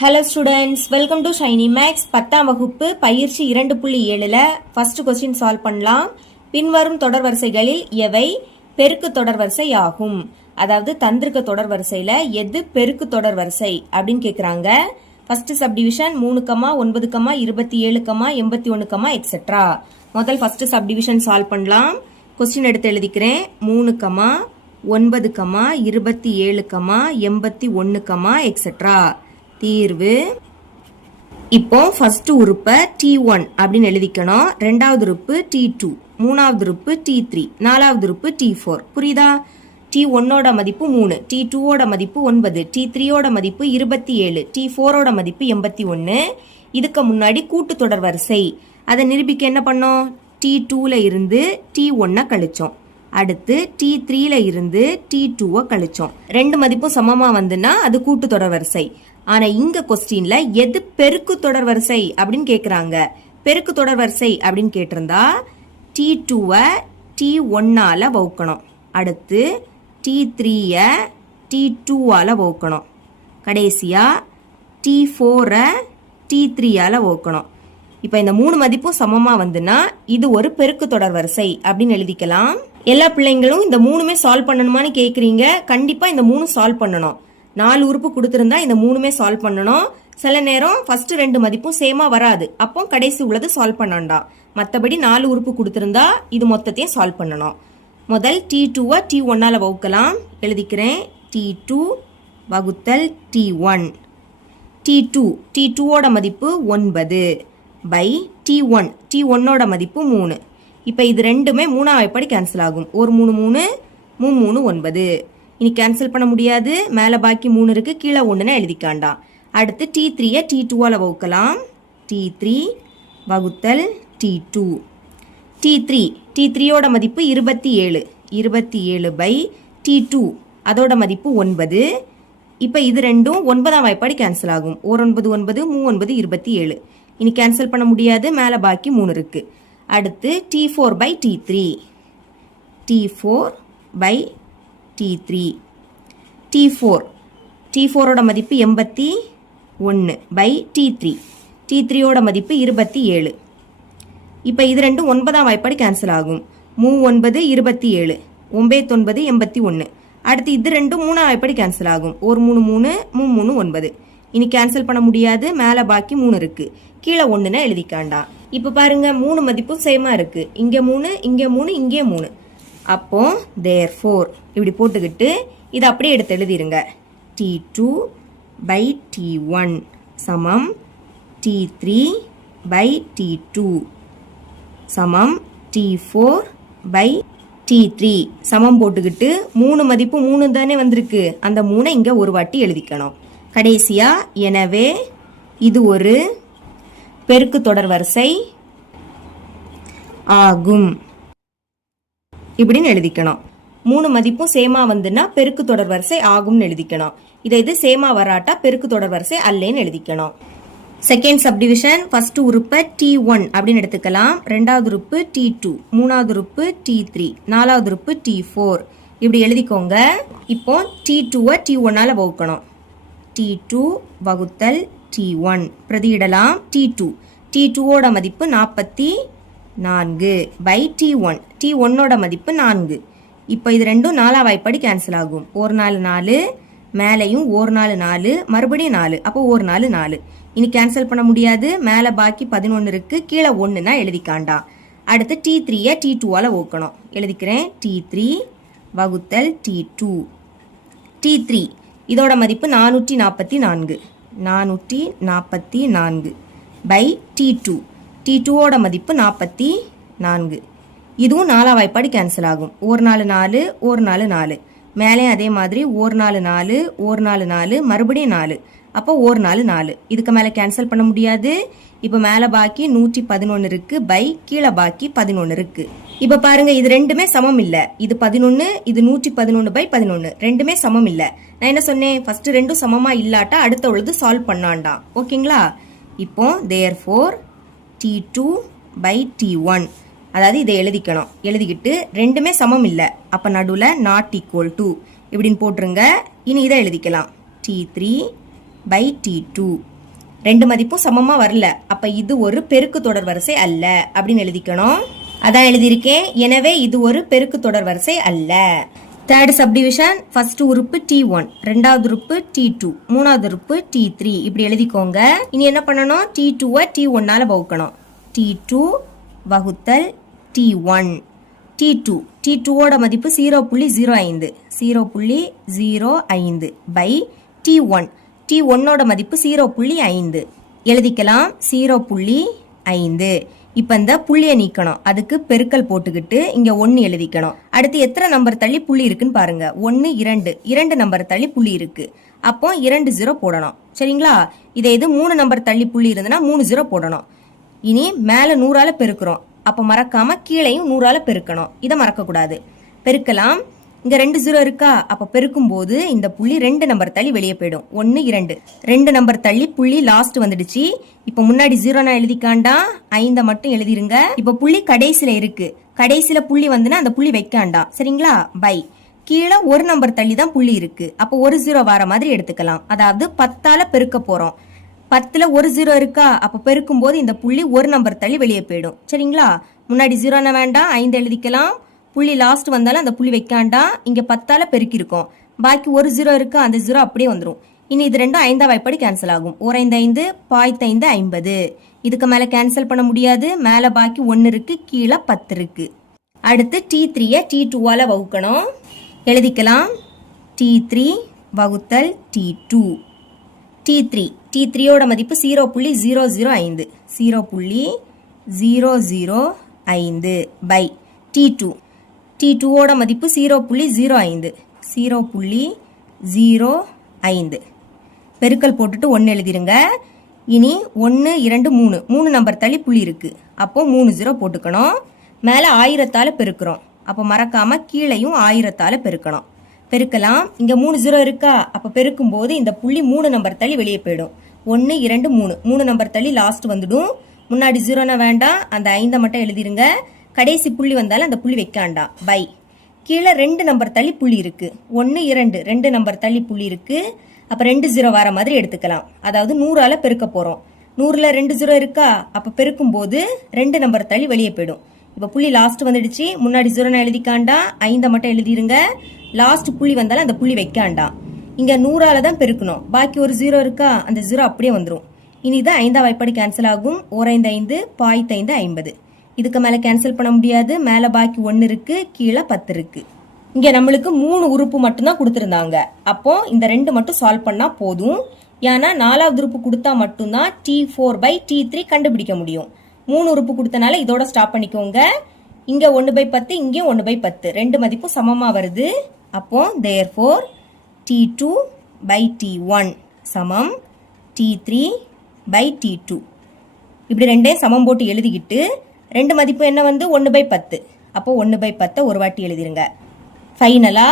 Hello students, welcome to Shiny Maths. 10ஆம் வகுப்பு பயிற்சி 2.7ல் ஃபர்ஸ்ட் கொஸ்டின் சால்வ் பண்ணலாம். பின்வரும் தொடர் வரிசைகளில் எவை பெருக்கு தொடர் வரிசை ஆகும்? அதாவது தந்திருக்க தொடர் வரிசையில எது பெருக்கு தொடர் வரிசை அப்படின்னு கேக்குறாங்க. First subdivision 3, 9, 27, 81, etcetera. முதல் ஃபர்ஸ்ட் சப்டிவிஷன் சால்வ் பண்ணலாம். கொஸ்டின் எடுத்து எழுதிக்கிறேன். 3, 9, 27, 81, எக்ஸெட்ரா. தீர்வு. இப்போ ஃபர்ஸ்ட் உறுப்பை T1 அப்படின்னு எழுதிக்கணும். ரெண்டாவது உறுப்பு T2, மூணாவது உறுப்பு T3, நாலாவது உறுப்பு T4. புரியுதா? T1ஓட மதிப்பு 3, T2ஓட மதிப்பு 9, T3ஓட மதிப்பு 27, T4ஓட மதிப்பு 81. இதுக்கு முன்னாடி கூட்டு தொடர் வரிசை. அதை நிரூபிக்க என்ன பண்ணோம்? T2ல இருந்து T1 கழிச்சோம். அடுத்து T3ல இருந்து T2 கழிச்சோம். ரெண்டு மதிப்பும் சமமா வந்துன்னா அது கூட்டு தொடர் வரிசை. ஆனா இங்க கொஸ்டின்ல எது பெருக்கு தொடர் வரிசை அப்படின்னு கேக்குறாங்க. பெருக்கு தொடர் வரிசை அப்படின்னு கேட்டிருந்தா T2 T1 வகுக்கணும். அடுத்து T3 T2 வகுக்கணும். கடைசியா T4 T3 வகுக்கணும். இப்ப இந்த மூணு மதிப்பும் சமமா வந்துன்னா இது ஒரு பெருக்கு தொடர் வரிசை அப்படின்னு எழுதிக்கலாம். எல்லா பிள்ளைங்களும் இந்த மூணுமே சால்வ் பண்ணணுமான்னு கேக்குறீங்க. கண்டிப்பா இந்த மூணு சால்வ் பண்ணணும். 4 உறுப்பு கொடுத்திருந்தா இந்த மூணுமே சால்வ் பண்ணணும். சில நேரம் ஃபர்ஸ்ட் ரெண்டு மதிப்பும் சேமா வராது, அப்போ கடைசி உள்ளது சால்வ் பண்ணாண்டாம். மற்றபடி 4 உறுப்பு கொடுத்திருந்தா இது மொத்தத்தையும் சால்வ் பண்ணணும். முதல் T2 T1 வகுக்கலாம். எழுதிக்கிறேன். T2 வகுத்தல் T1. T2ஓட மதிப்பு 9 பை T1, T1ஓட மதிப்பு 3. இப்போ இது ரெண்டுமே 3ஆம் எப்படி கேன்சல் ஆகும்? ஒரு 3 3 3 9. இனி கேன்சல் பண்ண முடியாது. மேலே பாக்கி 3 இருக்கு, கீழே 1ன்னு எழுதிக்காண்டாம். அடுத்து T3 T2 வகுக்கலாம். T3 வகுத்தல் T2. T3ஓட மதிப்பு 27 பை T2 அதோட மதிப்பு 9. இப்போ இது ரெண்டும் 9ஆம் வாய்ப்பாடு கேன்சல் ஆகும். 1 9 9 3 9 27. இனி கேன்சல் பண்ண முடியாது. மேலே பாக்கி 3 இருக்கு. அடுத்து T4 by T3. T4 by T3. T4ஓட மதிப்பு 81 பை T3. T3ஓட மதிப்பு 27. இப்போ இது ரெண்டும் 9ஆம் வாய்ப்பாடு கேன்சல் ஆகும். 3 9 27, 9 9 81. அடுத்து இது ரெண்டும் 3ஆம் வாய்ப்பாடு கேன்சல் ஆகும். 1 3 3 3 3 9. இனி கேன்சல் பண்ண முடியாது. மேலே பாக்கி 3 இருக்கு, கீழே 1ன்னு எழுதிக்காண்டாம். இப்போ பாருங்க, 3 மதிப்பும் சேமா இருக்கு. இங்க 3, இங்க 3, இங்கே 3. அப்போ therefore இப்படி போட்டுக்கிட்டு இதை அப்படியே எடுத்து எழுதிருங்க. T2 பை T1 சமம் T3 பை T2 சமம் T4 பை T3 சமம் போட்டுக்கிட்டு 3 மதிப்பு 3 தானே வந்திருக்கு. அந்த 3 இங்க ஒரு வாட்டி எழுதிக்கணும். கடைசியா எனவே இது ஒரு பெருக்கு தொடர் வரிசை ஆகும் இப்படின்னு எழுதிக்கணும். 3 மதிப்பும் சேமா வந்துன்னா பெருக்கு தொடர் வரிசை ஆகும்னு எழுதிக்கணும். இதை இது சேமா வராட்டா பெருக்கு தொடர் வரிசை அல்லேன்னு எழுதிக்கணும். செகண்ட் சப்டிவிஷன் ஃபர்ஸ்ட் உறுப்பை T1 அப்படின்னு எடுத்துக்கலாம். ரெண்டாவது உறுப்பு T2, மூணாவது உறுப்பு T3, நாலாவது உறுப்பு T4 இப்படி எழுதிக்கோங்க. இப்போ T2 T1 வகுக்கணும். T2 வகுத்தல் T1 பிரதியிடலாம். T2ஓட மதிப்பு 44 பை T1. T1ஓட மதிப்பு 4. இப்போ இது ரெண்டும் 4ஆம் வாய்ப்பாடு கேன்சல் ஆகும். 1 4 4, மேலையும் 1 4 4, மறுபடியும் 4. அப்போ 1 4 4. இனி கேன்சல் பண்ண முடியாது. மேலே பாக்கி 11 இருக்கு, கீழே 1ன்னா எழுதிக்காண்டாம். அடுத்து T3 T2 வகுக்கணும். எழுதிக்கிறேன். T3 வகுத்தல் T2. T3 இதோட மதிப்பு 444 பை T2. T2ஓட மதிப்பு 44. இதுவும் 4ஆம் வாய்ப்பாடு கேன்சல் ஆகும். 1 4 4, 1 4 4. மேலே அதே மாதிரி 1 4 4, 1 4 4, மறுபடியும் 4. அப்போ 1 4 4. இதுக்கு மேலே கேன்சல் பண்ண முடியாது. இப்போ மேலே பாக்கி 111 இருக்கு பை கீழே பாக்கி 11 இருக்கு. இப்போ பாருங்க, இது ரெண்டுமே சமம் இல்ல. இது 11, இது 111 பை 11 ரெண்டுமே சமம் இல்ல. நான் என்ன சொன்னேன்? ஃபர்ஸ்ட் ரெண்டும் சமமா இல்லாட்டா அடுத்த உள்ளது சால்வ் பண்ணாண்டாம். ஓகேங்களா? இப்போ therefore T2 பை T1 அதாவது இதை எழுதிக்கணும். எழுதிக்கிட்டு ரெண்டுமே சமம் இல்ல, அப்ப நடுவுல நாட் ஈக்குவல் டு இப்படின்னு போட்டுருங்க. இனி இதை எழுதிக்கலாம். T3 by T2. ரெண்டு மதிப்பும் சமமா வரல, அப்ப இது ஒரு பெருக்கு தொடர் வரிசை அல்ல அப்படின்னு எழுதிக்கணும். அதான் எழுதியிருக்கேன். எனவே இது ஒரு பெருக்கு தொடர் வரிசை அல்ல. தேர்ட் சப்டிவிஷன், ஃபர்ஸ்ட் உறுப்பு T1, ரெண்டாவது உறுப்பு T2, மூணாவது உறுப்பு T3 இப்படி எழுதிக்கோங்க. இனி என்ன பண்ணணும்? T2-வை T1-ஆல வகுக்கணும். T2 வகுத்தல் T1. T2ஓட மதிப்பு 0.05 0.05 பை T1. T1ஓட மதிப்பு 0.5 எழுதிக்கலாம். 0.5. இப்ப இந்த புள்ளியை நீக்கணும். அதுக்கு பெருக்கல் போட்டுக்கிட்டு இங்க 1 எழுதிக்கணும். அடுத்து எத்தனை நம்பர் தள்ளி புள்ளி இருக்குன்னு பாருங்க. 1 2 நம்பர் தள்ளி புள்ளி இருக்கு. அப்போ 2 0 போடணும். சரிங்களா? இதே இது 3 நம்பர் தள்ளி புள்ளி இருந்ததுன்னா 3 0 போடணும். இனி மேல 100ஆல பெருக்கிறோம். அப்ப மறக்காம கீழையும் 100ஆல பெருக்கணும். இதை மறக்க கூடாது. பெருக்கலாம். இங்க 2 0 இருக்கா? அப்ப பெருக்கும் போது இந்த புள்ளி 2 நம்பர் தள்ளி வெளியே போயிடும். 1 2 2 நம்பர் தள்ளி புள்ளி லாஸ்ட் வந்துடுச்சு. இப்ப முன்னாடி 0 நான் எழுதிக்காண்டா, 5 மட்டும் எழுதிருங்க. இப்ப புள்ளி கடைசியில இருக்கு. கடைசியில புள்ளி வந்துன்னா அந்த புள்ளி வைக்காண்டா. சரிங்களா? பை கீழே 1 நம்பர் தள்ளி தான் புள்ளி இருக்கு. அப்ப 1 0 வர மாதிரி எடுத்துக்கலாம். அதாவது 10ஆல பெருக்க போறோம். 10ல 1 0 இருக்கா? அப்ப பெருக்கும் போது இந்த புள்ளி 1 நம்பர் தள்ளி வெளியே போயிடும். சரிங்களா? முன்னாடி 0 வேண்டாம், 5 எழுதிக்கலாம். புள்ளி லாஸ்ட் வந்தாலும் அந்த புள்ளி வைக்காண்டா. இங்க 10ஆல பெருக்கி இருக்கோம். பாக்கி 1 0 இருக்கா? அந்த 0 அப்படியே வந்துடும். இனி இது ரெண்டும் 5ஆம் வாய்ப்பாடு கேன்சல் ஆகும். 1 5 5 5 50. இதுக்கு மேல கேன்சல் பண்ண முடியாது. மேல பாக்கி 1 இருக்கு, கீழே 10 இருக்கு. அடுத்து T3-ய T2-ஆல வகுக்கணும். எழுதிக்கலாம். T3 வகுத்தல் T2. T3ஓட மதிப்பு 0.005 0.005 பை T2ஓட மதிப்பு 0.05 0.05 பெருக்கல் போட்டுட்டு 1 எழுதிருங்க. இனி 1 2 3 நம்பர் தள்ளி புள்ளி இருக்கு. அப்போ 3 0 போட்டுக்கணும். மேல 1000-ஆல பெருக்கிறோம். அப்போ மறக்காம கீழையும் 1000-ஆல பெருக்கணும். பெருக்கலாம். இங்க 3 0 இருக்கா? அப்ப பெருக்கும் போது இந்த புள்ளி 3 நம்பர் தள்ளி வெளியே போயிடும். 1 2 3 நம்பர் தள்ளி லாஸ்ட் வந்துடும். முன்னாடி 0 வேண்டாம், அந்த 5 மட்டும் எழுதிருங்க. கடைசி புள்ளி வந்தாலும் அந்த புள்ளி வைக்காண்டா. பை கீழே 2 நம்பர் தள்ளி புள்ளி இருக்கு. 1 2 நம்பர் தள்ளி புள்ளி இருக்கு. அப்ப 2 0 வர மாதிரி எடுத்துக்கலாம். அதாவது 100ஆல பெருக்க போறோம். 100ல 2 0 இருக்கா? அப்ப பெருக்கும் போது 2 நம்பர் தள்ளி வெளியே போயிடும். இப்ப புள்ளி லாஸ்ட் வந்துடுச்சு. முன்னாடி 0 எழுதிக்காண்டா, 5 மட்டும் எழுதிருங்க. லாஸ்ட் புள்ளி வந்தாலும் அந்த புள்ளி வைக்காண்டா. இங்க 100ஆல தான் பெருக்கணும். பாக்கி ஒரு 0 இருக்கா? அந்த 0 அப்படியே வந்துடும். இனி இது 5ஆம் வாய்ப்பாடு கேன்சல் ஆகும். 1 5 5 50. இதுக்கு மேல கேன்சல் பண்ண முடியாது. மேல பாக்கி 1 இருக்கு, கீழே 10 இருக்கு. இங்க நம்மளுக்கு 3 உறுப்பு மட்டும்தான் கொடுத்திருந்தாங்க. அப்போ இந்த 2 மட்டும் சால்வ் பண்ணா போதும். ஏன்னா 4வது உறுப்பு கொடுத்தா மட்டும்தான் T4/T3 கண்டுபிடிக்க முடியும். 3 உறுப்பு கொடுத்தனால இதோட ஸ்டாப் பண்ணிக்கோங்க. இங்க 1/10, இங்கே 1/10 ரெண்டு மதிப்பும் சமமா வருது. அப்போ therefore T2/T1 சமம் T3/T2. இப்படி ரெண்டையும் சமம் போட்டு எழுதிக்கிட்டு ரெண்டு மதிப்பு என்ன வந்து 1/10. அப்போ 1/10 ஒரு வாட்டி எழுதிருங்க. ஃபைனலா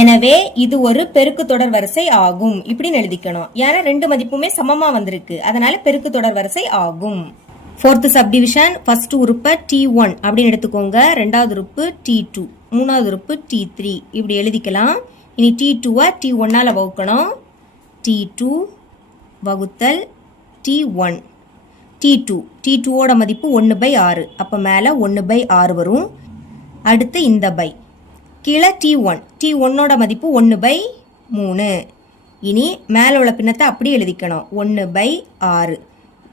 எனவே இது ஒரு பெருக்கு தொடர் வரிசை ஆகும் இப்படின்னு எழுதிக்கணும். ஏன்னா ரெண்டு மதிப்புமே சமமா வந்திருக்கு, அதனால பெருக்கு தொடர் வரிசை ஆகும். ஃபோர்த் சப்டிவிஷன், ஃபர்ஸ்ட் உறுப்பை T1 அப்படின்னு எடுத்துக்கோங்க, ரெண்டாவது உறுப்பு T2, மூணாவது உறுப்பு T3 இப்படி எழுதிக்கலாம். இனி T2-வை T1-ஆல வகுக்கணும். T2 வகுத்தல் T1. T2ஓட மதிப்பு 1/6. அப்ப மேல 1/6 வரும். அடுத்து இந்த பை கீழே T1ஓட மதிப்பு 1/3. இனி மேல உள்ள பின்னத்தை அப்படியே எழுதிக்கணும். 1/6.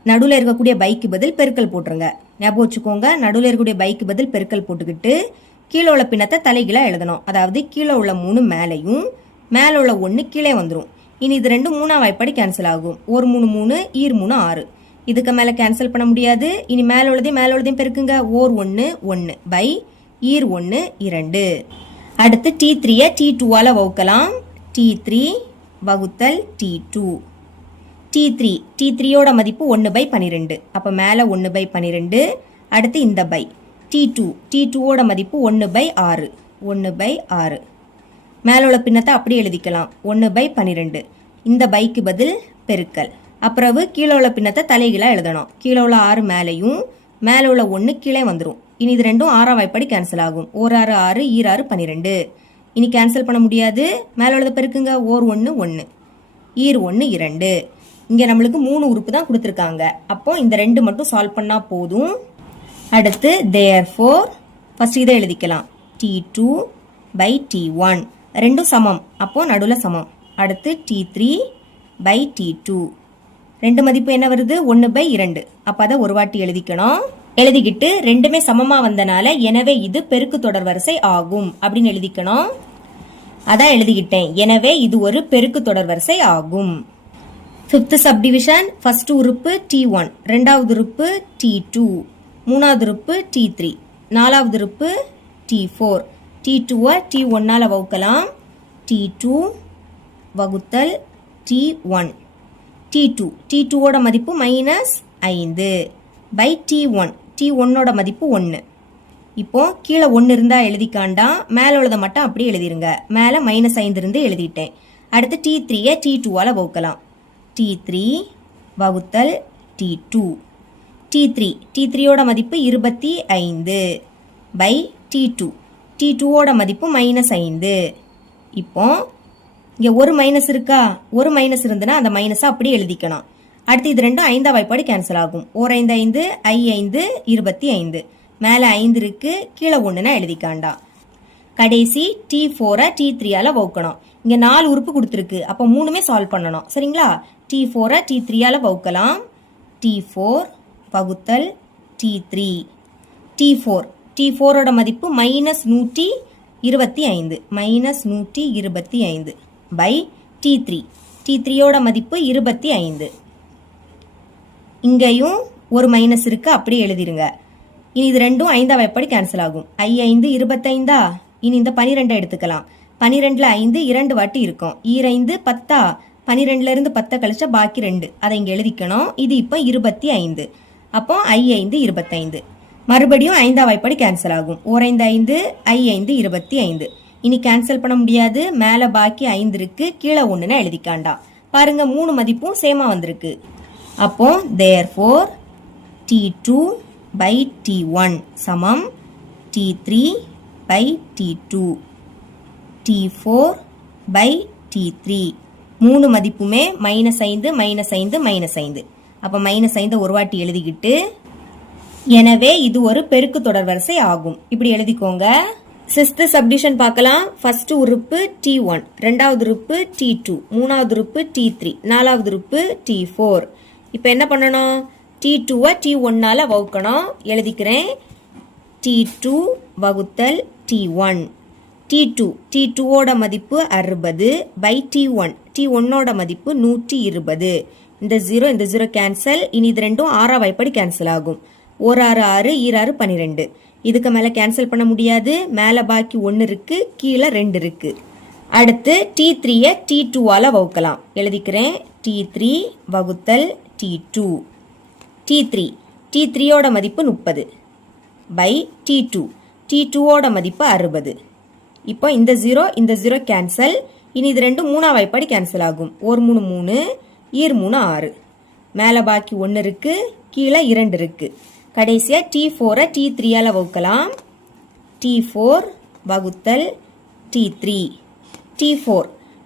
நடுவில் இருக்கக்கூடிய பைக்கு பதில் பெருக்கல் போட்டுருங்க. ஞாபகம் வச்சுக்கோங்க, நடுவில் இருக்கக்கூடிய பைக்கு பதில் பெருக்கல் போட்டுக்கிட்டு கீழே உள்ள பின்னத்தை தலைகீழா எழுதணும். அதாவது கீழே உள்ள 3 மேலையும் மேல உள்ள 1 கீழே வந்துடும். இனி இது ரெண்டும் 3ஆம் வாய்ப்பாடு கேன்சல் ஆகும். 1 3 3 ஈர் 3 6. இதுக்கு மேல கேன்சல் பண்ண முடியாது. இனி மேல உள்ளதையும் பெருக்குங்க. ஓர் 1 1 பை ஈர் 1 2. அடுத்து T3-ய T2-ஆல வகுக்கலாம். T3 வகுத்தல் T2. T3ஓட மதிப்பு 1/12. அப்ப மேல 1/12. அடுத்து இந்த பை T2ஓட மதிப்பு 1/6. 1/6. மேல உள்ள பின்னத்தை அப்படியே எழுதிக்கலாம். 1/12. இந்த பைக்கு பதில் பெருக்கல். அப்புறம் கீழே உள்ள பின்னத்தை தலைகீழா எழுதணும். கீழே உள்ள 6 மேலையும் மேல உள்ள 1 கீழே வந்துடும். இனி இது ரெண்டும் 6ஆம் வாய்ப்பாடு கேன்சல் ஆகும். ஓர் 6 6 ஈர் 6 12. இனி கேன்சல் பண்ண முடியாது. மேல உள்ளதை பெருக்குங்க. ஓர் 1 1. ஈர் 1 2. இங்க நம்மளுக்கு 3 உறுப்பு தான் கொடுத்துருக்காங்க. அப்போ இந்த 2 மட்டும் சால்வ் பண்ணா போதும். அடுத்து therefore ஃபர்ஸ்ட் இதை எழுதிக்கலாம். t2 by t1 ரெண்டும் சமம். அப்போ நடுவுல சமம். அடுத்து t3 by t2 ரெண்டு மதிப்பு என்ன வருது? 1/2. அப்ப அதை ஒரு வாட்டி எழுதிக்கணும். எழுதிக்கிட்டு ரெண்டுமே சமமா வந்தனால எனவே இது பெருக்கு தொடர் வரிசை ஆகும் அப்படின்னு எழுதிக்கணும். அதான் எழுதிக்கிட்டேன். எனவே இது ஒரு பெருக்கு தொடர் வரிசை ஆகும். 5th subdivision. ஃபர்ஸ்ட் உறுப்பு t1, ரெண்டாவது உறுப்பு t2, மூணாவது உறுப்பு t3, நாலாவது உறுப்பு t4. t2 t1 வகுக்கலாம். t2 வகுத்தல் t1. t2 ஓட மதிப்பு -5 by t1. t1 மதிப்பு 1. இப்போ கீழே 1 இருந்தா எழுதிக்காண்டா, மேல உள்ளதை மட்டும் அப்படியே எழுதிருங்க. மேல -5 இருந்து எழுதிட்டேன். அடுத்து t3 t2 வகுக்கலாம். t3 வகுத்தல் t2. t3 ஓட மதிப்பு 25 by t2. t2 மதிப்பு -5. இப்போ இங்க ஒரு மைனஸ் இருக்கா? ஒரு மைனஸ் இருந்துன்னா அந்த மைனஸை அப்படியே எழுதிக்கணும். அடுத்து இது ரெண்டும் 5ஆம் வாய்ப்பாடு கேன்சல் ஆகும். 4 5 5 I 5 25. மேல 5 இருக்கு, கீழே 1னா எழுதிக்காண்டா. கடைசி t4 t3 வகுக்கணும். இங்க 4 உறுப்பு கொடுத்துருக்கு. அப்போ 3மே சால்வ் பண்ணணும். சரிங்களா? t4 t3 வகுக்கலாம். t4 வகுத்தல் t3. t4 மதிப்பு -125 -125 by t3. t3 மதிப்பு 25. இங்கேயும் ஒரு மைனஸ் இருக்கு, அப்படியே எழுதிருங்க. இனி இது ரெண்டும் 5ஆம் வாய்ப்பாடு கேன்சல் ஆகும். I 5 25. இனி இந்த 12 எடுத்துக்கலாம். 12ல 5 2 வாட்டி இருக்கும். ஈர் 5 10. 12ல இருந்து 10 கழிச்சா பாக்கி 2. அதை இங்க எழுதிக்கணும். இது இப்போ 25. அப்போ I 5 25. மறுபடியும் 5ஆம் வாய்ப்பாடு கேன்சல் ஆகும். 4 5 5 I 5 25. இனி கேன்சல் பண்ண முடியாது. மேல பாக்கி 5 இருக்கு, கீழே 1னா எழுதிக்காண்டா. பாருங்க 3 மதிப்பும் சேமா வந்திருக்கு. அப்போ therefore t2 by t1 சமம் t3 by t2, t4 by t3. 3 மதிப்புமே -5 -5 -5. அப்ப -5 ஒரு வாட்டி எழுதிக்கிட்டு எனவே இது ஒரு பெருக்கு தொடர் வரிசை ஆகும். இப்படி எழுதிக்கோங்க. 6th சப்டிவிஷன் பார்க்கலாம். ஃபர்ஸ்ட் உறுப்பு t1, ரெண்டாவது உறுப்பு t2, மூணாவது உறுப்பு t3, நாலாவது உறுப்பு t4. இப்போ என்ன பண்ணணும்? t2 t1 வகுக்கணும். எழுதிக்கிறேன். t2 வகுத்தல் t1. t2 மதிப்பு 60 by t1. t1 மதிப்பு 120. இந்த 0 கேன்சல். இனி இது ரெண்டும் 6ஆம் வாய்ப்பாடு கேன்சல் ஆகும். 1 6 6 ஈர் 6 12. இதுக்கு மேல கேன்சல் பண்ண முடியாது. மேல பாக்கி 1 இருக்கு, கீழே 2 இருக்கு. அடுத்து t3 t2 வகுக்கலாம். எழுதிக்கிறேன். t3 வகுத்தல் t2. t3 மதிப்பு 30 by t2. t2 மதிப்பு 60. இப்போ இந்த 0 கேன்சல். இனி இது ரெண்டும் 3ஆம் வாய்ப்பாடு கேன்சல் ஆகும். 1 3 3 ஈர் 3 6. மேல பாக்கி 1 இருக்கு, கீழே 2 இருக்கு. கடைசியா t4 t3 வகுக்கலாம். t4 வகுத்தல் t3.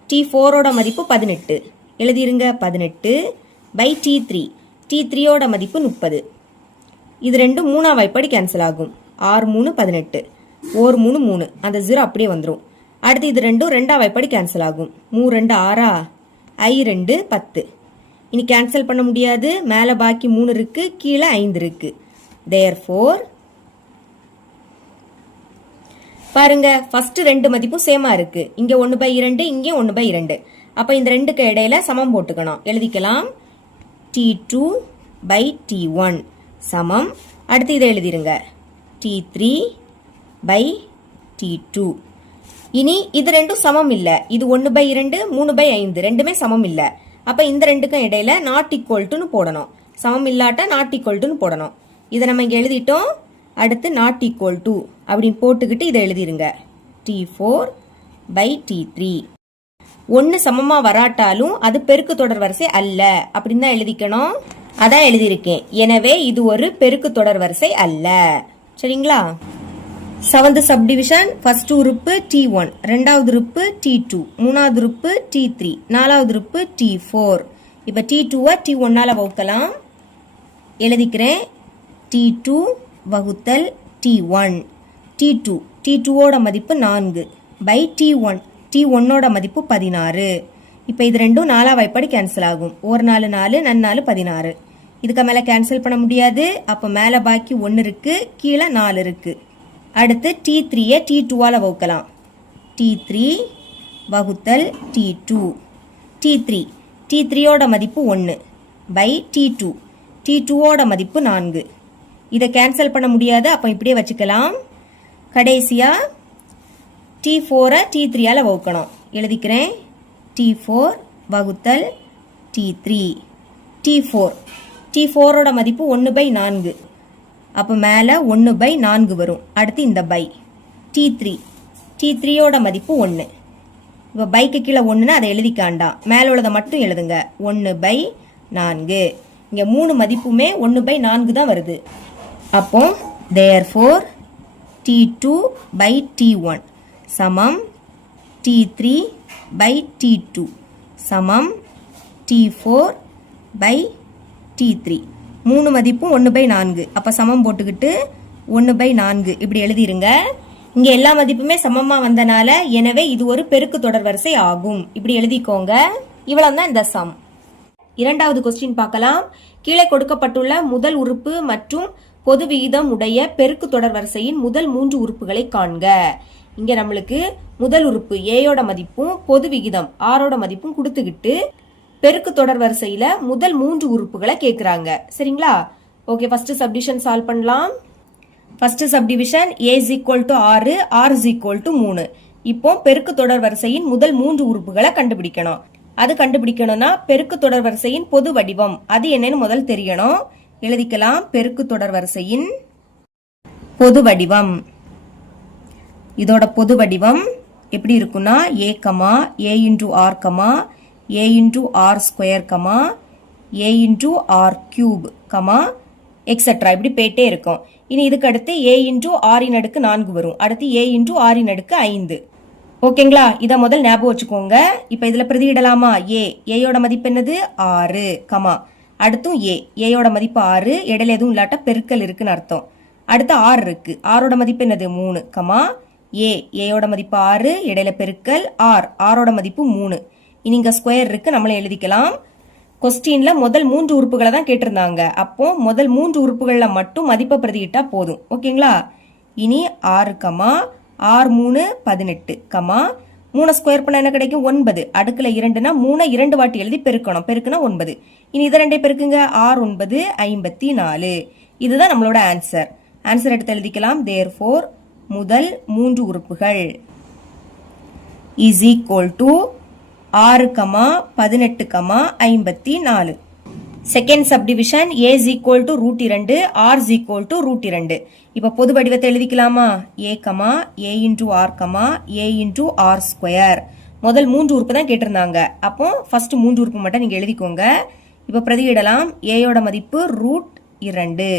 t4 மதிப்பு 18. எழுதிருங்க. 18 by t3. t3 மதிப்பு 30. இது ரெண்டும் 3ஆம் வாய்ப்பாடு கேன்சல் ஆகும். 6 3 18. 1 3 3. அந்த 0 அப்படியே வந்துடும். அடுத்து இது ரெண்டும் 2ஆம் வாய்ப்பாடு கேன்சல் ஆகும். 3 2 6 I 2 10. இனி கேன்சல் பண்ண முடியாது. மேல பாக்கி 3 இருக்கு, கீழே 5 இருக்கு. therefore பாருங்க ஃபர்ஸ்ட் 2 மதிப்பும் சேமா இருக்கு. இங்க 1/2, இங்க 1/2. அப்ப இந்த ரெண்டுக்கு இடையில சமம் போட்டுக்கணும். எழுதிக்கலாம். t2 by t1 சமம். அடுத்து இதை எழுதிருங்க. t3 by t2. இனி இது ரெண்டும் சமம் இல்ல. இது 1/2 3/5 ரெண்டுமே சமம் இல்ல. அப்ப இந்த ரெண்டுக்கும் இடையில நாட் ஈக்குவல் போடணும். சமம் இல்லாட்டா நாட் ஈக்குவல் போடணும். இதை நம்ம இங்க எழுதிட்டோம். அடுத்து நாட் ஈக்குவல் டு அப்படின்னு போட்டுக்கிட்டு இதை எழுதிருங்க. t4 by t3. 1 சமமா வராட்டாலும் அது பெருக்கு தொடர் வரிசை அல்ல அப்படின்னு தான் எழுதிக்கணும். அதான் எழுதியிருக்கேன். எனவே இது ஒரு பெருக்கு தொடர் வரிசை அல்ல. சரிங்களா? செவன்த் சப்டிவிஷன் ஃபர்ஸ்ட் உறுப்பு T1, ரெண்டாவது உறுப்பு T2, மூணாவது உறுப்பு T3, நாலாவது உறுப்பு T4. இப்போ T2-வை T1-ஆல வகுக்கலாம். எழுதிக்கிறேன். T2 வகுத்தல் T1. T2ஓட மதிப்பு 4 பை T1. T1ஓட மதிப்பு 16. இப்போ இது ரெண்டும் 4 வாய்ப்பாடு கேன்சல் ஆகும். ஒரு 4 4, நன்னாலு 16. இதுக்கு மேலே கேன்சல் பண்ண முடியாது. அப்போ மேலே பாக்கி 1 இருக்கு, கீழே 4 இருக்கு. அடுத்து T3-யை T2-ஆல வகுக்கலாம். T3 வகுத்தல் T2. T3ஓட மதிப்பு 1 பை T2. T2ஓட மதிப்பு 4. இதை கேன்சல் பண்ண முடியாது. அப்போ இப்படியே வச்சுக்கலாம். கடைசியா T4-ஐ T3-ஆல வகுக்கணும். எழுதிக்கிறேன். T4 வகுத்தல் T3. T4ஓட மதிப்பு 1 பை 4. அப்போ மேலே 1 பை 4 வரும். அடுத்து இந்த பை T3ஓட மதிப்பு 1. இப்போ பைக்கு கீழே 1ன்னா அதை எழுதிக்காண்டாம். மேலே உள்ளதை மட்டும் எழுதுங்க. 1 பை 4. இங்கே 3 மதிப்புமே 1 பை 4 தான் வருது. அப்போ therefore T2 பை T1 சமம் T3 பை T2 சமம் T4 பை T3. 3 மதிப்பும் 1 பை 4. அப்போ சமம் போட்டுக்கிட்டு 1 பை 4 இப்படி எழுதிருங்க. இங்கே எல்லா மதிப்புமே சமமாக வந்தனால எனவே இது ஒரு பெருக்கு தொடர் வரிசை ஆகும். இப்படி எழுதிக்கோங்க. இவ்வளவு தான் இந்த சம். இரண்டாவது கொஸ்டின் பார்க்கலாம். கீழே கொடுக்கப்பட்டுள்ள முதல் உறுப்பு மற்றும் பொது விகிதம் உடைய பெருக்கு தொடர் வரிசையின் முதல் 3 உறுப்புகளை காண்க. இங்க நம்மளுக்கு முதல் உறுப்பு ஏயோட மதிப்பும் பொது விகிதம் ஆரோட மதிப்பும் கொடுத்துக்கிட்டு பெருக்கு தொடர் வரிசையில முதல் 3 உறுப்புகளை கேக்குறாங்க. சரிங்களா? ஓகே, ஃபர்ஸ்ட் சப்டிவிஷன் சால்வ் பண்ணலாம். First subdivision A is equal to 6, R is equal to 3. இப்போ பெருக்கு தொடர் வரிசையின் முதல் 3 உறுப்புகளை கண்டுபிடிக்கணும். அது கண்டுபிடிக்கணும்னா பெருக்கு தொடர் வரிசையின் பொது வடிவம் அது என்னன்னு முதல் தெரியணும். எழுதிக்கலாம். பெருக்கு தொடர் வரிசையின் பொது வடிவம். இதோட பொது வடிவம் எப்படி இருக்குன்னா A, A into R, A into R square, A into R cube, etcetera இப்படி போயிட்டே இருக்கும். இனி இதுக்கு அடுத்து A into R இன் அடுக்கு 4 வரும். அடுத்து A into R இன் அடுக்கு 5. ஓகேங்களா? இதை முதல் ஞாபகம் வச்சுக்கோங்க. இப்போ இதுல பிரதியிடலாமா? ஏயோட மதிப்பு என்னது? 6, அடுத்தும் ஏயோட மதிப்பு 6, இடையில எதுவும் இல்லாட்ட பெருக்கல் இருக்குன்னு அர்த்தம். அடுத்து R இருக்கு. ஆரோட மதிப்பு என்னது? 3, ஏயோட மதிப்பு 6, இடையில பெருக்கல் ஆரோட மதிப்பு 3. இனி இங்க ஸ்கொயர் இருக்கு, நம்மளும் எழுதிக்கலாம். கொஸ்டின்ல முதல் 3 உறுப்புகளை தான் கேட்டிருந்தாங்க. அப்போ முதல் 3 உறுப்புகள்ல மட்டும் மதிப்பை பிரதியிட்டா போதும். ஓகேங்களா? இனி 6, R 3 18, 3 ஸ்கொயர் பண்ண என்ன கிடைக்கும்? 9. அடுக்குல 2னா 3 2 வாட்டி எழுதி பெருக்கணும். பெருக்குனா 9. இனி இதை 2 பெருக்குங்க. 6 9 54. இதுதான் நம்மளோட ஆன்சர். ஆன்சர் எடுத்து எழுதிக்கலாம். therefore முதல் 3 உறுப்புகள் is equal to 6, 18, 54. Second subdivision A is equal to √2, R is equal to √2. இப்போ பொது வடிவத்தை எழுதிக்கலாமா? A into R, A into R square. முதல் 3 உறுப்பு தான் கேட்டிருந்தாங்க. அப்போ ஃபர்ஸ்ட் 3 உறுப்பு மட்டும் நீங்க எழுதிக்கோங்க. இப்போ பிரதியிடலாம். ஏயோட மதிப்பு √2,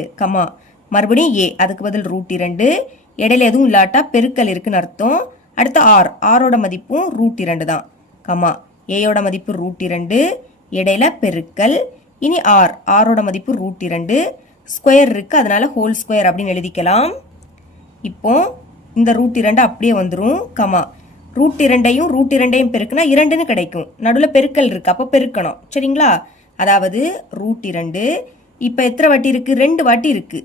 மறுபடியும் A, அதுக்கு பதில் √2, இடையில எதுவும் இல்லாட்டா பெருக்கல் இருக்குன்னு அர்த்தம். அடுத்து ஆரோட மதிப்பும் √2 தான், ஏயோட மதிப்பு √2, இடையில பெருக்கல். இனி ஆரோட மதிப்பு √2, ஸ்கொயர் இருக்கு, அதனால ஹோல் ஸ்கொயர் அப்படின்னு எழுதிக்கலாம். இப்போ இந்த √2 அப்படியே வந்துரும், √2யும் √2யும் பெருக்குனா 2ன்னு கிடைக்கும். நடுவில் பெருக்கல் இருக்கு, அப்போ பெருக்கணும். சரிங்களா? அதாவது √2 இப்போ எத்தனை வாட்டி இருக்கு? 2 வாட்டி இருக்கு.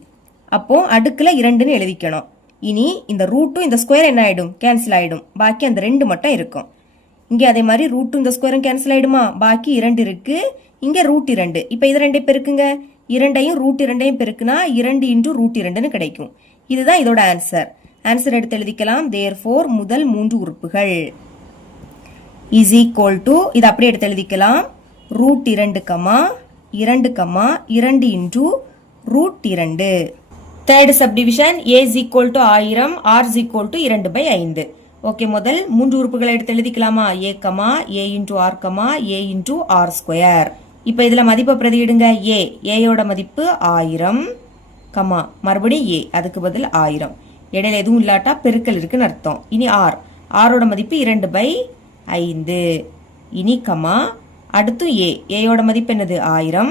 அப்போ அடுக்குல 2ன்னு எழுதிக்கணும். இனி இந்த ரூட்டும் இந்த ஸ்கொயர் என்ன ஆயிடும்? கேன்சல் ஆயிடும். பாக்கி அந்த 2 மட்டும் இருக்கும். இங்கே அதே மாதிரி ரூட்டும் இந்த ஸ்கொயரும் கேன்சல் ஆயிடுமா? பாக்கி 2 இருக்கு. இங்க √2. இப்போ இது 2 பெருக்குங்க. 2யும் √2யும் பெருக்குனா 2 into √2ன்னு கிடைக்கும். இதுதான் இதோட ஆன்சர். ஆன்சர் எடுத்து எழுதிக்கலாம். therefore முதல் 3 உறுப்புகள் is equal to, இது அப்படியே எடுத்து எழுதிக்கலாம். √2, 2, 2 into √2. Third subdivision A is equal to 1000, R is equal to 2/5. Okay, முதல் 3 உறுப்புகளை எடுத்து எழுதிக்கலாமா? A into R, A into R square. இப்போ இதுல மதிப்பை பிரதியிடுங்க. ஏயோட மதிப்பு 1000, மறுபடியும் A, அதுக்கு பதில் 1000. இடையில எதுவும் இல்லாட்டா பெருக்கல் இருக்குன்னு அர்த்தம். இனி ஆர், ஆரோட மதிப்பு 2/5. இனி கமா, அடுத்து ஏயோட மதிப்பு என்னது 1000,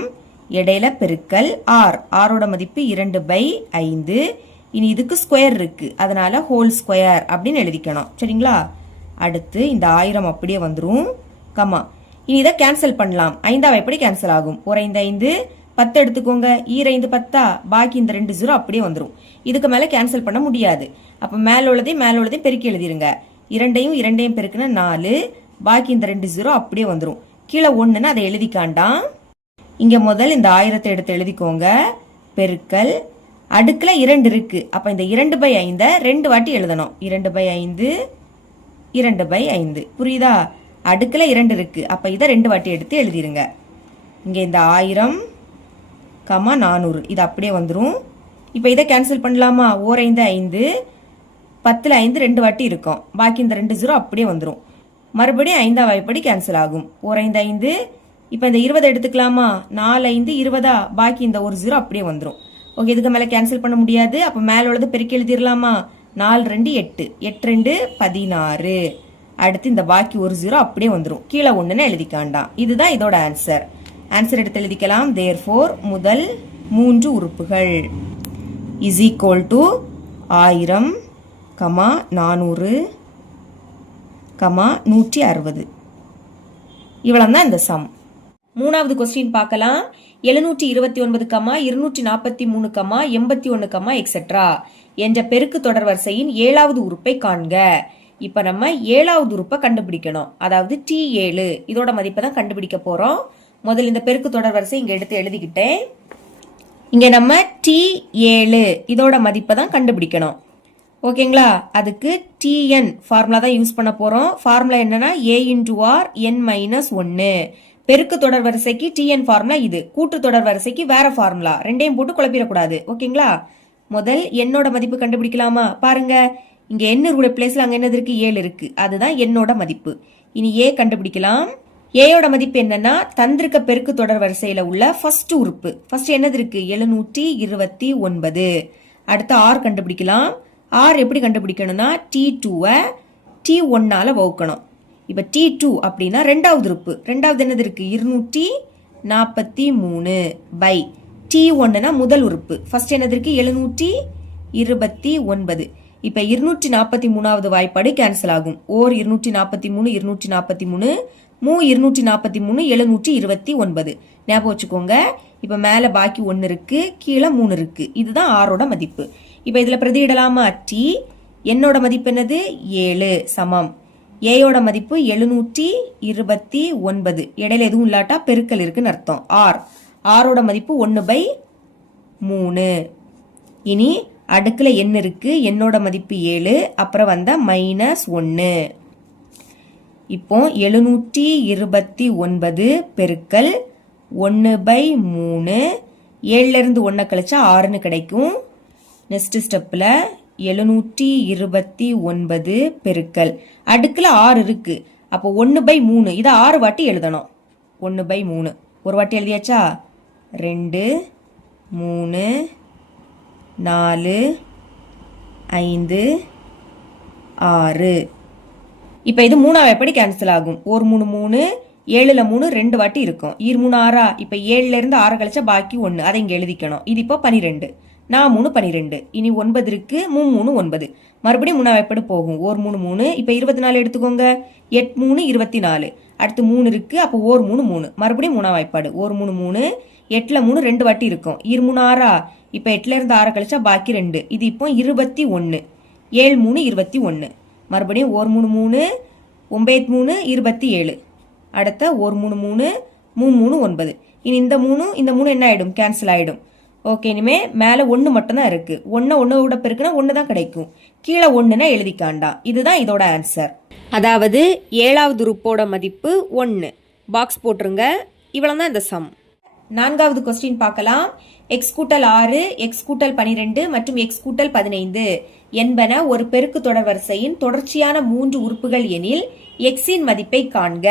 இடையில பெருக்கல் ஆர், ஆரோட மதிப்பு 2/5. இனி இதுக்கு ஸ்கொயர் இருக்கு, அதனால ஹோல் ஸ்கொயர் அப்படின்னு எழுதிக்கணும். சரிங்களா? அடுத்து இந்த 1000 அப்படியே வந்துரும், கமா. இனி இதை கேன்சல் பண்ணலாம். 5ஆவை எப்படி கேன்சல் ஆகும்? ஒரு 5 5 10 எடுத்துக்கோங்க, 5 10, பாக்கி இந்த 2 0 அப்படியே வந்துடும். இதுக்கு மேல கேன்சல் பண்ண முடியாது. அப்ப மேல உள்ளதையும் பெருக்கி எழுதிருங்க. 2ஐயும் பெருக்குனா 4, பாக்கி இந்த 2 0 அப்படியே வந்துடும். கீழே 1ன்னு அதை எழுதிக்காண்டாம். இங்க முதல் இந்த 1000 எடுத்து எழுதிக்கோங்க, பெருக்கல் அடுக்குல 2 இருக்கு. அப்ப இந்த 2/5 2 வாட்டி எழுதணும். 2/5 2/5, புரியுதா? அடுக்குல 2 இருக்கு, அப்ப இதை 2 வாட்டி எடுத்து எழுதிருங்க. இங்க இந்த 1000, 400 இது அப்படியே வந்துரும். இப்ப இதை கேன்சல் பண்ணலாமா? ஓர் 5 5, 10ல 5 2 வாட்டி இருக்கும், பாக்கி இந்த 2 0 அப்படியே வந்துரும். மறுபடியும் 5ஆம் வாய்ப்படி கேன்சல் ஆகும். ஓர் 5 5, இப்ப இந்த 20 எடுத்துக்கலாமா? 4 5 20, பாக்கி இந்த ஒரு 0 அப்படியே வந்துரும். ஓகே, இதுக்கு மேல கேன்சல் பண்ண முடியாது. அப்ப மேல உள்ளது பெருக்கி எழுதிடலாமா? 4 2 8, 8 2 16. அடுத்து இந்த பாக்கி ஒரு 0 அப்படியே வந்துரும். கீழே 1ன்னு எழுதிக்காண்டாம். இதுதான் இதோட ஆன்சர். ஆன்சர் எடுத்து எழுதிக்கலாம். therefore முதல் 3 உறுப்புகள் is equal to 1000, 400, 160. இவ்வளவுதான் இந்த சம். மூணாவது கொஸ்டின் பார்க்கலாம். 729, 243, 81, எக்ஸெட்ரா என்ற பெருக்கு தொடர் வரிசையின் 7வது உறுப்பை காண்க. இப்ப நம்ம 7வது உறுப்பை கண்டுபிடிக்கணும். அதாவது T7 இதோட மதிப்பை தான் கண்டுபிடிக்க போறோம். முதல்ல இந்த பெருக்கு தொடர் வரிசை இங்க எடுத்து எழுதிக்கிட்டேன். இங்க நம்ம T7 இதோட மதிப்பை தான் கண்டுபிடிக்கணும். ஓகேங்களா? அதுக்கு Tn ஃபார்முலா தான் யூஸ் பண்ண போறோம். ஃபார்முலா என்னன்னா a × r n-1. பெருக்கு தொடர் வரிசைக்கு Tn ஃபார்முலா இது, கூட்டு தொடர் வரிசைக்கு வேற ஃபார்முலா. ரெண்டையும் போட்டு குழப்பிடக்கூடாது. ஓகேங்களா? முதல் என்னோட மதிப்பு கண்டுபிடிக்கலாமா? பாருங்க, இங்க n இருக்கிற பிளேஸ்ல அங்க என்னது இருக்கு? 7 இருக்கு. அதுதான் என்னோட மதிப்பு. இனி a கண்டுபிடிக்கலாம். ஏயோட மதிப்பு என்னன்னா தந்திருக்க பெருக்கு தொடர் வரிசையில உள்ள ஃபர்ஸ்ட் உறுப்பு. ஃபர்ஸ்ட் என்னது இருக்கு? 729. அடுத்து r கண்டுபிடிக்கலாம். r எப்படி கண்டுபிடிக்கணும்னா T2-வை T1-ஆல வகுக்கணும். இப்ப T2 அப்படின்னா ரெண்டாவது உறுப்பு. ரெண்டாவது என்னது இருக்கு? 243 பை T1னா முதல் உறுப்பு. ஃபர்ஸ்ட் என்னது இருக்கு? 729. இப்ப 243வது வாய்ப்பாடு கேன்சல் ஆகும். ஓர் 243 243, 243 729. ஞாபகம் வச்சுக்கோங்க. இப்ப மேல பாக்கி 1 இருக்கு, கீழே 3 இருக்கு. இதுதான் ஆரோட மதிப்பு. இப்ப இதுல பிரதியிடலாமா? T என்னோட மதிப்பு என்னது? 7 சமம் ஏயோட மதிப்பு 729. இடையில எதுவும் இல்லாட்டா பெருக்கல் இருக்குன்னு அர்த்தம். ஆரோட மதிப்பு 1/3. இனி அடுக்குல என்ன இருக்கு? என்னோட மதிப்பு 7, அப்புறம் வந்த -1. இப்போ 729 பெருக்கல் 1/3. 7ல இருந்து 1 கழிச்சா 6ன்னு கிடைக்கும். நெக்ஸ்ட் ஸ்டெப்ல 729 பெருக்கல் அடுக்குல 6 இருக்கு. அப்போ 1/3. இதை 6 வாட்டி எழுதணும். 1/3 ஒரு வாட்டி எழுதியாச்சா? 2 3 4 5 6. இப்ப இது 3ஆவை எப்படி கேன்சல் ஆகும்? ஒரு 3 3, 7ல 3 2 வாட்டி இருக்கும். 3 6. இப்ப 7ல இருந்து 6 கழிச்சா பாக்கி 1. அதை இங்க எழுதிக்கணும். இது இப்போ 12. 3 12. இனி 9 இருக்கு. 3 9. மறுபடியும் 3ஆவை எப்படி போகும்? ஒரு 3 3. இப்ப 24 எடுத்துக்கோங்க. 8 3 24. அடுத்து 3 இருக்கு. அப்போ ஒரு 3 3. மறுபடியும் 3ஆம் வாய்ப்பாடு. ஒரு 3 3. 8ல 3 2 வாட்டி இருக்கும். 3 6. இப்ப 8ல இருந்து 6 கழிச்சா பாக்கி 2. இது இப்போ 21. 7 3 21. மறுபடியும் ஒரு 3 3, 9 3 27. அடுத்த ஒரு 3 3, 3 3 9. இனி இந்த 3 என்ன ஆயிடும்? கேன்சல் ஆயிடும். ஓகே, இனிமே மேல 1 மட்டும் தான் இருக்கு. 1 விட பெருக்குனா 1 தான் கிடைக்கும். கீழே 1ன்னா எழுதிக்காண்டா. இதுதான் இதோட ஆன்சர். அதாவது 7வது உறுப்போட மதிப்பு 1. பாக்ஸ் போட்டுருங்க. இவ்வளவுதான் இந்த சம். 4வது கொஸ்டின் பார்க்கலாம். x கூட்டல் 6, x கூட்டல் 12 மற்றும் x கூட்டல் 15 என்பன ஒரு பெருக்கு தொடர் வரிசையின் தொடர்ச்சியான 3 உறுப்புகள் எனில் x இன் மதிப்பை காண்க.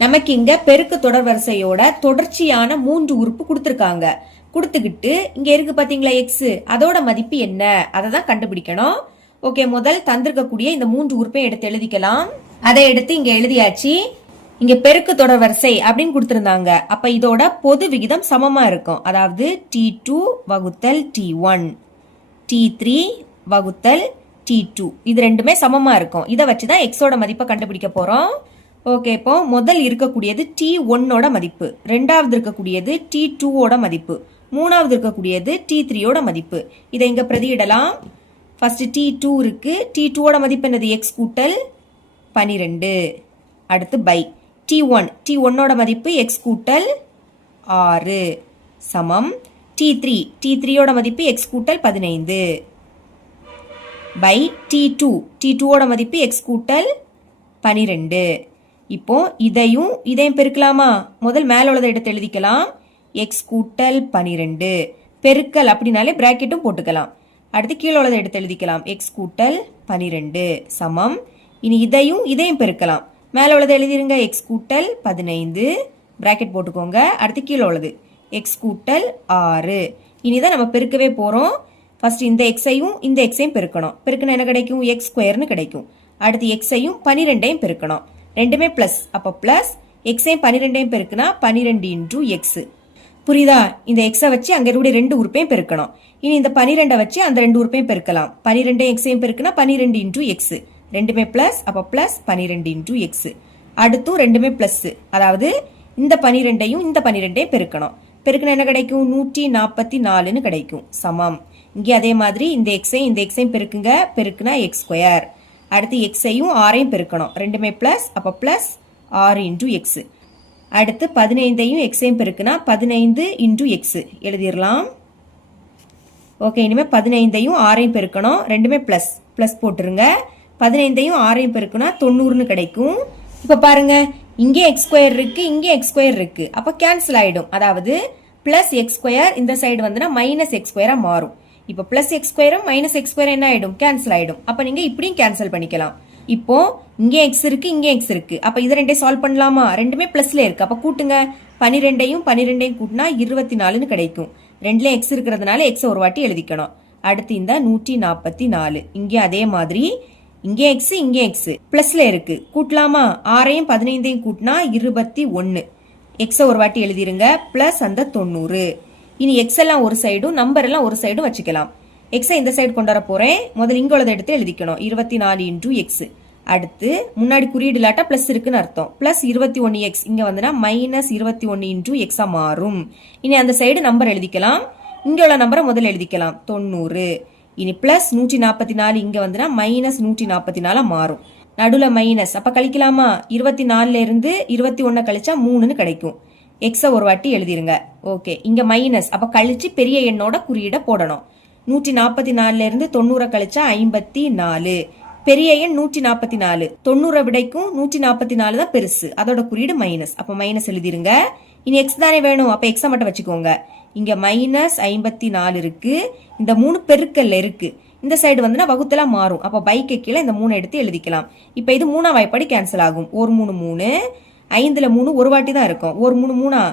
நமக்கு இங்க பெருக்கு தொடர் வரிசையோட தொடர்ச்சியான 3 உறுப்பு கொடுத்திருக்காங்க. கொடுத்துக்கிட்டு இங்க இருக்கு பாத்தீங்களா எக்ஸ், அதோட மதிப்பு என்ன அதை தான் கண்டுபிடிக்கணும். ஓகே, முதல் தந்திருக்கக்கூடிய இந்த 3 உறுப்பை எடுத்து எழுதிக்கலாம். அதை எடுத்து இங்க எழுதியாச்சு. இங்க பெருக்கு தொடர் வரிசை அப்படின்னு கொடுத்திருந்தாங்க. அப்ப இதோட பொது விகிதம் சமமா இருக்கும். அதாவது T2 வகுத்தல் T1, T3 வகுத்தல் T2, இது ரெண்டுமே சமமா இருக்கும். இதை வச்சுதான் எக்ஸோட மதிப்பை கண்டுபிடிக்க போறோம். ஓகே, இப்போ முதல் இருக்கக்கூடியது T1ஓட மதிப்பு, ரெண்டாவது இருக்கக்கூடியது T2ஓட மதிப்பு, மூணாவது இருக்கக்கூடியது T3ஓட மதிப்பு. இதை இங்க பிரதியிடலாம். ஃபர்ஸ்ட் T2 இருக்கு. T2ஓட மதிப்பு என்னது? எக்ஸ் கூட்டல் 12. அடுத்து பை T1, T1ஓட மதிப்பு எக்ஸ் கூட்டல் 6 சமம் T3, T3ஓட மதிப்பு எக்ஸ் கூட்டல் 15 பை T2, T2ஓட மதிப்பு எக்ஸ் கூட்டல் 12. இப்போ இதையும் பெருக்கலாமா? முதல் மேல உள்ளதை எடுத்து எழுதிக்கலாம். எக்ஸ் கூட்டல் 12 பெருக்கல் அப்படின்னாலே பிராக்கெட்டும் போட்டுக்கலாம். அடுத்து கீழே உள்ளதை எடுத்து எழுதிக்கலாம். எக்ஸ் கூட்டல் 12 சமம். இனி இதையும் பெருக்கலாம். மேல உள்ளதை எழுதிருங்க. எக்ஸ் கூட்டல் 15 பிராக்கெட் போட்டுக்கோங்க. அடுத்து கீழே உள்ளது எக்ஸ் கூட்டல் 6. இனிதான் நம்ம பெருக்கவே போறோம். ஃபர்ஸ்ட் இந்த எக்ஸையும் பெருக்கணும். பெருக்கணும் என்ன கிடைக்கும்? எக்ஸ் ஸ்கொயர்னு கிடைக்கும். அடுத்து எக்ஸையும் 12ஐயும் பெருக்கணும். ரெண்டுமே பிளஸ். அப்ப பிளஸ் எக்ஸையும் 12ஐயும் பெருக்குனா 12 இன்டூ எக்ஸ். புரியுதா? இந்த எக்ஸை வச்சு அங்க இருக்கக்கூடிய 2 உறுப்பையும் பெருக்கணும். இனி இந்த 12 வச்சு அந்த 2 உறுப்பையும் பெருக்கலாம். 12 எக்ஸையும் பெருக்குனா 12 இன்டூ எக்ஸ். ரெண்டுமே பிளஸ். அப்ப பிளஸ் 12 இன்டூ எக்ஸ். அடுத்தும் ரெண்டுமே பிளஸ். அதாவது இந்த 12ஐயும் இந்த 12ஐயும் பெருக்கணும். பெருக்கணும் என்ன கிடைக்கும்? 144ன்னு கிடைக்கும். சமம். இங்கே அதே மாதிரி இந்த எக்ஸையும் பெருக்குங்க. பெருக்குனா எக்ஸ் ஸ்கொயர். அடுத்து எக்ஸையும் 6ஐயும் பெருக்கணும். ரெண்டுமே பிளஸ். அப்ப பிளஸ் 6 இன்டூ எக்ஸ். அடுத்து 15ஐயும் எக்ஸையும் பெருக்குனா 15 இன்டூ எக்ஸ் எழுதிடலாம். ஓகே, இனிமே 15ஐயும் 6ஐயும் பெருக்கணும். ரெண்டுமே பிளஸ். பிளஸ் போட்டுருங்க. 15ஐயும் 6ஐயும் பெருக்குனா 90ன்னு கிடைக்கும். இப்ப பாருங்க, இங்கே எக்ஸ் ஸ்கொயர் இருக்கு, இங்கே எக்ஸ் ஸ்கொயர் இருக்கு. அப்ப கேன்சல் ஆயிடும். அதாவது பிளஸ் எக்ஸ் ஸ்கொயர் இந்த சைடு வந்துன்னா மைனஸ் எக்ஸ் ஸ்கொயரா மாறும். இப்போ பிளஸ் எக்ஸ் ஸ்கொயரும் மைனஸ் எக்ஸ் ஸ்கொயர் என்ன ஆயிடும்? கேன்சல் ஆயிடும். அப்ப நீங்க இப்படியும் கேன்சல் பண்ணிக்கலாம். இப்போ இங்கே எக்ஸ் இருக்கு, இங்கே எக்ஸ் இருக்கு. அப்ப இதை ரெண்டே சால்வ் பண்ணலாமா? ரெண்டுமே பிளஸ்ல இருக்கு. அப்ப கூட்டுங்க. 12ஐயும் கூட்டினா 24ன்னு கிடைக்கும். ரெண்டுல எக்ஸ் இருக்கிறதுனால எக்ஸ் ஒரு வாட்டி எழுதிக்கணும். அடுத்து இந்த 144. இங்கே அதே மாதிரி இங்கே எக்ஸ் பிளஸ்ல இருக்கு. கூட்டலாமா? 6ஐயும் 15ஐயும் கூட்டினா 21. எக்ஸ ஒரு வாட்டி எழுதிருங்க. பிளஸ் அந்த 90. இனி எக்ஸ் எல்லாம் ஒரு சைடும் நம்பர் எல்லாம் ஒரு சைடும் வச்சுக்கலாம். எக்ஸை இந்த சைடு கொண்டு வர போறேன். முதல்ல இங்க உள்ளதை எடுத்து எழுதிக்கணும். 24 இன்டூ எக்ஸ். அடுத்து முன்னாடி குறியீடு இல்லாட்டா பிளஸ் இருக்குன்னு அர்த்தம். பிளஸ் 21 எக்ஸ் இங்க வந்துன்னா மைனஸ் 21 இன்டூ எக்ஸா மாறும். இனி அந்த சைடு நம்பர் எழுதிக்கலாம். இங்க உள்ள நம்பரை முதல்ல எழுதிக்கலாம். 90. இனி பிளஸ் 144 இங்க வந்துன்னா மைனஸ் 144 மாறும். நடுல மைனஸ். அப்ப கழிக்கலாமா? 24ல இருந்து 21 கழிச்சா 3ன்னு கிடைக்கும். எக்ஸ ஒரு வாட்டி எழுதிருங்க. ஓகே, இங்க மைனஸ். அப்ப கழிச்சு பெரிய எண்ணோட குறியீட போடணும். 144ல இருந்து 90 கழிச்சா 54. பெரிய எண் 144. 90 விடைக்கும் 144 தான் பெருசு. அதோட குறியீடு மைனஸ். அப்ப மைனஸ் எழுதிருங்க. இனி எக்ஸ் தானே வேணும். அப்ப எக்ஸ மட்டும் வச்சுக்கோங்க. இங்க மைனஸ் 54 இருக்கு. இந்த 3 பெருக்கல்ல இருக்கு. இந்த சைடு வந்துன்னா வகுத்தலா மாறும். அப்ப பைக்கு கீழே இந்த 3 எடுத்து எழுதிக்கலாம். இப்ப இது 3ஆம் வாய்ப்பாடி கேன்சல் ஆகும். 1 3 3. 5ல 3 ஒரு வாட்டி தான் இருக்கும். 1 3 3.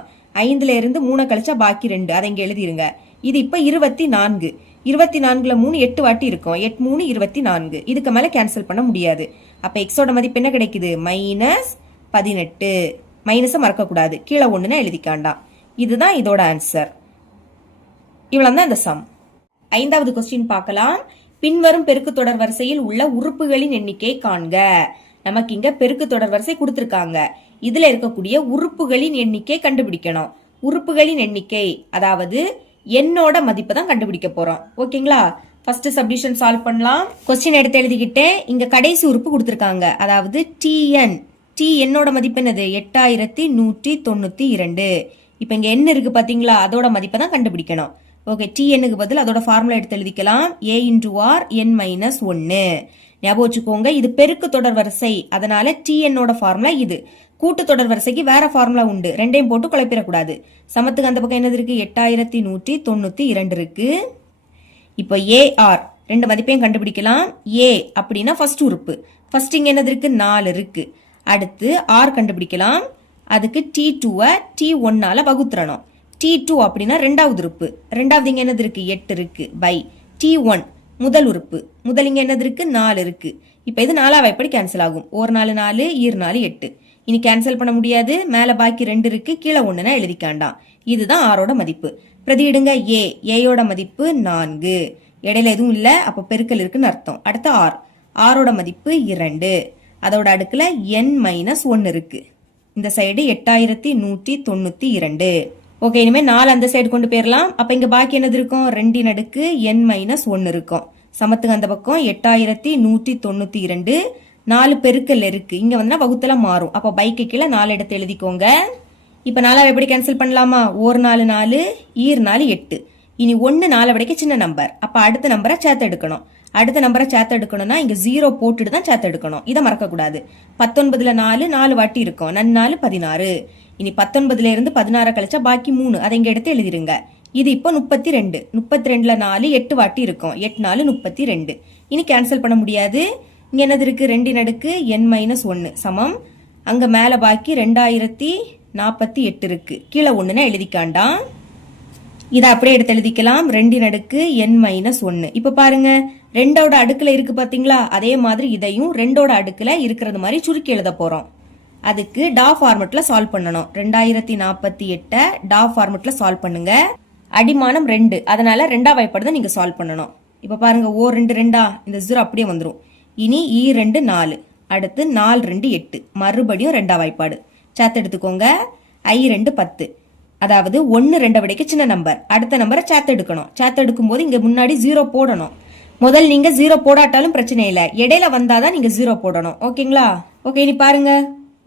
5ல இருந்து 3 கழிச்சா பாக்கி 2. அதை இங்க எழுதிருங்க. இது இப்ப 24. 24ல 3 8 வாட்டி இருக்கும். 8 3 24. இதுக்கு மேல கேன்சல் பண்ண முடியாது. அப்ப எக்ஸோட மதிப்பு என்ன கிடைக்குது? மைனஸ் 18. மைனஸ மறக்க கூடாது. கீழே 1ன்னு எழுதிக்காண்டாம். இதுதான் இதோட ஆன்சர். இவ்வளவுதான் இந்த சம். 5வது கொஸ்டின் பார்க்கலாம். பின்வரும் பெருக்கு தொடர் வரிசையில் உள்ள உறுப்புகளின் எண்ணிக்கை காண்க. நமக்கு இங்க பெருக்கு தொடர் வரிசை கொடுத்திருக்காங்க. இதுல இருக்கக்கூடிய உறுப்புகளின் எண்ணிக்கை கண்டுபிடிக்கணும். உறுப்புகளின் எண்ணிக்கை அதாவது எண்ணோட மதிப்பு தான் கண்டுபிடிக்க போறோம். ஓகேங்களா? ஃபர்ஸ்ட் சப்டிவிஷன் சால்வ் பண்ணலாம். கொஸ்டின் எடுத்து எழுதிக்கிட்டேன். இங்க கடைசி உறுப்பு கொடுத்திருக்காங்க. அதாவது TN. என்னோட மதிப்பு என்னது? 8192. இப்ப இங்க என்ன இருக்கு பாத்தீங்களா? அதோட மதிப்பை தான் கண்டுபிடிக்கணும். ஓகே, TNக்கு பதில் அதோட ஃபார்முலா எடுத்து எழுதிக்கலாம். A into R n minus 1. ஞாபகம் வச்சுக்கோங்க, இது பெருக்கு தொடர் வரிசை. அதனால TNோட ஃபார்முலா இது. கூட்டு தொடர் வரிசைக்கு வேற ஃபார்முலா உண்டு. ரெண்டையும் போட்டு குழப்பிடக்கூடாது. சமத்துக்கு அந்த பக்கம் என்னது இருக்கு? 8192 இருக்கு. இப்போ AR ரெண்டு மதிப்பையும் கண்டுபிடிக்கலாம். A அப்படின்னா ஃபர்ஸ்ட் உறுப்பு. ஃபர்ஸ்ட் இங்க என்னது இருக்கு? 4 இருக்கு. அடுத்து R கண்டுபிடிக்கலாம். அதுக்கு T2-வை T1-ஆல வகுத்துறணும். T2 அப்படின்னா ரெண்டாவது உறுப்பு. ரெண்டாவது இங்க என்னது இருக்கு? 8 இருக்கு. பை T1 முதல் உறுப்பு. முதல் இங்க என்னது இருக்கு? 4 இருக்கு. இப்போ இது 4 வாய்ப்படி கேன்சல் ஆகும். ஒரு 4 4, ஈர் 4 8. இனி கேன்சல் பண்ண முடியாது. மேல பாக்கி 2 இருக்கு, கீழே 1னா எழுதிக்காண்டாம். இதுதான் ஆரோட மதிப்பு. பிரதியிடுங்க ஏயோட மதிப்பு 4. இடையில எதுவும் இல்ல, அப்ப பெருக்கல் இருக்குன்னு அர்த்தம். அடுத்து ஆரோட மதிப்பு 2. அதோட அடுக்குல n-1 இருக்கு. இந்த சைடு 8192. ஓகே, இனிமே 4 அந்த சைடு கொண்டு போயிடலாம். அப்ப இங்க பாக்கி என்னது இருக்கும்? 2 அடுக்கு n-1 இருக்கும். சமத்துக்கு அந்த பக்கம் 8192. 4 பெருக்கல் இருக்கு. இங்க வந்தா வகுத்தலாம் மாறும். அப்ப பைக்கு கீழே 4 எடுத்து எழுதிக்கோங்க. இப்ப 4 எப்படி கேன்சல் பண்ணலாமா? ஒரு 4 4, ஈர் 4 8. இனி 1 4 விடைக்கு சின்ன நம்பர். அப்ப அடுத்த நம்பரை சேர்த்து எடுக்கணும். அடுத்த நம்பரை சேர்த்து எடுக்கணும்னா இங்க 0 போட்டுட்டு தான் சேர்த்து எடுக்கணும். இதை மறக்க கூடாது. 19ல 4 வாட்டி இருக்கும். 4 16. இனி 19ல இருந்து 16 கழிச்சா பாக்கி 3. அதை இங்க எடுத்து எழுதிருங்க. இது இப்போ 32. 32ல 4 8 வாட்டி இருக்கும். 8 4 32. இனி கேன்சல் பண்ண முடியாது. இங்க என்னது இருக்கு? 2 அடுக்கு n-1 சமம். அங்க மேல பாக்கி 2048 இருக்கு. கீழே 1னா எழுதிக்காண்டாம். இதை அப்படியே எடுத்து எழுதிக்கலாம். 2 அடுக்கு n-1. இப்ப பாருங்க, 2ஓட அடுக்குல இருக்கு பாத்தீங்களா? அதே மாதிரி இதையும் 2ஓட அடுக்குல இருக்கிறது மாதிரி சுருக்கி எழுத போறோம். அதுக்கு டா ஃபார்மெட்ல சால்வ் பண்ணணும். 2048 டா ஃபார்மெட்ல சால்வ் பண்ணுங்க. அடிமானம் 2, அதனால 2ஆ வாய்ப்பாடு நீங்க சால்வ் பண்ணணும். இப்ப பாருங்க, ஓ 2 2, இந்த 0 அப்படியே வந்துரும். இனி E2 4, அடுத்து 4 2 8, மறுபடியும் 2ஆ வாய்ப்பாடு சேர்த்து எடுத்துக்கோங்க. I2 10. அதாவது 1 2 விடைக்கு சின்ன நம்பர். அடுத்த நம்பரை சேர்த்து எடுக்கணும். சேர்த்து எடுக்கும் போது இங்க முன்னாடி 0 போடணும். முதல் நீங்க 0 போடாட்டாலும் பிரச்சனை இல்ல, இடையில வந்தாதான் நீங்க 0 போடணும். ஓகேங்களா? ஓகே, இனி பாருங்க,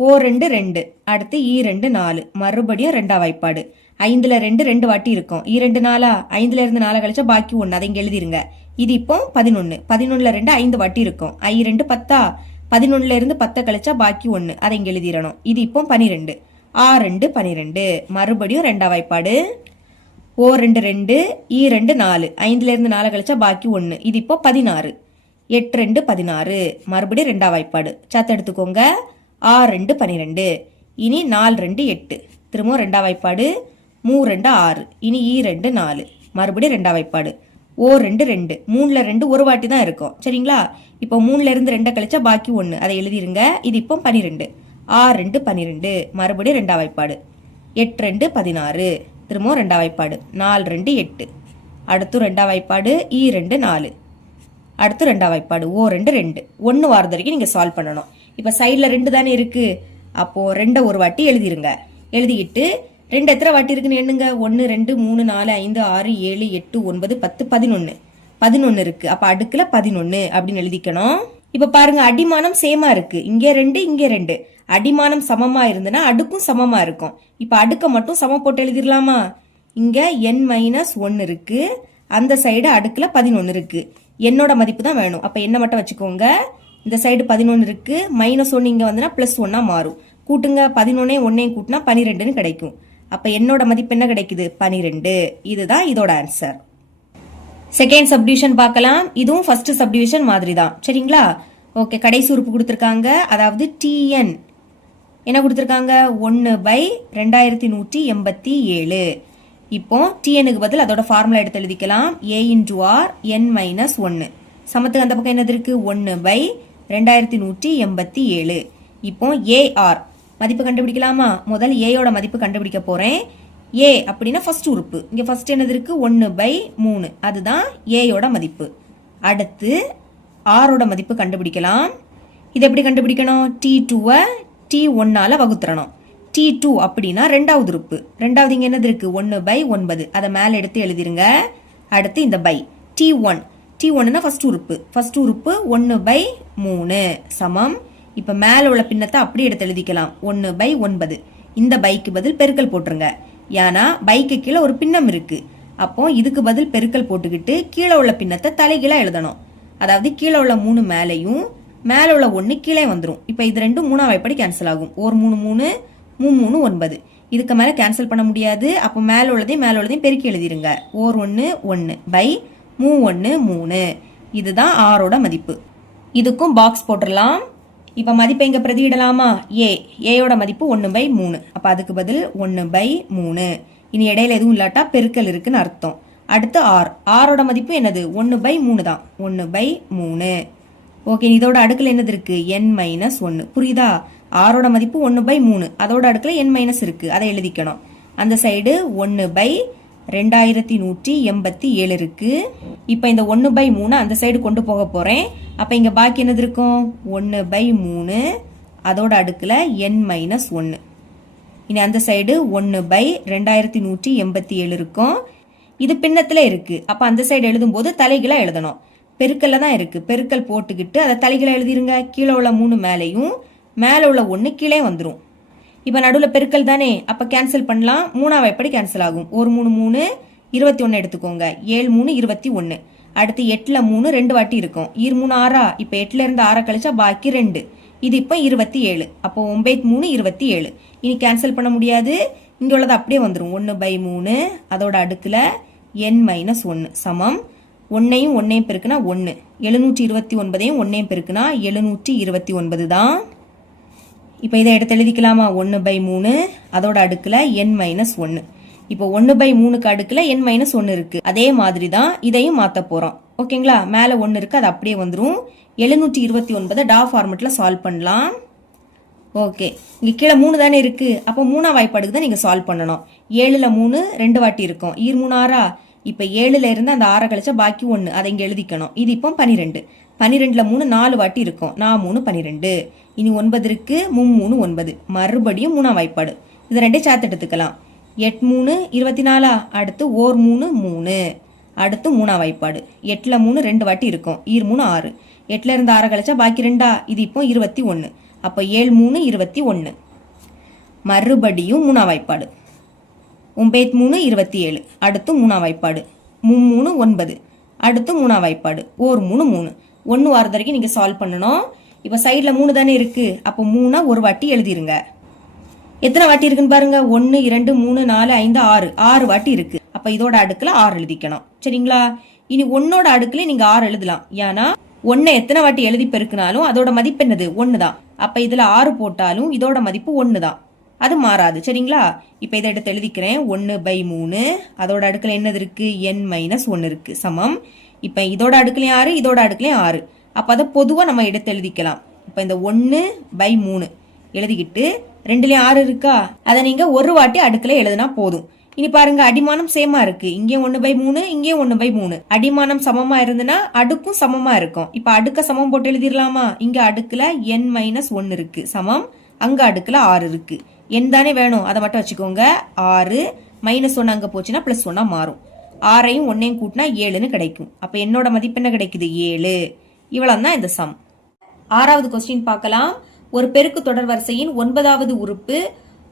ஓ 2 2, அடுத்து E2 4, மறுபடியும் 2ஆ வாய்ப்பாடு. 5ல 2 2 வாட்டி இருக்கும். E2 4, 5ல இருந்து 4 கழிச்சா பாக்கி 1. அதை இங்க எழுதிருங்க. இது இப்போ 11. 11ல 2 5 வாட்டி இருக்கும். I2 10. 11ல இருந்து 10 கழிச்சா பாக்கி 1. அதை இங்க எழுதிடணும். இது இப்போ 12. A2 12, மறுபடியும் 2ஆ வாய்ப்பாடு. ஓ 2 2, E2 4, 5ல இருந்து 4 கழிச்சா பாக்கி 1. இது இப்போ 16. 8 2 16, மறுபடியும் 2ஆ வாய்ப்பாடு சேர்த்து எடுத்துக்கோங்க. A2 12. இனி 4 2 8, திரும்ப 2ஆ வாய்ப்பாடு. 3 2 6, இனி E2 4, மறுபடியும் 2ஆ வாய்ப்பாடு. ஓ 2 2, 3ல 2 ஒரு வாட்டி தான் இருக்கும். சரிங்களா? இப்போ 3ல இருந்து 2 கழிச்சா பாக்கி 1. அதை எழுதிருங்க. இது இப்போ 12. A2 12, மறுபடியும் 2ஆ வாய்ப்பாடு. 8 2 16, திரும்ப 2ஆ வாய்ப்பாடு. 4 2 8, அடுத்து 2ஆ வாய்ப்பாடு. E2 4, அடுத்து 2ஆ வாய்ப்பாடு. ஓ 2 2, 1 வாரது வரைக்கும் நீங்க சால்வ் பண்ணணும். இப்ப சைட்ல 2 தானே இருக்கு, அப்போ 2 ஒரு வாட்டி எழுதிருங்க. எழுதிக்கிட்டு 2 எத்தனை வாட்டி இருக்குன்னு எண்ணுங்க. 1 2 3 4 5 6 7 8 9 10 11. 11 இருக்கு. அப்ப அடுக்குல 11 அப்படின்னு எழுதிக்கணும். இப்ப பாருங்க, அடிமானம் சேமா இருக்கு. இங்க 2 இங்க 2. அடிமானம் சமமா இருந்ததுன்னா அடுக்கும் சமமா இருக்கும். இப்ப அடுக்க மட்டும் சமம் போட்டு எழுதிடலாமா? இங்க n-1 இருக்கு. அந்த சைடு அடுக்குல 11 இருக்கு. என்னோட மதிப்பு தான் வேணும். அப்ப என்ன மட்டும் வச்சுக்கோங்க. இந்த சைடு 11 இருக்கு. -1 இங்க வந்துன்னா +1 மாறும். கூட்டுங்க. 11 1 கூட்டினா 12ன்னு கிடைக்கும். அப்ப என்னோட மதிப்பு என்ன கிடைக்குது? 12. இதுதான் இதோட ஆன்சர். செகண்ட் சப்டிவிஷன் பார்க்கலாம். இதுவும் ஃபர்ஸ்ட் சப்டிவிஷன் மாதிரி தான். சரிங்களா? ஓகே, கடைசி உறுப்பு கொடுத்துருக்காங்க. அதாவது TN என்ன கொடுத்துருக்காங்க? 1/2187. இப்போ TNக்கு பதில் அதோட ஃபார்முலா எடுத்து எழுதிக்கலாம். A×R n-1. சமத்துக்கு அந்த பக்கம் என்னது இருக்கு? 1/2187. இப்போ AR மதிப்பு கண்டுபிடிக்கலாமா? முதல் ஏயோட மதிப்பு கண்டுபிடிக்க போறேன். ஏ அப்படின்னா ஃபர்ஸ்ட் உறுப்பு. இங்க ஃபர்ஸ்ட் என்னது இருக்கு? 1/3. அதுதான் ஏயோட மதிப்பு. அடுத்து ஆரோட மதிப்பு கண்டுபிடிக்கலாம். இது எப்படி கண்டுபிடிக்கணும்? T2-வை T1-ஆல வகுத்துறணும். T2 அப்படின்னா ரெண்டாவது உறுப்பு. ரெண்டாவது இங்க என்னது இருக்கு? 1/9. அதை மேல எடுத்து எழுதிருங்க. அடுத்து இந்த பை T1னா ஃபர்ஸ்ட் உறுப்பு. ஃபர்ஸ்ட் உறுப்பு 1/3 சமம். இப்ப மேல உள்ள பின்னத்தை அப்படியே எடுத்து எழுதிக்கலாம். 1/9. இந்த பைக்கு பதில் பெருக்கல் போட்டுருங்க. ஏன்னா பைக்கு கீழே ஒரு பின்னம் இருக்கு. அப்போ இதுக்கு பதில் பெருக்கல் போட்டுக்கிட்டு கீழே உள்ள பின்னத்தை தலைகீழா எழுதணும். அதாவது கீழே உள்ள 3 மேலையும் மேல உள்ள 1 கீழே வந்துரும். இப்ப இது ரெண்டும் 3ஆ வாய்ப்பாடு கேன்சல் ஆகும். 1 3 3 3 3 9. இதுக்கு மேல கேன்சல் பண்ண முடியாது. அப்போ மேல உள்ளதையும் பெருக்கி எழுதிருங்க. 1 1 1 பை 3 1 3. இதுதான் ஆரோட மதிப்பு. இதுக்கும் பாக்ஸ் போட்டுடலாம். இப்ப மதிப்பை இங்க பிரதியிடலாமா? ஏயோட மதிப்பு 1/3. அப்ப அதுக்கு பதில் 1/3. இனி இடையில எதுவும் இல்லாட்டா பெருக்கல் இருக்குன்னு அர்த்தம். அடுத்து ஆரோட மதிப்பு என்னது? 1/3 தான். 1/3. ஓகே, இதோட அடுக்குல என்னது இருக்கு? n-1. புரியுதா? ஆரோட மதிப்பு 1/3, அதோட அடுக்குல n- இருக்கு, அதை எழுதிக்கணும். அந்த சைடு 1/2187 இருக்கு. இப்ப இந்த 1/3 அந்த சைடு கொண்டு போக போறேன். அப்ப இங்க பாக்கி என்னது இருக்கும்? 1/3, அதோட அடுக்குல n-1. இனி அந்த சைடு 1/2187 இருக்கும். இது பின்னத்துல இருக்கு. அப்ப அந்த சைடு எழுதும் போது தலைகீழா எழுதணும். பெருக்கல்ல தான் இருக்கு. பெருக்கல் போட்டுக்கிட்டு அதை தலைகீழா எழுதிருங்க. கீழே உள்ள 3 மேலையும் மேல உள்ள 1 கீழே வந்துரும். இப்ப நடுவுல பெருக்கல் தானே, அப்ப கேன்சல் பண்ணலாம். 3ஆவது எப்படி கேன்சல் ஆகும்? 1 3 3 21 எடுத்துக்கோங்க. 7 3 21. அடுத்து 8ல 3 2 வாட்டி இருக்கும். 3 6. இப்ப 8ல இருந்து 6 கழிச்சா பாக்கி 2. இது இப்ப 27. அப்போ 9 27. இனி கேன்சல் பண்ண முடியாது. இங்க உள்ளது அப்படியே வந்துரும். 1/3, அதோட அடுக்குல n-1 சமம் 1ஐயும் 1ஐயும் பெருக்குனா 1. 729ஐயும் 1ஐயும் பெருக்குனா 729 தான். இப்ப இதை எடுத்து எழுதிக்கலாமா? 1/3, அதோட அடுக்குல n-1. இப்போ 1/3க்கு அடுக்குல n-1 இருக்கு. அதே மாதிரி தான் இதையும் மாத்த போறோம். ஓகேங்களா? மேல 1 இருக்கு, அது அப்படியே வந்துரும். 729 டா ஃபார்மெட்ல சால்வ் பண்ணலாம். ஓகே, இங்க கீழே 3 தானே இருக்கு. அப்போ 3ஆம் வாய்ப்பாடுக்கு தான் நீங்க சால்வ் பண்ணணும். 7ல 3 2 வாட்டி இருக்கும். 3 6. இப்ப 7ல இருந்து அந்த 6 கழிச்சா பாக்கி 1, அதை இங்க எழுதிக்கணும். இது இப்போ 12. 12ல 3 4 வாட்டி இருக்கும். 4 3 12. இனி 9 இருக்கு. 3 9. மறுபடியும் 3ஆம் வாய்ப்பாடு. இதை ரெண்டையும் சேர்த்து எடுத்துக்கலாம். 8 3 24. அடுத்து 1 3 3. அடுத்து 3ஆம் வாய்ப்பாடு. 8ல 3 2 வாட்டி இருக்கும். 3 6. 8ல இருந்து 6 கழிச்சா பாக்கி 2. இது இப்போ 21. அப்ப 7 3 21. மறுபடியும் 3ஆம் வாய்ப்பாடு. 9 3 27. அடுத்து 3ஆம் வாய்ப்பாடு. 3 9. அடுத்து 3ஆம் வாய்ப்பாடு. 1 3 3. 1 வாரது வரைக்கும் நீங்க சால்வ் பண்ணணும். இப்ப சைட்ல 3 தானே இருக்கு. அப்போ 3 ஒரு வாட்டி எழுதிருங்க. எத்தனை வாட்டி இருக்குன்னு பாருங்க. 1 2 3 4 5 6. 6 வாட்டி இருக்கு. அப்ப இதோட அடுக்குல 6 எழுதிக்கணும். சரிங்களா? இனி 1ஓட அடுக்குல நீங்க 6 எழுதலாம். ஏன்னா 1 எத்தனை வாட்டி எழுதி பெருக்கினாலும் அதோட மதிப்பு என்னது? 1 தான். அப்ப இதுல 6 போட்டாலும் இதோட மதிப்பு 1 தான். அது மாறாது. சரிங்களா? இப்ப இதை எடுத்து எழுதிக்கிறேன். 1/3, அதோட அடுக்குல என்னது இருக்கு? n-1 இருக்கு சமம். இப்ப இதோட அடுக்குலயும் 6, இதோட அடுக்குலயும் 6. அப்ப அதை பொதுவா நம்ம எடுத்து எழுதிக்கலாம். இப்ப இந்த 1/3 எழுதிக்கிட்டு 2லயும் 6 இருக்கா, அதை நீங்க ஒரு வாட்டி அடுக்குல எழுதுனா போதும். இனி பாருங்க, அடிமானம் சேமா இருக்கு. இங்கே 1/3, இங்கே 1/3. அடிமானம் சமமா இருந்துன்னா அடுக்கும் சமமா இருக்கும். இப்ப அடுக்க சமம் போட்டு எழுதிடலாமா? இங்க அடுக்குல n-1 இருக்கு சமம், அங்க அடுக்குல 6 இருக்கு. n தானே வேணும், அதை மட்டும் வச்சுக்கோங்க. 6 -1 அங்க போச்சுன்னா +1 மாறும். 6ஐயும் 1ஐயும் கூட்டினா 7ன்னு கிடைக்கும். அப்ப என்னோட மதிப்பு என்ன கிடைக்குது? 7. இவ்வளவு தான் இந்த சம். 6வது கொஸ்டின் பார்க்கலாம். ஒரு பெருக்கு தொடர் வரிசையின் 9வது உறுப்பு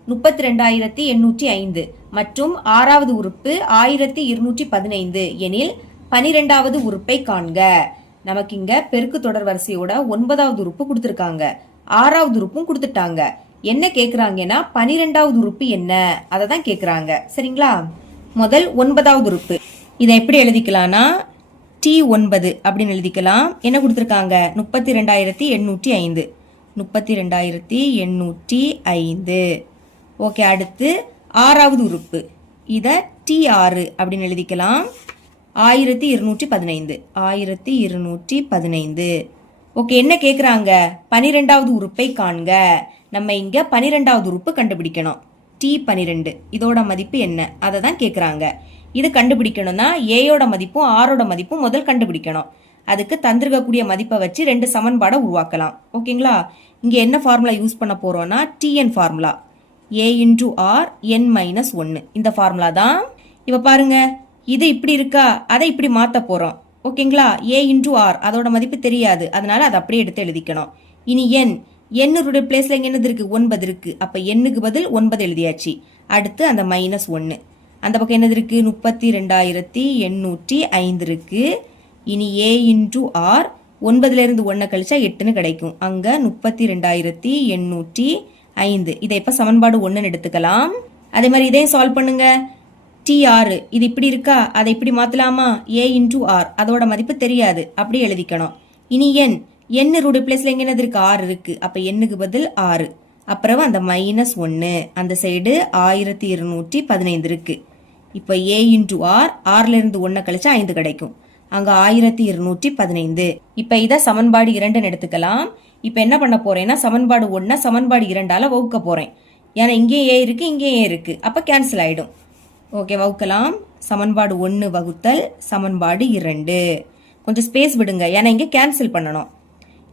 32,805 மற்றும் 6வது உறுப்பு 1215 எனில் 12வது உறுப்பை காண்க. நமக்கு இங்க பெருக்கு தொடர் வரிசையோட 9வது உறுப்பு கொடுத்திருக்காங்க, 6வது உறுப்பும் கொடுத்துட்டாங்க. என்ன கேக்குறாங்கன்னா 12வது உறுப்பு என்ன, அதை தான் கேக்குறாங்க. சரிங்களா? முதல் 9வது உறுப்பு இதை எப்படி எழுதிக்கலாம்னா T9 அப்படின்னு எழுதிக்கலாம். என்ன கொடுத்திருக்காங்க? 32,805. 32,805. ஓகே, அடுத்து 6வது உறுப்பு இத T6 அப்படின்னு எழுதிக்கலாம். 1215. 1215. ஓகே, என்ன கேக்குறாங்க? 12வது உறுப்பை காண்க. நம்ம இங்க 12வது உறுப்பு கண்டுபிடிக்கணும். T12 இதோட மதிப்பு என்ன, அதை தான் கேக்குறாங்க. இது கண்டுபிடிக்கணும்னா ஏயோட மதிப்பும் ஆரோட மதிப்பும் முதல் கண்டுபிடிக்கணும். அதுக்கு தந்திருக்கக்கூடிய மதிப்பை வச்சு 2 சமன்பாடை உருவாக்கலாம். ஓகேங்களா? இங்க என்ன ஃபார்முலா யூஸ் பண்ண போறோம்னா TN formula, A × R n-1. இந்த ஃபார்முலா தான். இப்ப பாருங்க, இது இப்படி இருக்கா, அதை இப்படி மாத்த போறோம். ஓகேங்களா? A × R அதோட மதிப்பு தெரியாது, அதனால அதை அப்படியே எடுத்து எழுதிக்கணும். இனி n பிளேஸ்ல எங்க என்னது இருக்கு? 9 இருக்கு. அப்ப n-க்கு பதில் 9 எழுதியாச்சு. அடுத்து அந்த -1, அந்த பக்கம் என்னது இருக்கு? 32,805 இருக்கு. இனி A × R 9ல இருந்து 1 கழிச்சா 8ன்னு கிடைக்கும். அங்க 32,805. இதை இப்ப சமன்பாடு 1ன்னு எடுத்துக்கலாம். அதே மாதிரி இதையும் சால்வ் பண்ணுங்க. T6 இது இப்படி இருக்கா, அதை இப்படி மாத்தலாமா? A × R அதோட மதிப்பு தெரியாது, அப்படி எழுதிக்கணும். இனி எண்ணுடைய பிளேஸ்ல எங்க என்னது இருக்கு 6 இருக்கு. அப்ப எண்ணுக்கு பதில் 6. அப்புறம் அந்த -1 அந்த சைடு 1215 இருக்கு. இப்ப a இன்டு ஆர், ஆறுல இருந்து 1 கழிச்சா 5 கிடைக்கும். அங்க 1215. இப்ப இத சமன்பாடு 2 எடுத்துக்கலாம். இப்ப என்ன பண்ண போறேன்னா சமன்பாடு 1 சமன்பாடு 2ஆல வகுக்க போறேன். ஏன்னா இங்கே a இருக்கு, இங்கே a இருக்கு. அப்ப கேன்சல் ஆயிடும். ஓகே, வகுக்கலாம். சமன்பாடு 1 வகுத்தல் சமன்பாடு 2. கொஞ்சம் ஸ்பேஸ் விடுங்க, ஏன்னா இங்க கேன்சல் பண்ணணும்.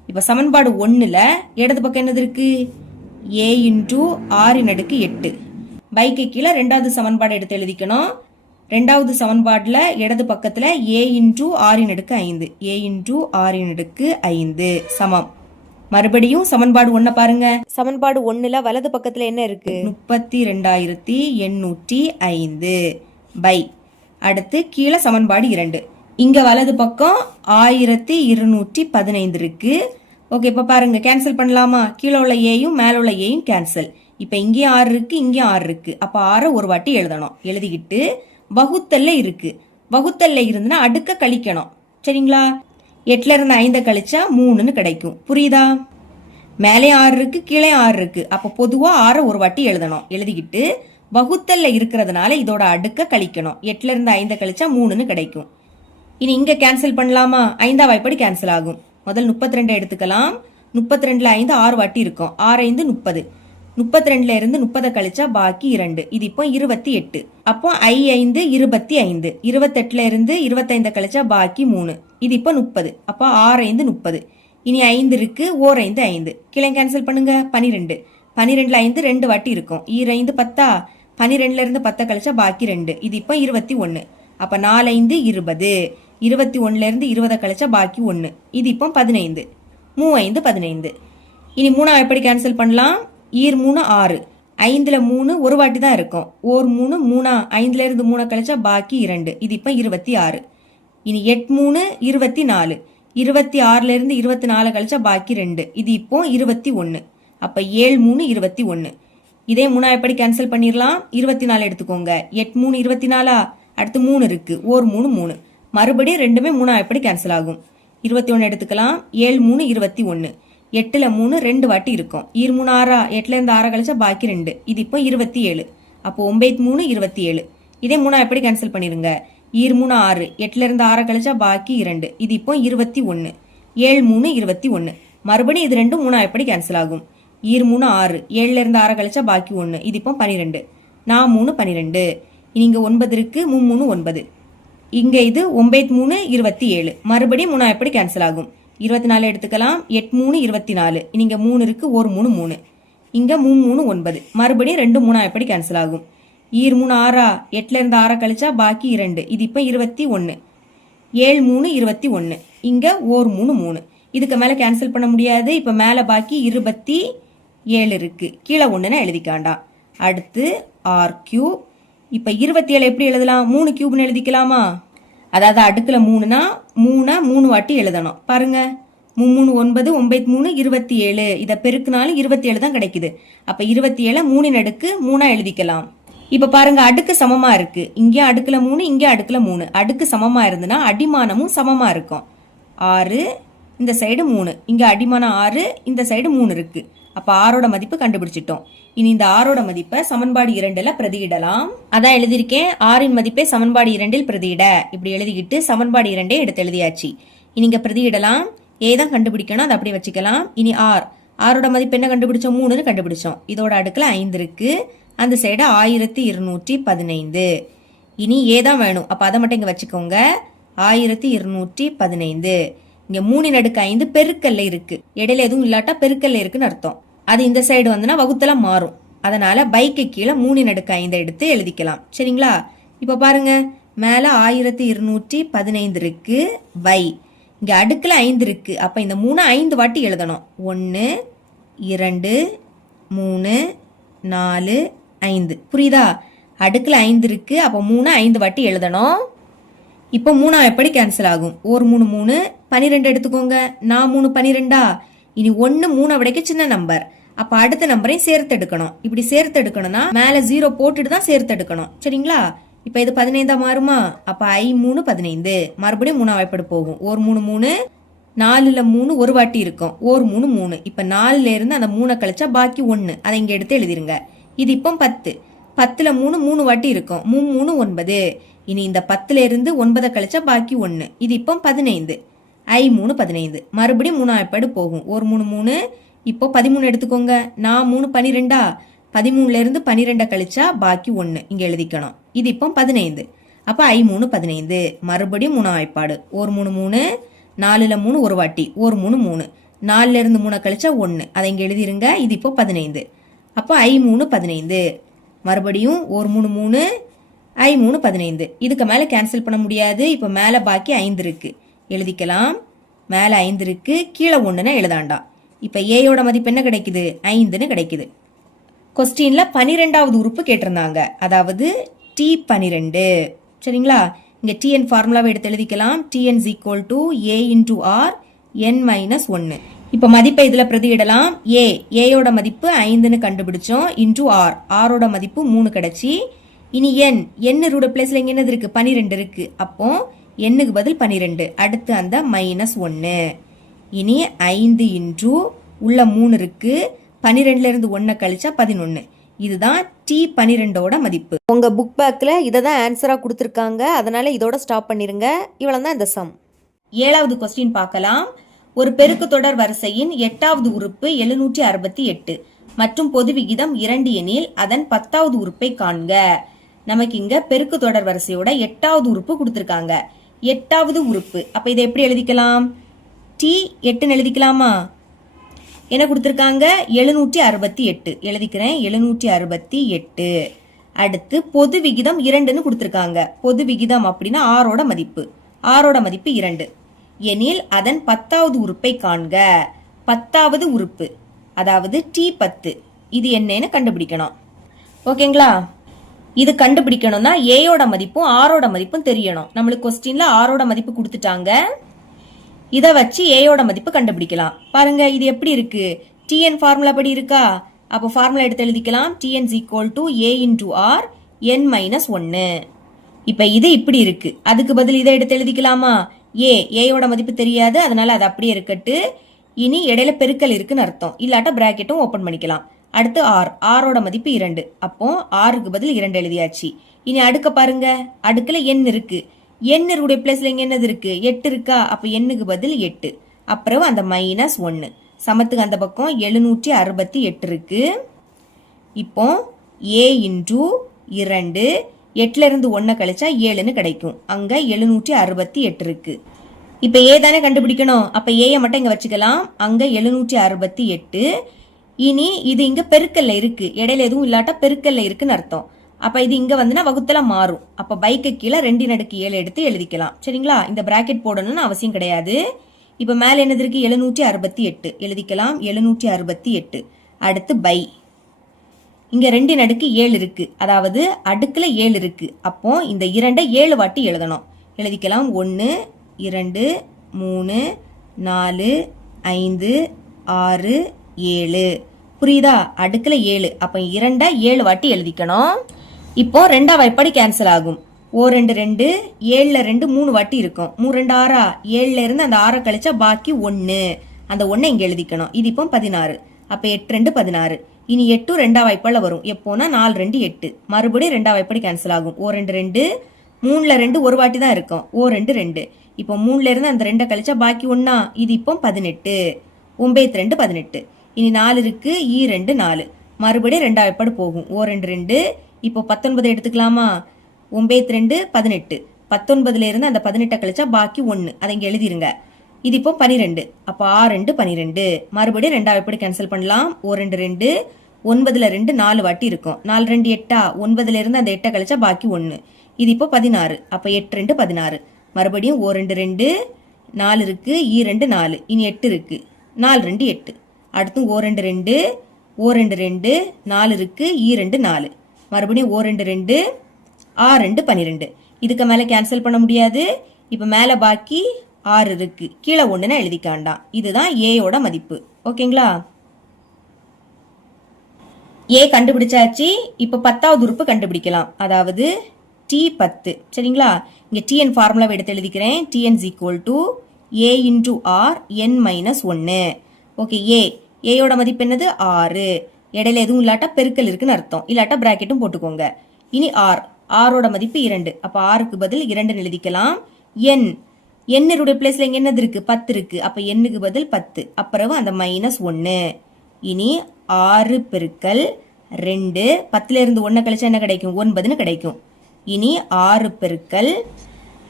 இப்ப சமன்பாடு 1ல இடது பக்கம் என்னது இருக்கு? a இன்டு ஆறின் அடுக்கு 8. பைக்கு கீழே ரெண்டாவது சமன்பாடு எடுத்து எழுதிக்கணும். ரெண்டாவது சமன்பாடுல இடது பக்கத்துல a இன்டு ஆறின் அடுக்கு 5, a இன்டு ஆறின் அடுக்கு 5 சமம். மறுபடியும் சமன்பாடு 1 பாருங்க. சமன்பாடு 1ல வலது பக்கத்துல என்ன இருக்கு? 32,805 பை. அடுத்து கீழே சமன்பாடு 2. இங்க வலது பக்கம் 1215 இருக்கு. ஓகே, இப்ப பாருங்க கேன்சல் பண்ணலாமா? கீழே உள்ள ஏயும் மேல உள்ள ஏயும் கேன்சல். இப்ப இங்கேயும் 6 இருக்கு, இங்கேயும் 6 இருக்கு. அப்ப 6 ஒரு வாட்டி எழுதணும். எழுதிக்கிட்டு வகுத்தல்ல இருக்கு. வகுத்தல்ல இருந்துன்னா அடுக்க கழிக்கணும். சரிங்களா? 8ல இருந்து 5 கழிச்சா 3ன்னு கிடைக்கும். புரியுதா? மேலே 6 இருக்கு, கீழே 6 இருக்கு. அப்ப பொதுவா 6 ஒரு வாட்டி எழுதணும். எழுதிக்கிட்டு வகுத்தல்ல இருக்கிறதுனால இதோட அடுக்க கழிக்கணும். 8ல இருந்து 5 கழிச்சா 3ன்னு கிடைக்கும். இனி இங்க கேன்சல் பண்ணலாமா? 5ஆம் வாய்ப்படி கேன்சல் ஆகும். முதல் 32 எடுத்துக்கலாம். 32ல 5 6 வாட்டி இருக்கும். 6 5 30. 32ல இருந்து 30 கழிச்சா பாக்கி 2. இது இப்போ 28. அப்போ 5 25. 28ல இருந்து 25 கழிச்சா பாக்கி 3. இது இப்போ 30. அப்போ 6 5 30. இனி 5 இருக்கு, ஓர் 5 5. கீழே கேன்சல் பண்ணுங்க. 12. 12ல 5 2 வாட்டி இருக்கும். 5 10. 12ல இருந்து 10 கழிச்சா பாக்கி 2. இது இப்போ 21. அப்ப 4 5 20. 21ல இருந்து 20 கழிச்சா பாக்கி 1. இது இப்போ 15. 3 5 15. இனி 3 எப்படி கேன்சல் பண்ணலாம்? 3 6. 5ல 3 ஒரு வாட்டி தான் இருக்கும். ஓர் 3 3. 5ல இருந்து 3 கழிச்சா பாக்கி 2. இது இப்போ 26. இனி 8 3 24. 26ல இருந்து 24 கழிச்சா பாக்கி 2. இது இப்போ 21. அப்ப 7 3 21. இதே 3 எப்படி கேன்சல் பண்ணிடலாம்? 24 எடுத்துக்கோங்க. 8 3 24. அடுத்து 3 இருக்கு. ஓர் 3 3. மறுபடியும் ரெண்டுமே 3 எப்படி கேன்சல் ஆகும். 21 எடுத்துக்கலாம். 7 3 21. 8ல 3 2 வாட்டி இருக்கும். 3 6. 8ல இருந்து 6 கழிச்சா பாக்கி 2. இது இப்போ 27. அப்போ 9 3 27. இதே 3 எப்படி கேன்சல் பண்ணிருங்க. 3 6. 8ல இருந்து 6 கழிச்சா பாக்கி 2. இது இப்போ 21. 7 3 21. மறுபடியும் இது ரெண்டும் 3 எப்படி கேன்சல் ஆகும். 3 6. 7ல இருந்து 6 கழிச்சா பாக்கி 1. இது இப்போ 12. 4 3 12. இங்க 9 இருக்கு. 3 3 9. இங்க இது 9 3 27. மறுபடியும் 3 எப்படி கேன்சல் ஆகும். 24 எடுத்துக்கலாம். 8 3 24. இங்க 3 இருக்கு. ஒரு 3 3. இங்க 3 3 9. மறுபடியும் 2 3 எப்படி கேன்சல் ஆகும். 3 6. 8ல இருந்து 6 கழிச்சா பாக்கி 2. இது இப்ப 21. 7 3 21. இங்க ஒரு 3 3. இதுக்கு மேல கேன்சல் பண்ண முடியாது. இப்ப மேல பாக்கி 27 இருக்கு. கீழே 1ன்னு எழுதிக்காண்டா. அடுத்து r கியூப். இப்ப 27 எப்படி எழுதலாம்? 3 கியூப்னு எழுதிக்கலாமா? அதாவது அடுக்குல 3னா 3 வாட்டி எழுதணும். பாருங்க. 3 9 9 3 27. இத பெருக்குனாலும் 27 தான் கிடைக்குது. அப்ப 27 3ன் அடுக்கு 3 எழுதிக்கலாம். இப்ப பாருங்க, அடுக்கு சமமா இருக்கு. இங்க அடுக்குல 3, இங்க அடுக்குல 3. அடுக்கு சமமா இருந்துன்னா அடிமானமும் சமமா இருக்கும். 6 இந்த சைடு 3. இங்க அடிமானம் 6, இந்த சைடு 3 இருக்கு. அப்ப ஆரோட மதிப்பு கண்டுபிடிச்சிட்டோம். இனி இந்த ஆரோட மதிப்பை சமன்பாடு 2ல பிரதியிடலாம். அதான் எழுதியிருக்கேன். ஆரின் மதிப்பை சமன்பாடு 2ல் பிரதியிட. இப்படி எழுதிக்கிட்டு சமன்பாடு 2 எடுத்து எழுதியாச்சு. இனி இங்க பிரதியிடலாம். ஏதான் கண்டுபிடிக்கணும், அதை அப்படி வச்சுக்கலாம். இனி ஆரோட மதிப்பு என்ன கண்டுபிடிச்சோம்? 3ன்னு கண்டுபிடிச்சோம். இதோட அடுக்குல 5 இருக்கு. அந்த சைடு 1215. இனி ஏதான் வேணும். அப்ப அதை மட்டும் இங்க வச்சுக்கோங்க. 1215. இங்க 3ன் அடுக்கு 5 பெருக்கல்ல இருக்கு. இடையில எதுவும் இல்லாட்டா பெருக்கல்ல இருக்குன்னு அர்த்தம். அது இந்த சைடு வந்துன்னா வகுத்தலாம் மாறும். அதனால பைக்கு கீழே 3ன் அடுக்கு 5 எடுத்து எழுதிக்கலாம். சரிங்களா? இப்ப பாருங்க, மேல 1215 இருக்கு. பை இங்க அடுக்குல 5 இருக்கு. அப்ப இந்த 3 5 வாட்டி எழுதணும். 1 2 3 4 5. புரியுதா? அடுக்குல 5 இருக்கு. அப்ப 3 5 வாட்டி எழுதணும். இப்ப 3 எப்படி கேன்சல் ஆகும்? ஒரு 3 3. 12 எடுத்துக்கோங்க. 4 3 12. இனி 1 3 விடைக்கு சின்ன நம்பர். அப்ப அடுத்த நம்பரையும் சேர்த்து எடுக்கணும். இப்படி சேர்த்து எடுக்கணும்னா மேல 0 போட்டுட்டு தான் சேர்த்து எடுக்கணும். சரிங்களா? இப்ப இது 15 மாறுமா? அப்ப I 3 15. மறுபடியும் 3 வாய்ப்படு போகும். ஒரு 3 3. 4ல் 3 ஒரு வாட்டி இருக்கும், ஒரு 3 3. இப்ப 4ல இருந்து அந்த 3 கழிச்சா பாக்கி 1, அதை இங்க எடுத்து எழுதிருங்க. இது இப்போ 10, 10ல் 3 3 வாட்டி இருக்கும், 3 3 9. இனி இந்த 10ல இருந்து 9 கழிச்சா பாக்கி 1, இது இப்போ 15, I 3 15. மறுபடியும் 3 வாய்ப்பாடு போகும், ஒரு 3 3. இப்போ 13 எடுத்துக்கோங்க, நான் 3 12. 13ல இருந்து 12 கழிச்சா பாக்கி 1 இங்க எழுதிக்கணும், இது இப்போ 15. அப்ப I 3 15. மறுபடியும் 3 வாய்ப்பாடு, ஒரு 3 3. 4ல் 3 ஒரு வாட்டி, ஒரு 3 3. 4ல இருந்து 3 கழிச்சா 1, அதை இங்க எழுதிருங்க, இது இப்போ 15. அப்ப I 3 15. மறுபடியும் ஒரு 3 3. I 3 15. இதுக்கு மேல கேன்சல் பண்ண முடியாது. இப்ப மேல பாக்கி 5 இருக்கு, எழுதிக்கலாம். மேல 5 இருக்கு, கீழே 1ன்னு எழுதாண்டா. இப்ப ஏயோட மதிப்பு என்ன கிடைக்குது, 5ன்னு கிடைக்குது. கொஸ்டின்ல 12வது உறுப்பு கேட்டிருந்தாங்க, அதாவது T12. சரிங்களா? இங்க Tn ஃபார்முலாவை எடுத்து எழுதிக்கலாம். Tn is equal to A into R n minus 1. இப்ப மதிப்பை இதுல பிரதியிடலாம். ஏயோட மதிப்பு 5ன்னு கண்டுபிடிச்சோம், இன்டு R, ஆரோட மதிப்பு 3 கிடைச்சி. இனி n ரூட பிளேஸ்ல இங்க என்னது இருக்கு, 12 இருக்கு. அப்போ nக்கு பதில் 12, அடுத்து அந்த -1. இனி 5 இன்டு உள்ள 3 இருக்கு, 12ல இருந்து 1 கழிச்சா 11. இதுதான் T12ஓட மதிப்பு. உங்க புக் பேக்ல இதை தான் ஆன்சரா கொடுத்துருக்காங்க, அதனால இதோட ஸ்டாப் பண்ணிருங்க. இவ்வளவு தான் இந்த சம். 7வது கொஸ்டின் பார்க்கலாம். ஒரு பெருக்கு தொடர் வரிசையின் 8வது உறுப்பு 768 மற்றும் பொது விகிதம் 2 எனில் அதன் 10வது உறுப்பை காண்க. நமக்கு இங்க பெருக்கு தொடர் வரிசையோட 8வது உறுப்பு கொடுத்திருக்காங்க. 8வது உறுப்பு, அப்ப இதை எப்படி எழுதிக்கலாம், T8ன்னு எழுதிக்கலாமா? என்ன கொடுத்திருக்காங்க, 768 எழுதிக்கிறேன், 768. அடுத்து பொது விகிதம் 2ன்னு கொடுத்திருக்காங்க. பொது விகிதம் அப்படின்னா ஆரோட மதிப்பு, ஆரோட மதிப்பு 2 எனில் அதன் 10வது உறுப்பை காண்க. 10வது உறுப்பு அதாவது T10, இது என்னன்னு கண்டுபிடிக்கணும். ஓகேங்களா? இது கண்டுபிடிக்கணும்னா ஏயோட மதிப்பும் ஆரோட மதிப்பும் தெரியணும். நம்மளுக்கு கொஸ்டின்ல ஆரோட மதிப்பு கொடுத்துட்டாங்க, இதை வச்சு ஏயோட மதிப்பு கண்டுபிடிக்கலாம். பாருங்க இது எப்படி இருக்கு, Tn ஃபார்முலா படி இருக்கா? அப்போ ஃபார்முலா எடுத்து எழுதிக்கலாம். Tn is equal to A into R n minus 1. இப்ப இது இப்படி இருக்கு, அதுக்கு பதில் இதை எடுத்து எழுதிக்கலாமா? ஏயோட மதிப்பு தெரியாது, அதனால அது அப்படியே இருக்கட்டு. இனி இடையில பெருக்கல் இருக்குன்னு அர்த்தம், இல்லாட்ட பிராக்கெட்டும் ஓபன் பண்ணிக்கலாம். அடுத்து ஆரோட மதிப்பு 2, அப்போ ஆருக்கு பதில் 2 எழுதியாச்சு. இனி அடுக்க பாருங்க, அடுக்குல n இருக்கு, n உடைய பிளேஸ்ல இங்க என்னது இருக்கு, 8 இருக்கா? அப்ப nக்கு பதில் 8, அப்புறம் அந்த -1. சமத்துக்கு அந்த பக்கம் 768 இருக்கு. இப்போ A இன்டு 2, 8ல இருந்து 1 கழிச்சா 7ன்னு கிடைக்கும். அங்க 768 இருக்கு. இப்ப A தானே கண்டுபிடிக்கணும், அப்ப A மட்டும் இங்க வச்சுக்கலாம். அங்க 768. இனி இது இங்க பெருக்கல்ல இருக்கு, இடையில எதுவும் இல்லாட்டா பெருக்கல்ல இருக்குன்னு அர்த்தம். அப்ப இது இங்க வந்துனா வகுத்தல மாறும். அப்ப பைக்கு கீழே 2/7 எடுத்து எழுதிக்கலாம். சரிங்களா? இந்த பிராக்கெட் போடணும்னு அவசியம் கிடையாது. இப்ப மேல என்னது இருக்கு, 768 எழுதிக்கலாம். 768. அடுத்து பை, இங்க 2/7 இருக்கு, அதாவது அடுக்குல 7 இருக்கு. அப்போ இந்த 2 7 வாட்டி எழுதணும். எழுதிக்கலாம். 1 2 3 4 5 6 7. புரியுதா? அடுக்குல 7, அப்ப 2 7 வாட்டி எழுதிக்கணும். இப்போ 2ஆம் வாய்ப்பாடு கேன்சல் ஆகும். 2 2, 7ல 2 3 வாட்டி இருக்கும். 3 2 6, 7ல இருந்து அந்த 6 கழிச்சா பாக்கி 1, அந்த 1 இங்க எழுதிக்கணும். இது இப்போ 16, அப்ப 8 2 16. இனி 8 2ஆம் வாய்ப்பாடுல வரும். எப்போனா 4 2 8, மறுபடியும் 2ஆம் வாய்ப்பாடு கேன்சல் ஆகும். 2 2, 3ல 2 ஒரு வாட்டி தான் இருக்கும். 2 2. இப்போ 3ல இருந்து அந்த 2 கழிச்சா பாக்கி 1, இது இப்போ 18, 9 2 18. இனி 4 இருக்கு, 2 4, மறுபடியும் 2ஆம் வாய்ப்பாடு போகும். 2 2. இப்போ 19 எடுத்துக்கலாமா? 9 2 18. 19ல இருந்து அந்த 18 கழிச்சா பாக்கி 1, அதை இங்க எழுதிருங்க. இது இப்போ 12, அப்ப 6 2 12. மறுபடியும் 2ஆம் வாய்ப்பாடு கேன்சல் பண்ணலாம். 2 2, 9ல 2 4 வாட்டி இருக்கும். 4 2 8, 9ல இருந்து அந்த 8 கழிச்சா பாக்கி 1, இது இப்போ 16, அப்ப 8 2 16. மறுபடியும் 2 2, 4 இருக்கு, 2 4. இனி 8 இருக்கு, 4 2 8. அடுத்து 2 2, 2 2, 4 இருக்கு, 2 4. மறுபடியும் 2 2, 6 2 12. இதுக்கு மேல கேன்சல் பண்ண முடியாது. இப்ப மேல பாக்கி 6 இருக்கு, கீழே 1ன்னு எழுதிக்காண்டாம். இதுதான் ஏயோட மதிப்பு. ஓகேங்களா? ஏ கண்டுபிடிச்சாச்சு. இப்ப 10வது உறுப்பு கண்டுபிடிக்கலாம், அதாவது T10. சரிங்களா? இங்க Tn ஃபார்முலாவை எடுத்து எழுதிக்கிறேன். Tn is equal to A into R N minus 1. Okay, ஏயோட மதிப்பு என்னது 6. இடையில எதுவும் இல்லாட்டா பெருக்கல் இருக்குன்னு அர்த்தம், இல்லாட்டா பிராக்கெட்டும் போட்டுக்கோங்க. இனி ஆரோட மதிப்பு 2. அப்ப ஆருக்கு பதில் 2 எழுதிக்கலாம். என்னுடைய பிளேஸ்ல இங்க என்னது இருக்கு, 10 இருக்கு. அப்ப எண்ணுக்கு பதில் 10. அப்புறம் அந்த மைனஸ் 1. இனி 6 பெருக்கல் 2, 10ல இருந்து 1 கழிச்சா என்ன கிடைக்கும், 9ன்னு கிடைக்கும். இனி 6 பெருக்கல்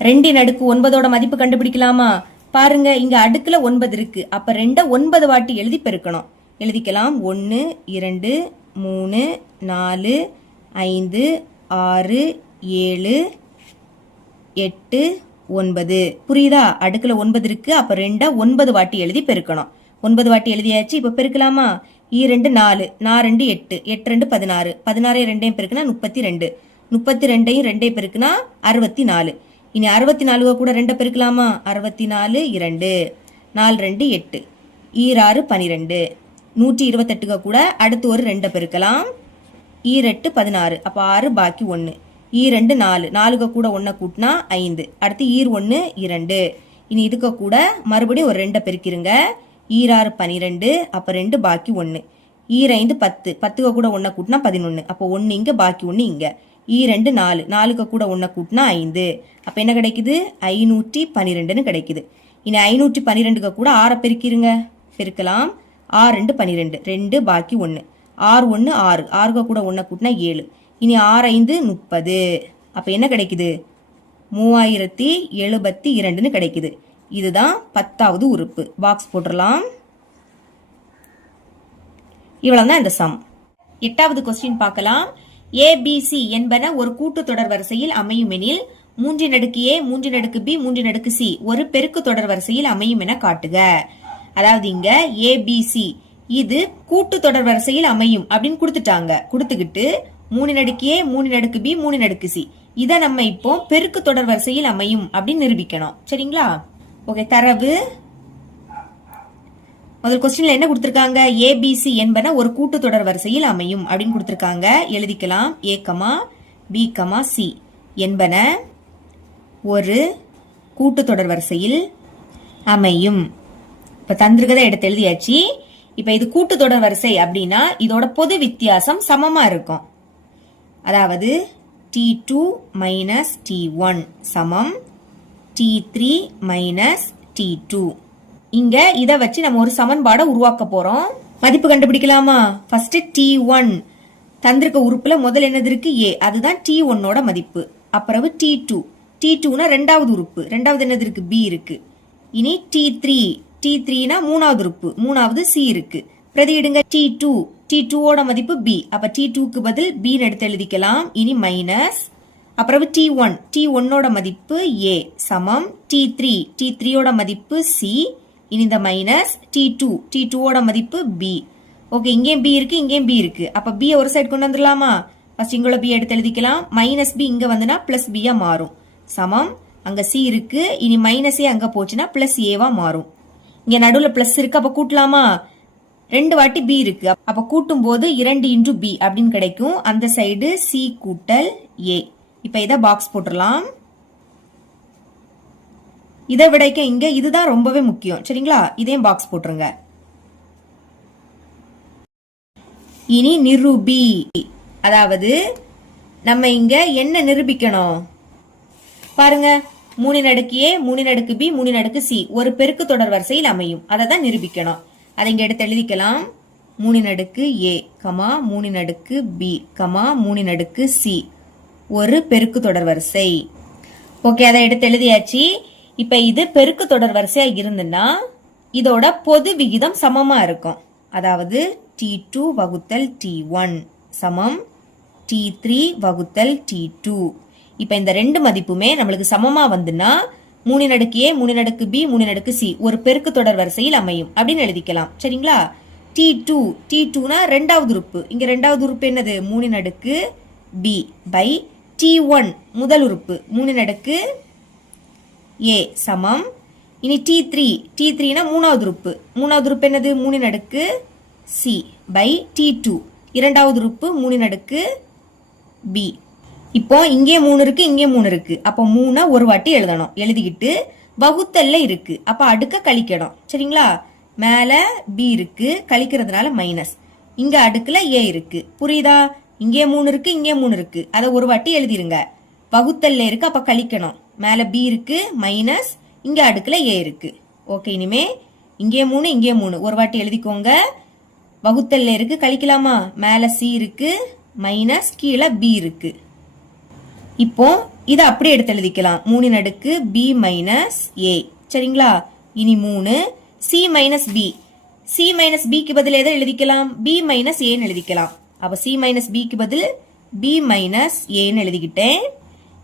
2 அடுக்கு 9ஓட மதிப்பு கண்டுபிடிக்கலாமா? பாருங்க, இங்க அடுக்குல 9 இருக்கு. அப்ப 2 9 வாட்டி எழுதி பெருக்கணும். எழுதிக்கலாம். 1 2 3 4 5 6 7 8 9. புரியுதா? அடுக்குல 9 இருக்கு. அப்ப 2 9 வாட்டி எழுதி பெருக்கணும். 9 வாட்டி எழுதியாச்சு. இப்ப பெருக்கலாமா? 2 4 4 2 8 8 2 16 16 2 பெருக்குனா 32 32 2 பெருக்குனா 64. இனி 64 கூட 2 பெருக்கலாமா? 64 2 4 2 8 6 12 128 கூட அடுத்து ஒரு 2 பெருக்கலாம். 8 16. அப்ப 6 பாக்கி 1. 2 4 4 கூட 1 கூட்டினா 5. அடுத்து 1 2. இனி இதுக்கு கூட மறுபடியும் ஒரு 2 பெருக்கிருங்க. 6 12. அப்ப 2 பாக்கி 1. 5 10 10 கூட 1 கூட்டினா 11. அப்ப 1 இங்க பாக்கி 1 இங்க. 2 4 4 கூட 1 கூட்டினா 5. அப்ப என்ன கிடைக்குது? 512ன்னு கிடைக்குது. இனி 512 கூட 6 பெருக்கிருங்க. பெருக்கலாம். 6 2 12 2 பாக்கி 1. 6 1 6 6 கூட 1 கூட்டினா 7. இனி 6 5 30. அப்ப என்ன கிடைக்குது? 3072ன்னு கிடைக்குது. இதுதான் 10வது உறுப்பு. பாக்ஸ் போட்டுடலாம். இவ்வளவுதான் இந்த சம். 8வது கொஸ்டின் பார்க்கலாம். ஏபிசி என்பன ஒரு கூட்டு தொடர் வரிசையில் அமையும் எனில் 3 அடுக்கு A 3 அடுக்கு B 3 அடுக்கு C ஒரு பெருக்கு தொடர் வரிசையில் அமையும் என காட்டுக. அதாவது இங்க ஏபிசி இது கூட்டு தொடர் வரிசையில் அமையும் அப்படின்னு கொடுத்துட்டாங்க. கொடுத்துக்கிட்டு 3 அடுக்கு A 3 அடுக்கு B 3 அடுக்கு C இதை நம்ம இப்போ பெருக்கு தொடர் வரிசையில் அமையும் அப்படின்னு நிரூபிக்கணும். சரிங்களா? ஓகே, தரவு முதல் கொஸ்டின்ல என்ன கொடுத்திருக்காங்க? ஏபிசி என்பன ஒரு கூட்டு தொடர் வரிசையில் அமையும் அப்படின்னு கொடுத்திருக்காங்க. எழுதிக்கலாம். A, B, C என்பன ஒரு கூட்டு தொடர் வரிசையில் அமையும். இப்ப தந்திருக்கதை எடுத்து எழுதியாச்சு. இப்ப இது கூட்டு தொடர் வரிசை அப்படின்னா இதோட பொது வித்தியாசம் சமமா இருக்கும். அதாவது T2 மைனஸ் T1 சமம் T3 மைனஸ் T2. இங்க இத வச்சு நம்ம ஒரு சமன்பாடை உருவாக்க போறோம். மதிப்பு கண்டுபிடிக்கலாமா? ஃபர்ஸ்ட் T1 தந்திருக்க உறுப்புல முதல் என்னது இருக்கு? A. அதுதான் T1ஓட மதிப்பு. அப்புறம் T2னா ரெண்டாவது உறுப்பு. ரெண்டாவது என்னது இருக்கு? B இருக்கு. இனி T3னா மூணாவது உறுப்பு. மூணாவது C இருக்கு. பிரதியிடுங்க. T2ஓட மதிப்பு B. அப்ப T2க்கு பதில் B எடுத்து எழுதிக்கலாம். இனி மைனஸ். அப்புறம் T1ஓட மதிப்பு A சமம் T3ஓட மதிப்பு C. இனி இந்த மைனஸ் T2ஓட மதிப்பு B. ஓகே, இங்கேயும் B இருக்கு, இங்கேயும் B இருக்கு. அப்ப B ஒரு சைடு கொண்டு வந்துடலாமா? ஃபர்ஸ்ட் இங்குள்ள B எடுத்து எழுதிக்கலாம். மைனஸ் B இங்க வந்துனா பிளஸ் B மாறும். சமம் அங்க C இருக்கு. இனி மைனஸ் A அங்க போச்சுன்னா பிளஸ் A மாறும். இங்க நடுவுல பிளஸ் இருக்கு. அப்ப கூட்டலாமா? 2 வாட்டி B இருக்கு. அப்ப கூட்டும் போது 2 இன்டு B அப்படின்னு கிடைக்கும். அந்த சைடு C கூட்டல் A. இப்ப இத பாக்ஸ் போட்டுடலாம். இதை விடைக்க இங்க இதுதான் ரொம்பவே முக்கியம். சரிங்களா? இதையும் பாக்ஸ் போட்டுருங்க. இனி நிரூபி. அதாவது நம்ம இங்க என்ன நிரூபிக்கணும் பாருங்க. 3 அடுக்கு A 3 அடுக்கு B 3 அடுக்கு C ஒரு பெருக்கு தொடர் வரிசையில் அமையும். அதை தான் நிரூபிக்கணும். அதை இங்க எடுத்து எழுதிக்கலாம். 3 அடுக்கு A, 3 அடுக்கு B, 3 அடுக்கு C ஒரு பெருக்கு தொடர் வரிசை. ஓகே, அதை எடுத்து எழுதியாச்சு. இப்ப இது பெருக்கு தொடர் வரிசையா இருந்துன்னா இதோட பொது விகிதம் சமமா இருக்கும். அதாவது T2 வகுத்தல் T1 சமம் T3 வகுத்தல் T2. இப்ப இந்த ரெண்டு மதிப்புமே நம்மளுக்கு சமமா வந்துன்னா 3 அடுக்கு A 3 அடுக்கு B 3 அடுக்கு C ஒரு பெருக்கு தொடர் வரிசையில் அமையும் அப்படின்னு எழுதிக்கலாம். சரிங்களா? T2னா ரெண்டாவது உறுப்பு. இங்க ரெண்டாவது உறுப்பு என்னது? 3 அடுக்கு B பை T1 முதல் உறுப்பு 3 அடுக்கு A சமம். இனி T3னா மூணாவது உறுப்பு. மூணாவது உறுப்பு என்னது? 3 அடுக்கு C பை T2 இரண்டாவது உறுப்பு 3 அடுக்கு B. இப்போ இங்கே 3 இருக்கு, இங்கே 3 இருக்கு. அப்போ 3 ஒரு வாட்டி எழுதணும். எழுதிக்கிட்டு வகுத்தல்ல இருக்கு. அப்ப அடுக்க கழிக்கணும். சரிங்களா? மேல b இருக்கு, கழிக்கிறதுனால மைனஸ். இங்க அடுக்குல a இருக்கு. புரியுதா? இங்கே 3 இருக்கு, இங்கே 3 இருக்கு. அதை ஒரு வாட்டி எழுதிருங்க. வகுத்தல்ல இருக்கு, அப்ப கழிக்கணும். மேல b இருக்கு, மைனஸ், இங்க அடுக்குல a இருக்கு. ஓகே, இனிமே இங்கே 3, இங்கே 3 ஒரு வாட்டி எழுதிக்கோங்க. வகுத்தல்ல இருக்கு, கழிக்கலாமா? மேல c இருக்கு, மைனஸ், கீழே b இருக்கு. இப்போ இதை அப்படியே எடுத்து எழுதிக்கலாம். 3 அடுக்கு b மைனஸ் a. சரிங்களா? இனி 3 c minus b. c minus b க்கு பதில் எதை எழுதிக்கலாம்? b மைனஸ் a எழுதிக்கலாம். அப்ப c மைனஸ் b க்கு பதில் b மைனஸ் a எழுதிக்கிட்டேன்.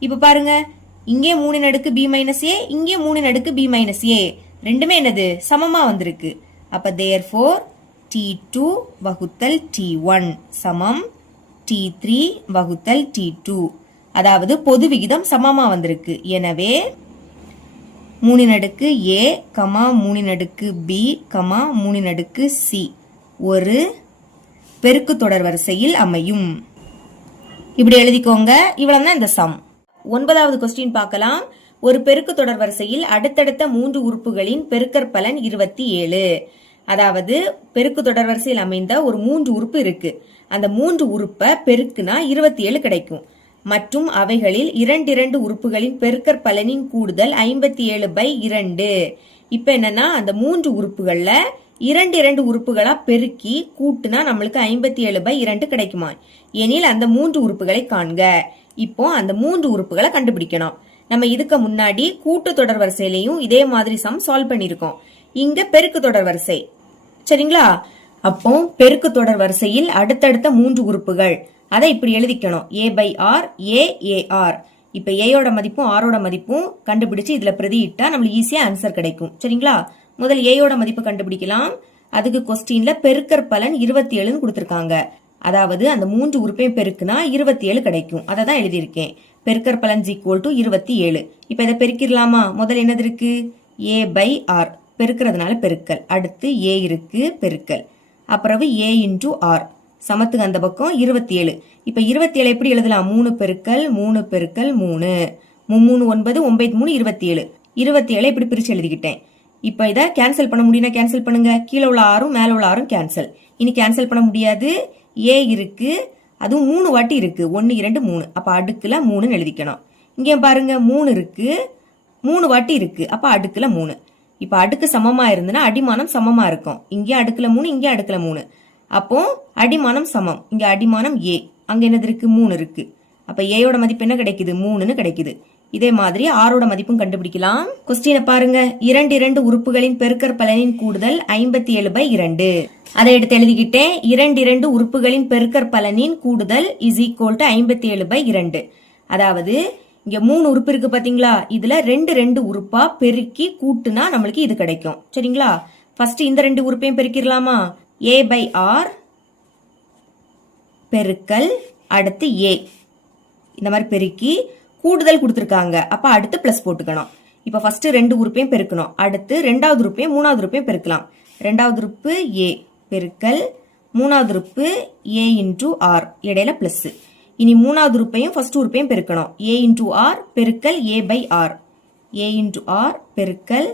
இப்ப பாருங்க, இங்கே 3 அடுக்கு b மைனஸ் a, இங்கே 3 அடுக்கு b மைனஸ் a. ரெண்டுமே என்னது? சமமா வந்திருக்கு. அப்ப therefore t2 வகுத்தல் t1 சமம் t3 வகுத்தல் t2. அதாவது பொது விகிதம் சமமா வந்திருக்கு. எனவே 3 அடுக்கு a, 3 அடுக்கு b, 3 அடுக்கு c ஒரு பெருக்கு தொடர் வரிசையில் அமையும். இப்படி எழுதிக்கோங்க. இவ்வளவுதான் இந்த சம். 9வது கொஸ்டின் பார்க்கலாம். ஒரு பெருக்கு தொடர் வரிசையில் அடுத்தடுத்த 3 உறுப்புகளின் பெருக்கற்பலன் 27. அதாவது பெருக்கு தொடர் வரிசையில் அமைந்த ஒரு 3 உறுப்பு இருக்கு. அந்த 3 உறுப்பை பெருக்குனா 27 கிடைக்கும். மற்றும் அவைகளில் 2 உறுப்புகளின் பெருக்கற்பலனின் கூடுதல் 57/2. இப்ப என்னன்னா, அந்த 3 உறுப்புகள்ல 2 உறுப்புகளா பெருக்கி கூட்டுனா நம்மளுக்கு 57/2 கிடைக்குமா? எனில் அந்த 3 உறுப்புகளை காண்க. இப்போ அந்த 3 உறுப்புகளை கண்டுபிடிக்கணும். நம்ம இதுக்கு முன்னாடி கூட்டு தொடர் வரிசையிலையும் இதே மாதிரி சம் சால்வ் பண்ணிருக்கோம். இங்க பெருக்கு தொடர் வரிசை. சரிங்களா? அப்போ பெருக்கு தொடர் வரிசையில் அடுத்தடுத்த 3 உறுப்புகள், அதை இப்படி எழுதிக்கணும். a/r, a/ar. இப்ப ஏயோட மதிப்பும் ஆரோட மதிப்பும் கண்டுபிடிச்சு இதுல பிரதியிட்டா நம்மளுக்கு ஈஸியா ஆன்சர் கிடைக்கும். சரிங்களா? முதல் ஏயோட மதிப்பு கண்டுபிடிக்கலாம். அதுக்கு கொஸ்டின்ல பெருக்கற்பலன் 27 கொடுத்திருக்காங்க. அதாவது அந்த 3 உறுப்பையும் பெருக்குனா 27 கிடைக்கும். அதை தான் எழுதியிருக்கேன். பெருக்கற்பலன் = 27. இப்ப இதை பெருக்கிடலாமா? முதல் என்னது இருக்கு? a/r. பெருக்கிறதுனால பெருக்கல். அடுத்து a இருக்கு, பெருக்கல். அப்புறம் a × r. சமத்துக்கு அந்த பக்கம் 27. இப்ப 27 எப்படி எழுதலாம்? 3 பெருக்கல் 3 பெருக்கல் 3. 3 9, 9 3 27. 27 இப்படி பிரிச்சு எழுதிக்கிட்டேன். இப்ப இதை கேன்சல் பண்ண முடியும்னா கேன்சல் பண்ணுங்க. கீழே உள்ள ஆறும் மேல உள்ள ஆறும் கேன்சல். இனி கேன்சல் பண்ண முடியாது. a இருக்கு, அதுவும் 3 வாட்டி இருக்கு. 1 2 3. அப்ப அடுக்குல 3 எழுதிக்கணும். இங்க பாருங்க 3 இருக்கு, 3 வாட்டி இருக்கு. அப்ப அடுக்குல 3. இப்ப அடுக்கு சமமா இருந்துன்னா அடிமானம் சமமா இருக்கும். இங்க அடுக்குல 3, இங்க அடுக்குல 3. அப்போ அடிமானம் சமம். இங்க அடிமானம் a. அங்க என்னது இருக்கு? 3 இருக்கு. அப்ப ஏயோட மதிப்பு என்ன கிடைக்குது? 3ன்னு கிடைக்குது. இதே மாதிரி ஆரோட மதிப்பும் கண்டுபிடிக்கலாம். கொஸ்டினை பாருங்க. 2 உறுப்புகளின் பெருக்கற்பலனின் கூடுதல் 57/2. அதை எடுத்து எழுதிக்கிட்டேன். 2 உறுப்புகளின் பெருக்கற்பலனின் கூடுதல் = 57/2. அதாவது இங்க 3 உறுப்பு இருக்கு பாத்தீங்களா? இதுல 2 உறுப்பா பெருக்கி கூட்டுனா நம்மளுக்கு இது கிடைக்கும். சரிங்களா? ஃபர்ஸ்ட் இந்த 2 உறுப்பையும் பெருக்கிடலாமா? a/r பெருக்கல் அடுத்து a. இந்த மாதிரி பெருக்கி கூடுதல் கொடுத்திருக்காங்க. அப்ப அடுத்து பிளஸ் போட்டுக்கணும். இப்ப ஃபர்ஸ்ட் 2 உறுப்பையும் பெருக்கணும். அடுத்து 2வது உறுப்பையும் 3வது உறுப்பையும் பெருக்கலாம். 2வது உறுப்பு a பெருக்கல் 3வது உறுப்பு a × r. இடையில பிளஸ். இனி 3வது உறுப்பையும் ஃபர்ஸ்ட் உறுப்பையும் பெருக்கணும். a × r பெருக்கல் a/r. a × r பெருக்கல்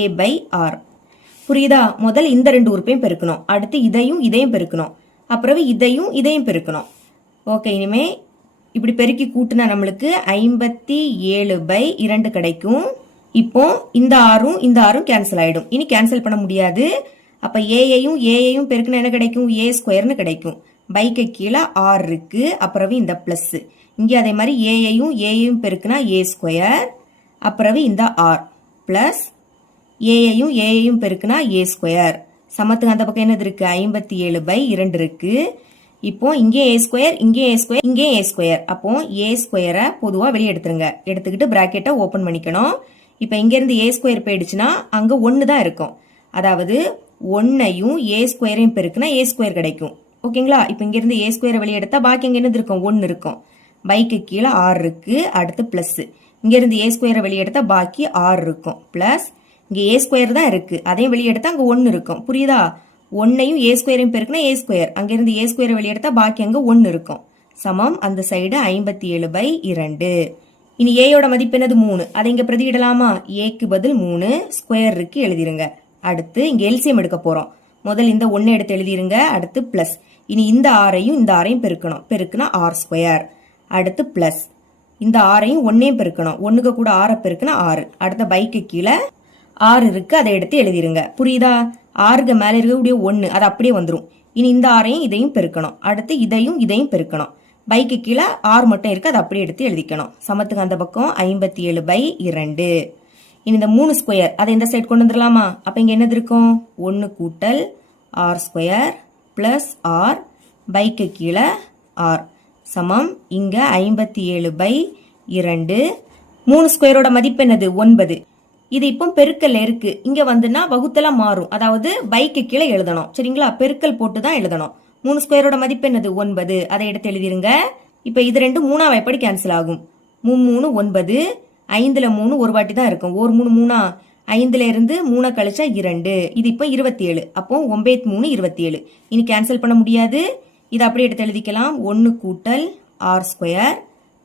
a/r. புரியுதா? முதல் இந்த 2 உறுப்பையும் பெருக்கணும். அடுத்து இதையும் பெருக்கணும். அப்புறம் இதையும் பெருக்கணும். ஓகே, இனிமே இப்படி பெருக்கி கூட்டுனா நம்மளுக்கு 57/2 கிடைக்கும். இப்போ இந்த ஆறும் கேன்சல் ஆயிடும். இனி கேன்சல் பண்ண முடியாது. அப்ப ஏயையும் பெருக்குனா என்ன கிடைக்கும்? a² கிடைக்கும். பைக்கு கீழே r இருக்கு. அப்புறம் இந்த பிளஸ். இங்க அதே மாதிரி ஏயையும் பெருக்குனா a². அப்புறம் இந்த r பிளஸ் ஏயையும் பெருக்குனா a². சமத்துக்கு அந்த பக்கம் என்னது இருக்கு? 57/2 இருக்கு. இப்போ இங்கே a², இங்கே a², இங்கே a². அப்போ a² பொதுவா வெளியே எடுத்துருங்க. எடுத்துக்கிட்டு பிராக்கெட்டை ஓபன் பண்ணிக்கணும். இப்ப இங்க இருந்து a² போயிடுச்சுன்னா அங்க 1 தான் இருக்கும். அதாவது 1ஐயும் a² பெருக்குனா a² கிடைக்கும். ஓகேங்களா? இப்ப இங்க இருந்து a² வெளியே எடுத்தா பாக்கி இங்க என்னது இருக்கும்? 1 இருக்கும். பைக்கு கீழே r இருக்கு. அடுத்து பிளஸ். இங்க இருந்து a² வெளியே எடுத்தா பாக்கி r இருக்கும். பிளஸ் இங்க a² தான் இருக்கு. அதையும் வெளியே எடுத்தா அங்க 1 இருக்கும். புரியுதா? 1ஐயும் a² பெருக்குனா a². அங்கிருந்து a² வெளியே எடுத்தா பாக்கி அங்க 1 இருக்கும். சமம் அந்த சைடு 57/2. இனி ஏயோட மதிப்பு என்னது 3. அதை இங்க பிரதியிடலாமா? ஏக்கு பதில் 3 ஸ்கொயர் இருக்கு எழுதிருங்க. அடுத்து இங்க எல்சிஎம் எடுக்க போறோம். முதல் இந்த 1 எடுத்து எழுதிருங்க. அடுத்து பிளஸ். இனி இந்த ஆரையும் இந்த ஆரையும் பெருக்கணும். பெருக்குனா ஆர் ஸ்கொயர். அடுத்து பிளஸ். இந்த ஆரையும் 1ஐயும் பெருக்கணும். 1க்கு கூட 6 பெருக்குனா 6. அடுத்த பைக்கு கீழே 6 இருக்கு, அதை எடுத்து எழுதிருங்க. புரியுதா? 6க்கு மேல இருக்கக்கூடிய 1 அது அப்படியே வந்துடும். இனி இந்த ஆரையும் இதையும் பெருக்கணும். அடுத்து இதையும் பெருக்கணும். பைக்கு கீழே 6 மட்டும் இருக்கு, அதை அப்படியே எடுத்து எழுதிக்கணும். சமத்துக்கு அந்த பக்கம் 57/2. இனி இந்த 3 ஸ்கொயர் அதை இந்த சைடு கொண்டு வந்துடலாமா? அப்ப இங்க என்னது இருக்கும்? 1 கூட்டல் ஆர் ஸ்கொயர் பிளஸ் ஆர் பைக்கு கீழே ஆர் சமம் இங்க 57/2. 3 ஸ்கொயரோட மதிப்பு என்னது? 9. இது இப்போ பெருக்கல்ல இருக்கு. இங்க வந்துன்னா வகுத்தெல்லாம் மாறும். அதாவது பைக்கு கீழே எழுதணும். சரிங்களா? பெருக்கல் போட்டு தான் எழுதணும். 3 ஸ்கொயரோட மதிப்பு என்னது? 9. அதை எடுத்து எழுதிருங்க. இப்ப இது ரெண்டும் 3ஆ எப்படி கேன்சல் ஆகும்? 3 9. 5ல 3 ஒரு வாட்டி தான் இருக்கும். 1 3 3. 5ல இருந்து 3 கழிச்சா 2. இது இப்ப 27. அப்போ 9 3 27. இனி கேன்சல் பண்ண முடியாது. இதை அப்படியே எடுத்து எழுதிக்கலாம். 1 கூட்டல் ஆர் ஸ்கொயர்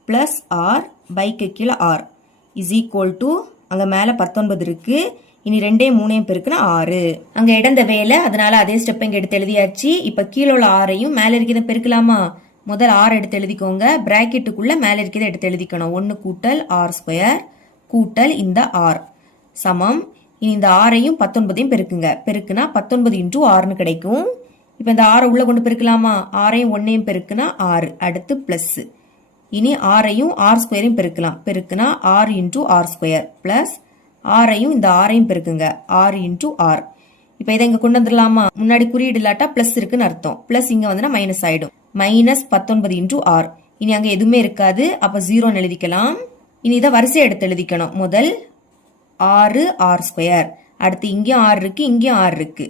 பிளஸ் ஆர் பைக்கு கீழே ஆர் இஸ் ஈக்குவல் டு அங்க மேல 19 இருக்கு. இனி 2ஐயும் 3ஐயும் பெருக்குனா 6. அங்க இடந்த வேலை, அதனால அதே ஸ்டெப் இங்க எடுத்து எழுதியாச்சு. இப்ப கீழே உள்ள 6ஐயும் மேல இருக்கிறத பெருக்கலாமா? முதல் 6 எடுத்து எழுதிக்கோங்க. பிராக்கெட்டுக்குள்ள மேல இருக்கிறத எடுத்து எழுதிக்கணும். 1 கூட்டல் ஆர் ஸ்கொயர் கூட்டல் இந்த ஆர் சமம். இனி இந்த 6ஐயும் 19ஐயும் பெருக்குங்க. பெருக்குனா 19 × 6ன்னு கிடைக்கும். இப்ப இந்த 6 உள்ள கொண்டு பெருக்கலாமா? 6ஐயும் 1ஐயும் பெருக்குனா 6. அடுத்து பிளஸ். இனி 6ஐயும் ஆர் ஸ்கொயரையும் பெருக்கலாம். பெருக்குனா 6 × ஆர் ஸ்கொயர் பிளஸ் 6ஐயும் இந்த 6ஐயும் பெருக்குங்க. 6 × ஆர். இப்ப இதை இங்க கொண்டு வந்துடலாமா? முன்னாடி குறியீடு இல்லாட்டா பிளஸ் இருக்குன்னு அர்த்தம். பிளஸ் இங்க வந்து மைனஸ் ஆயிடும். -19 × ஆர். இனி அங்க எதுவுமே இருக்காது. அப்ப 0 எழுதிக்கலாம். இனி இதை வரிசை எடுத்து எழுதிக்கணும். முதல் 6 ஆர் ஸ்கொயர். அடுத்து இங்கேயும் 6 இருக்கு, இங்கேயும் 6 இருக்கு.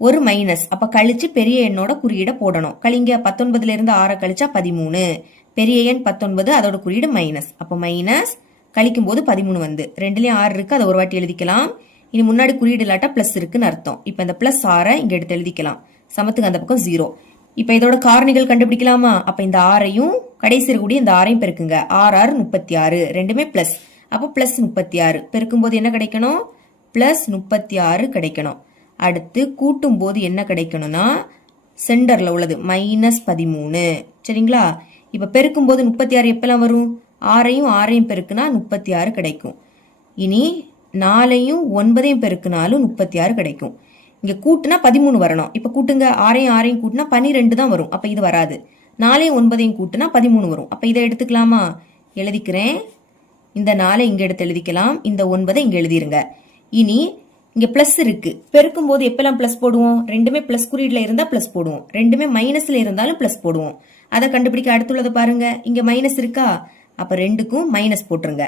ஒரு மைனஸ். அப்ப கழிச்சு பெரிய எண்ணோட குறியீட போடணும். கழிங்க. 19ல இருந்து 6 கழிச்சா 13. பெரிய எண் 19, அதோட குறியீடு மைனஸ். அப்ப மைனஸ் கழிக்கும் போது 13 வந்து 2லயும் 6 இருக்கு, அதை ஒரு வாட்டி எழுதிக்கலாம். இனி முன்னாடி குறியீடு இல்லாட்டா பிளஸ் இருக்குன்னு அர்த்தம். இப்ப இந்த பிளஸ் 6 இங்க எடுத்து எழுதிக்கலாம். சமத்துக்கு அந்த பக்கம் 0. இப்ப இதோட காரணிகள் கண்டுபிடிக்கலாமா? அப்ப இந்த 6ஐயும் கடைசி இருக்கக்கூடிய இந்த 6ஐயும் பெருக்குங்க. 6 6 36. ரெண்டுமே பிளஸ். அப்போ பிளஸ் 36. பெருக்கும் போது என்ன கிடைக்கணும்? பிளஸ் 36 கிடைக்கணும். அடுத்து கூட்டும் போது என்ன கிடைக்கணும்னா சென்டர்ல உள்ளது -13. சரிங்களா? இப்ப பெருக்கும் போது 36 எப்பெல்லாம் வரும்? 6ஐயும் 6ஐயும் பெருக்குனா 36 கிடைக்கும். இனி 4ஐயும் 9ஐயும் பெருக்குனாலும் 36 கிடைக்கும். இங்க கூட்டுனா 13 வரணும். இப்ப கூட்டுங்க. 6ஐயும் 6ஐயும் கூட்டினா 12 தான் வரும். அப்ப இது வராது. 4ஐயும் 9ஐயும் கூட்டினா 13 வரும். அப்ப இதை எடுத்துக்கலாமா? எழுதிக்கிறேன். இந்த 4 இங்க எடுத்து எழுதிக்கலாம். இந்த 9 இங்க எழுதிருங்க. இனி இங்க பிளஸ் இருக்கு. பெருக்கும் போது எப்பெல்லாம் பிளஸ் போடுவோம்? ரெண்டுமே பிளஸ் குறியீடுல இருந்தா பிளஸ் போடுவோம். ரெண்டுமே மைனஸ்ல இருந்தாலும் பிளஸ் போடுவோம். அதை கண்டுபிடிக்க அடுத்துள்ளதை பாருங்க. இங்க மைனஸ் இருக்கா? அப்ப 2க்கும் மைனஸ் போட்டுருங்க.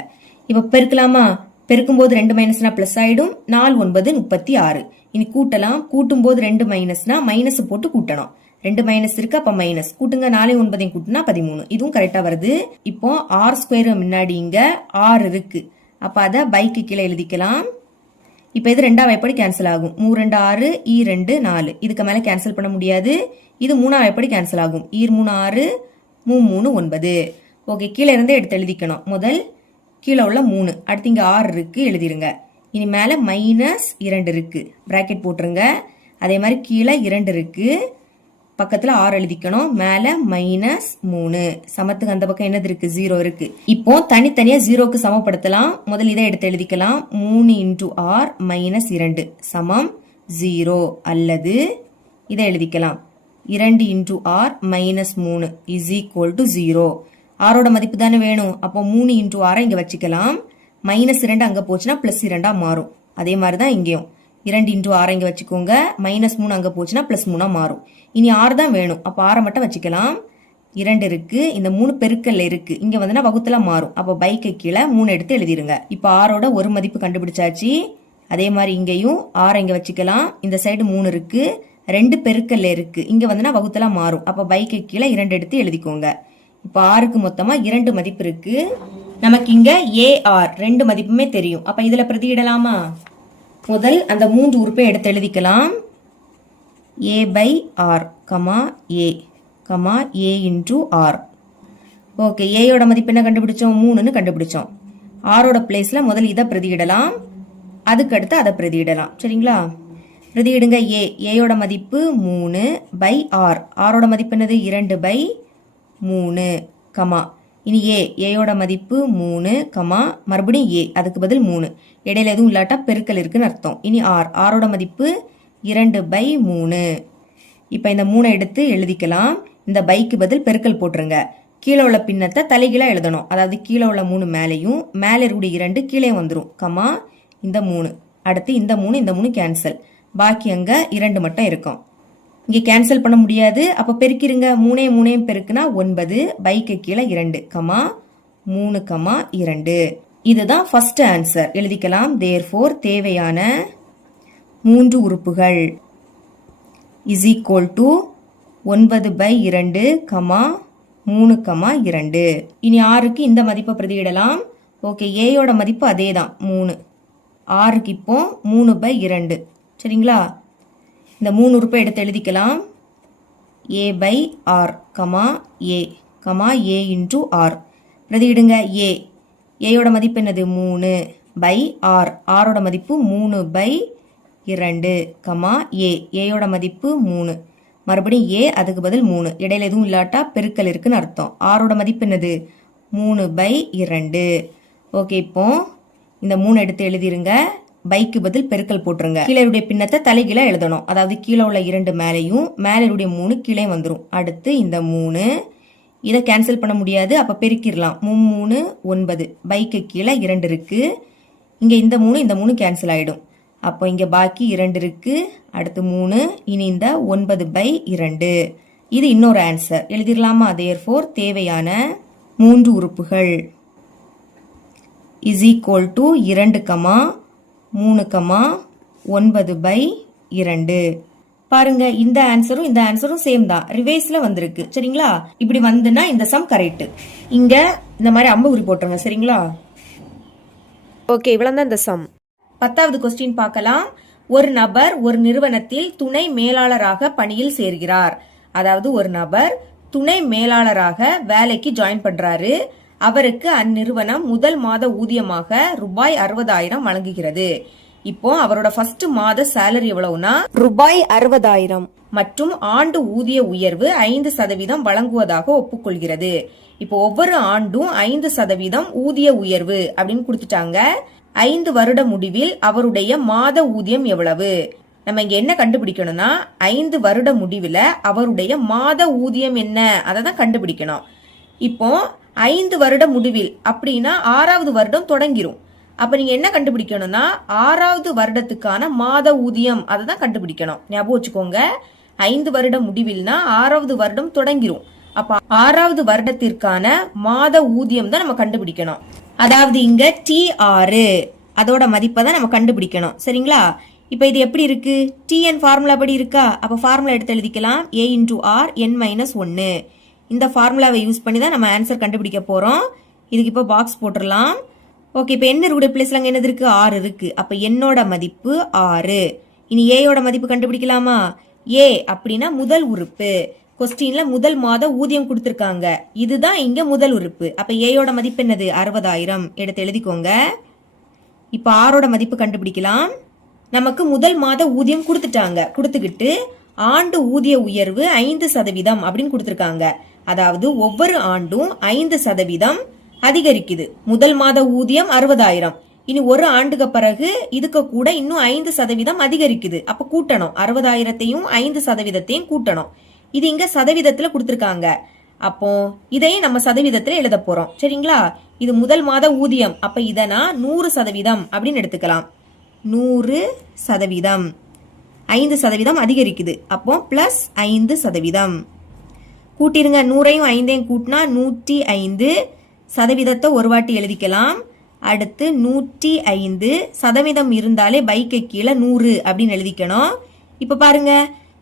இப்ப பெருக்கலாமா? பெருக்கும் போது 2 மைனஸ்னா பிளஸ் ஆயிடும். 4 9 36. இனி கூட்டலாம். கூட்டும் போது 2 மைனஸ்னா மைனஸ் போட்டு கூட்டணும். 2 மைனஸ் இருக்கு, அப்ப மைனஸ் கூட்டுங்க. 4 9 கூட்டினா 13. இதுவும் கரெக்டா வருது. இப்போ ஆர் ஸ்கொயர் முன்னாடி இங்க 6 இருக்கு. அப்ப அதை பைக்கு கீழே எழுதிக்கலாம். இப்ப இது 2ஆ எப்படி கேன்சல் ஆகும்? 3 2 6, ஈ 2 4. இதுக்கு மேல கேன்சல் பண்ண முடியாது. இது 3ஆ எப்படி கேன்சல் ஆகும்? ஈர் 3 6, 3 3 9. ஓகே, கீழே இருந்தே எடுத்து எழுதிக்கணும். முதல் கீழே உள்ள 3. அடுத்து இங்க 6 இருக்கு, எழுதிருங்க. இனி மேல -2 இருக்கு, பிராக்கெட் போட்டுருங்க. அதே மாதிரி கீழே 2 இருக்கு, பக்கத்துல 6 எழுதிக்கணும். மேல -3. சமத்துக்கு அந்த பக்கம் என்னது இருக்கு? 0 இருக்கு. இப்போ தனித்தனியா 0க்கு சமப்படுத்தலாம். முதல் இதை எடுத்து எழுதிக்கலாம். 3 × r -2 சமம் 0. அல்லது இதை எழுதிக்கலாம். 2 × r -3 இஸ் ஈக்குவல் டு 0. ஆரோட மதிப்பு தானே வேணும். அப்போ 3 × r இங்க வச்சுக்கலாம். -2 அங்க போச்சுன்னா +2 மாறும். அதே மாதிரிதான் இங்கேயும் 2 × r இங்க வச்சுக்கோங்க. -3 அங்க போச்சுன்னா +3 மாறும். இனி 6 தான் வேணும். அப்ப 6 மட்டும் வச்சுக்கலாம். 2 இருக்கு, இந்த 3 பெருக்கல்ல இருக்கு. இங்க வந்துன்னா வகுத்துல மாறும். அப்ப பைக்கு கீழே 3 எடுத்து எழுதிருங்க. இப்ப 6ஓட ஒரு மதிப்பு கண்டுபிடிச்சாச்சு. அதே மாதிரி இங்கேயும் 6 இங்க வச்சுக்கலாம். இந்த சைடு 3 இருக்கு, 2 பெருக்கல்ல இருக்கு. இங்க வந்துன்னா வகுத்துல மாறும். அப்ப பைக்கு கீழே 2 எடுத்து எழுதிக்கோங்க. இப்ப 6க்கு மொத்தமா 2 மதிப்பு இருக்கு. நமக்கு இங்க AR 2 மதிப்புமே தெரியும். அப்ப இதுல பிரதியிடலாமா? முதல் அந்த 3 உறுப்பை எடுத்து எழுதிக்கலாம். A/R, A, A × R. Okay, ஏயோட மதிப்பு என்ன கண்டுபிடிச்சோம்? 3ன்னு கண்டுபிடிச்சோம். ஆரோட பிளேஸ்ல முதல்ல இதை பிரதியிடலாம், அதுக்கடுத்து அதை பிரதியிடலாம். சரிங்களா? பிரதியிடுங்க. ஏயோட மதிப்பு 3 பை ஆர். ஆரோட மதிப்பு என்னது? 2 பை 3 கமா. இனி ஏயோட மதிப்பு 3 கமா மறுபடியும் அதுக்கு பதில் 3. இடையில எதுவும் இல்லாட்டா பெருக்கல் இருக்குன்னு அர்த்தம். இனி ஆரோட மதிப்பு 2 பை 3. இப்போ இந்த 3 எடுத்து எழுதிக்கலாம். இந்த பைக்கு பதில் பெருக்கல் போட்டுருங்க. கீழே உள்ள பின்னத்தை தலைகீழா எழுதணும். அதாவது கீழே உள்ள 3 மேலேயும் மேலே இருக்கக்கூடிய 2 கீழே வந்துடும். கமா இந்த 3. அடுத்து இந்த 3 கேன்சல். பாக்கி அங்க 2 மட்டும் இருக்கும். இங்கே கேன்சல் பண்ண முடியாது. அப்போ பெருக்கிருங்க. 3 பெருக்குனா 9. பைக்கு கீழே 2 கமா 3 கமா 2. இதுதான் ஃபர்ஸ்ட் ஆன்சர். எழுதிக்கலாம். தேர்ஃபோர் தேவையான 3 உறுப்புகள் is equal to 9 by 2 comma 3 comma 2. இனி ஆறுக்கு இந்த மதிப்பை பிரதியிடலாம். ஓகே, ஏயோட மதிப்பு அதே தான் 3. ஆறுக்கு இப்போ 3 பை 2. சரிங்களா? இந்த 3 உறுப்பை எடுத்து எழுதிக்கலாம். A by R comma A into R. பிரதியிடுங்க. ஏயோட மதிப்பு என்னது? 3 பை ஆர். ஆரோட மதிப்பு 3 பை 2 கமா ஏயோட மதிப்பு 3. மறுபடியும் அதுக்கு பதில் 3. இடையில எதுவும் இல்லாட்டா பெருக்கல் இருக்குன்னு அர்த்தம். ஆரோட மதிப்பு என்னது? 3 பை 2. ஓகே, இப்போ இந்த 3 எடுத்து எழுதிருங்க. பைக்கு பதில் பெருக்கல் போட்டுருங்க. கீழே பின்னத்தை தலைகீழ எழுதணும். அதாவது கீழே உள்ள 2 மேலையும் மேலே 3 கீழே வந்துடும். அடுத்து இந்த 3 இதை கேன்சல் பண்ண முடியாது. அப்ப பெருக்கிடலாம். 3 9. பைக்கு கீழே 2 இருக்கு. இங்க இந்த 3 கேன்சல் ஆயிடும். அப்போ இங்க பாக்கி 2 இருக்கு. அடுத்து 3. இனி இந்த 9 பை 2. இது இன்னொரு ஆன்சர். எழுதிடலாமா? தேர்ஃபோர் தேவையான 3 உறுப்புகள் is equal to 2 comma 3 comma 9 by 2. பாருங்க, இந்த ஆன்சரும் சேம் தான். ரிவைஸ்ல வந்திருக்கு. சரிங்களா? இப்படி வந்துன்னா இந்த சம் கரெக்ட். இங்க இந்த மாதிரி அம்பு குறி போட்டுருங்க. சரிங்களா? ஓகே, இவ்வளவுதான் இந்த சம். 10வது கொஸ்டின் பார்க்கலாம். ஒரு நபர் ஒரு நிறுவனத்தில் துணை மேலாளராக பணியில் சேர்கிறார். அதாவது ஒரு நபர் துணை மேலாளராக வேலைக்கு ஜாயின் பண்றாரு. அவருக்கு அந்நிறுவனம் முதல் மாத ஊதியமாக ரூபாய் 60,000 வழங்குகிறது. இப்போ அவரோட ஃபர்ஸ்ட் மாத சேலரி எவ்வளவுனா ரூபாய் 60,000 மற்றும் ஆண்டு ஊதிய உயர்வு 5% வழங்குவதாக ஒப்புக்கொள்கிறது. இப்போ ஒவ்வொரு ஆண்டும் 5% ஊதிய உயர்வு அப்படின்னு கொடுத்துட்டாங்க. 5 வருட முடிவில் அவருடைய மாத ஊதியம் எவ்வளவு? நம்ம இங்க என்ன கண்டுபிடிக்கணும்னா 5 வருட முடிவில் அவருடைய மாத ஊதியம் என்ன, அதை தான் கண்டுபிடிக்கணும். இப்போ 5 வருட முடிவில் அப்படின்னா 6வது வருடம் தொடங்கிரும். அப்ப நீங்க என்ன கண்டுபிடிக்கணும்னா 6வது வருடத்துக்கான மாத ஊதியம், அதை தான் கண்டுபிடிக்கணும். ஞாபகம் வச்சுக்கோங்க. 5 வருட முடிவில்னா 6வது வருடம் தொடங்கிரும். அப்ப 6வது வருடத்திற்கான மாத ஊதியம் தான் நம்ம கண்டுபிடிக்கணும். அதாவது இங்க T6 அதோட மதிப்பை தான் நம்ம கண்டுபிடிக்கணும். சரிங்களா? இப்ப இது எப்படி இருக்கு? TN ஃபார்முலா படி இருக்கா? அப்ப ஃபார்முலா எடுத்து எழுதிக்கலாம். A into R n minus 1. இந்த ஃபார்முலாவை யூஸ் பண்ணி தான் நம்ம ஆன்சர் கண்டுபிடிக்க போறோம். இதுக்கு இப்போ பாக்ஸ் போட்டுடலாம். ஓகே, இப்போ என்ன இருக்கக்கூடிய பிளேஸ்ல அங்க என்னது இருக்கு? 6 இருக்கு. அப்ப என்னோட மதிப்பு 6. இனி ஏயோட மதிப்பு கண்டுபிடிக்கலாமா? ஏ அப்படின்னா முதல் உறுப்பு. கொஸ்டின்ல முதல் மாத ஊதியம் கொடுத்திருக்காங்க. இதுதான் இங்க முதல் உறுப்பு. அப்ப ஏயோட மதிப்பு என்னது? 60,000. எடுத்து எழுதிக்கோங்க. இப்ப ஆரோட மதிப்பு கண்டுபிடிக்கலாம். நமக்கு முதல் மாத ஊதியம் கொடுத்துட்டாங்க. கொடுத்துக்கிட்டு ஆண்டு ஊதிய உயர்வு 5% அப்படின்னு கொடுத்திருக்காங்க. அதாவது ஒவ்வொரு ஆண்டும் 5% அதிகரிக்குது. முதல் மாத ஊதியம் 60,000. இனி ஒரு ஆண்டுக்கு பிறகு இதுக்கு கூட இன்னும் 5% அதிகரிக்குது. அப்ப கூட்டணும். 60,000த்தையும் 5%த்தையும் கூட்டணும். இது இங்க சதவீதத்துல கொடுத்திருக்காங்க. அப்போ இதையும் நம்ம சதவீதத்துல எழுத போறோம். சரிங்களா? இது முதல் மாத ஊதியம். அப்ப இதை நான் 100% அப்படின்னு எடுத்துக்கலாம். 100%. 5% அதிகரிக்குது. அப்போ பிளஸ் 5%. கூட்டிருங்க. 100யும் 5யும் கூட்டினா 105. சதவீதத்தை ஒரு வாட்டி எழுதிக்கலாம். அடுத்து 105% இருந்தாலே பைக்கு கீழே 100 அப்படின்னு எழுதிக்கணும். இப்ப பாருங்க,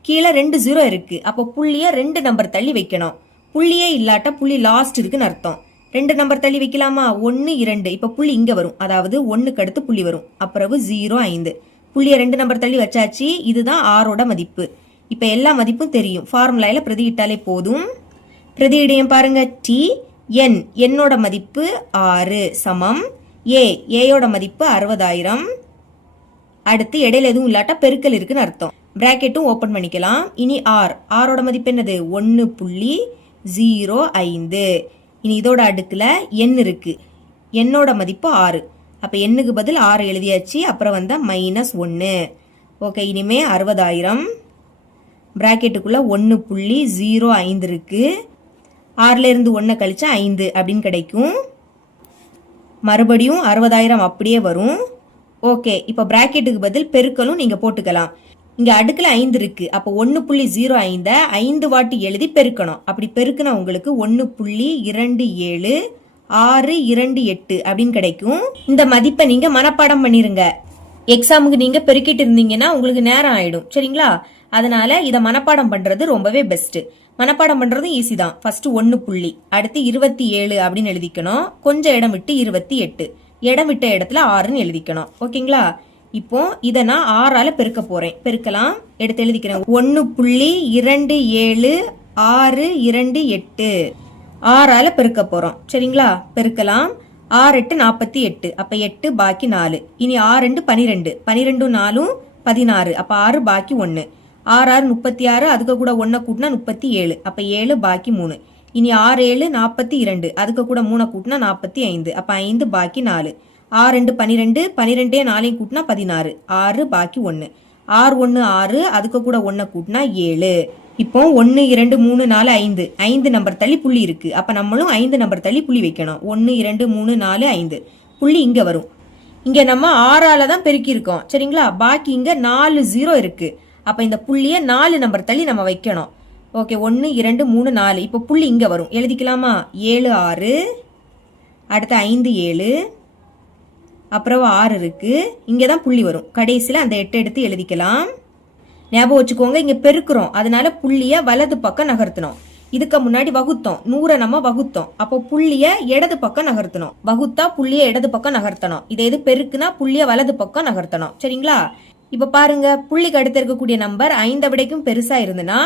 கீழே 2 0 இருக்கு. அப்போ புள்ளிய 2 நம்பர் தள்ளி வைக்கணும். புள்ளியே இல்லாட்ட புள்ளி லாஸ்ட் இருக்குன்னு அர்த்தம். 2 நம்பர் தள்ளி வைக்கலாமா? 1 2. இப்ப புள்ளி இங்க வரும். அதாவது 1க்கு அடுத்து புள்ளி வரும். அப்புறம் 0 5. புள்ளிய 2 நம்பர் தள்ளி வச்சாச்சு. இதுதான் ஆரோட மதிப்பு. இப்ப எல்லா மதிப்பும் தெரியும். ஃபார்முலாயில பிரதியிட்டாலே போதும். பிரதியிடையும் பாருங்க. T n என்னோட மதிப்பு 6 சமம் ஏயோட மதிப்பு 60,000. அடுத்து இடையில எதுவும் இல்லாட்டா பெருக்கல் இருக்குன்னு அர்த்தம். பிராக்கெட்டும் ஓபன் பண்ணிக்கலாம். இனி ஆரோட மதிப்பு என்னது 1.05. இனி இதோட அடுக்குல எண் இருக்கு. எண்ணோட மதிப்பு 6. அப்ப எண்ணுக்கு பதில் 6 எழுதியாச்சு. அப்புறம் வந்தா -1. ஓகே, இனிமே 60,000 பிராக்கெட்டுக்குள்ள 1.05 இருக்கு. 6ல இருந்து 1 கழிச்சா 5 அப்படின்னு கிடைக்கும். மறுபடியும் 60,000 அப்படியே வரும். ஓகே, இப்ப பிராக்கெட்டுக்கு பதில் பெருக்கலும் நீங்க போட்டுக்கலாம். இங்க அடுக்குல 5 இருக்கு. அப்ப 1.05 5 வாட்டி எழுதி பெருக்கணும். அப்படி பெருக்குனா உங்களுக்கு 1.27628 அப்படின்னு கிடைக்கும். இந்த மதிப்பை நீங்க மனப்பாடம் பண்ணிருங்க. எக்ஸாமுக்கு நீங்க பெருக்கிட்டு இருந்தீங்கன்னா உங்களுக்கு நேரம் ஆயிடும். சரிங்களா? அதனால இத மனப்பாடம் பண்றது ரொம்பவே பெஸ்ட். மனப்பாடம் பண்றதும் ஈஸி தான். ஃபர்ஸ்ட் 1 அடுத்து 27 அப்படின்னு எழுதிக்கணும். கொஞ்சம் இடம் விட்டு 28, இடம் விட்ட இடத்துல 6ன்னு எழுதிக்கணும். ஓகேங்களா? இப்போ இத நான் 6ஆல பெருக்க போறேன். பெருக்கலாம். எடுத்து எழுதிக்கிறேன். 1.2728 6ஆல பெருக்க போறோம். சரிங்களா? பெருக்கலாம். 6 8 48. அப்ப 8 பாக்கி 4. இனி 6 2 12. 12 4 16. அப்ப 6 பாக்கி 1. 6 6 36. அதுக்கு கூட 1 கூட்டினா 37. அப்ப 7 பாக்கி 3. இனி 6 7 42. அதுக்கு கூட 3 கூட்டினா 45. அப்ப 5 பாக்கி 4. 6 2 12. 12 4 கூட்டினா 16. 6 பாக்கி 1. 6 1 6. அதுக்கு கூட 1 கூட்டினா 7. இப்போ 1 2 3 4 5 5 நம்பர் தள்ளி புள்ளி இருக்கு. அப்ப நம்மளும் 5 நம்பர் தள்ளி புள்ளி வைக்கணும். 1 2 3 4 5 புள்ளி இங்க வரும். இங்க நம்ம 6ஆல தான் பெருக்கி இருக்கோம். சரிங்களா? பாக்கி இங்க 4 0 இருக்கு. அப்ப இந்த புள்ளிய 4 நம்பர் தள்ளி நம்ம வைக்கணும். ஓகே, 1 2 3 4. இப்போ புள்ளி இங்க வரும். எழுதிக்கலாமா? 7 6. அடுத்து 5 7. அப்புறம் 6 இருக்கு. இங்கதான் புள்ளி வரும். கடைசியில அந்த 8 எடுத்து எழுதிக்கலாம். ஞாபகம் வச்சுக்கோங்க, இங்க பெருக்கிறோம். அதனால புள்ளிய வலது பக்கம் நகர்த்தணும். இதுக்கு முன்னாடி வகுத்தோம். 100 நம்ம வகுத்தோம். அப்போ புள்ளிய இடது பக்கம் நகர்த்தணும். வகுத்தா புள்ளிய இடது பக்கம் நகர்த்தணும். இதே இது பெருக்குனா புள்ளிய வலது பக்கம் நகர்த்தணும். சரிங்களா? இப்ப பாருங்க, புள்ளிக்கு அடுத்து இருக்கக்கூடிய நம்பர் 5 விடைக்கும் பெருசா இருந்துன்னா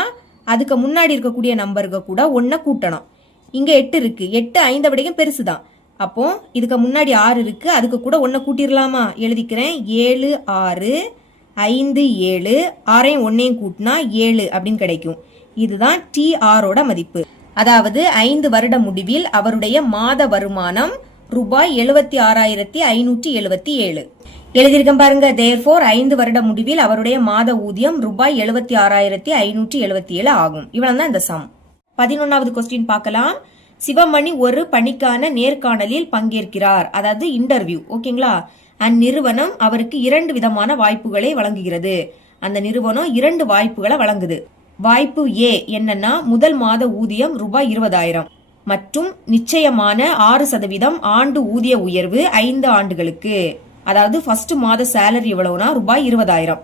அதுக்கு முன்னாடி இருக்கக்கூடிய நம்பருக்கு கூட 1 கூட்டணும். இங்க 8 இருக்கு. 8 5 விடைக்கும் பெருசுதான். அப்போ இதுக்கு முன்னாடி 6 இருக்கு. அதுக்கு கூட 1 கூட்டிடலாமா? எழுதிக்கிறேன். 7 6 5 7. 6ஐயும் 1ஐயும் கூட்டினா 7 அப்படின்னு கிடைக்கும். இதுதான் TRோட மதிப்பு. அதாவது 5 வருட முடிவில் அவருடைய மாத வருமானம் ரூபாய் 76,577. எழுதியிருக்கேன் பாருங்க. தேர்ஃபோர் 5 வருட முடிவில் அவருடைய மாத ஊதியம் ரூபாய் 76,577 ஆகும். இவ்வளவு தான் இந்த சம். 11வது கொஸ்டின் பார்க்கலாம். சிவமணி ஒரு பணிக்கான நேர்காணலில் பங்கேற்கிறார். அதாவது இன்டர்வியூ. ஓகேங்களா? அந்நிறுவனம் அவருக்கு 2 விதமான வாய்ப்புகளை வழங்குகிறது. அந்த நிறுவனம் 2 வாய்ப்புகளை வழங்குது. வாய்ப்பு A என்னன்னா முதல் மாத ஊதியம் ரூபாய் 20,000 மற்றும் நிச்சயமான 6% ஆண்டு ஊதிய உயர்வு 5 ஆண்டுகளுக்கு. அதாவது ஃபர்ஸ்ட் மாத சேலரி எவ்வளவுனா ரூபாய் 20,000.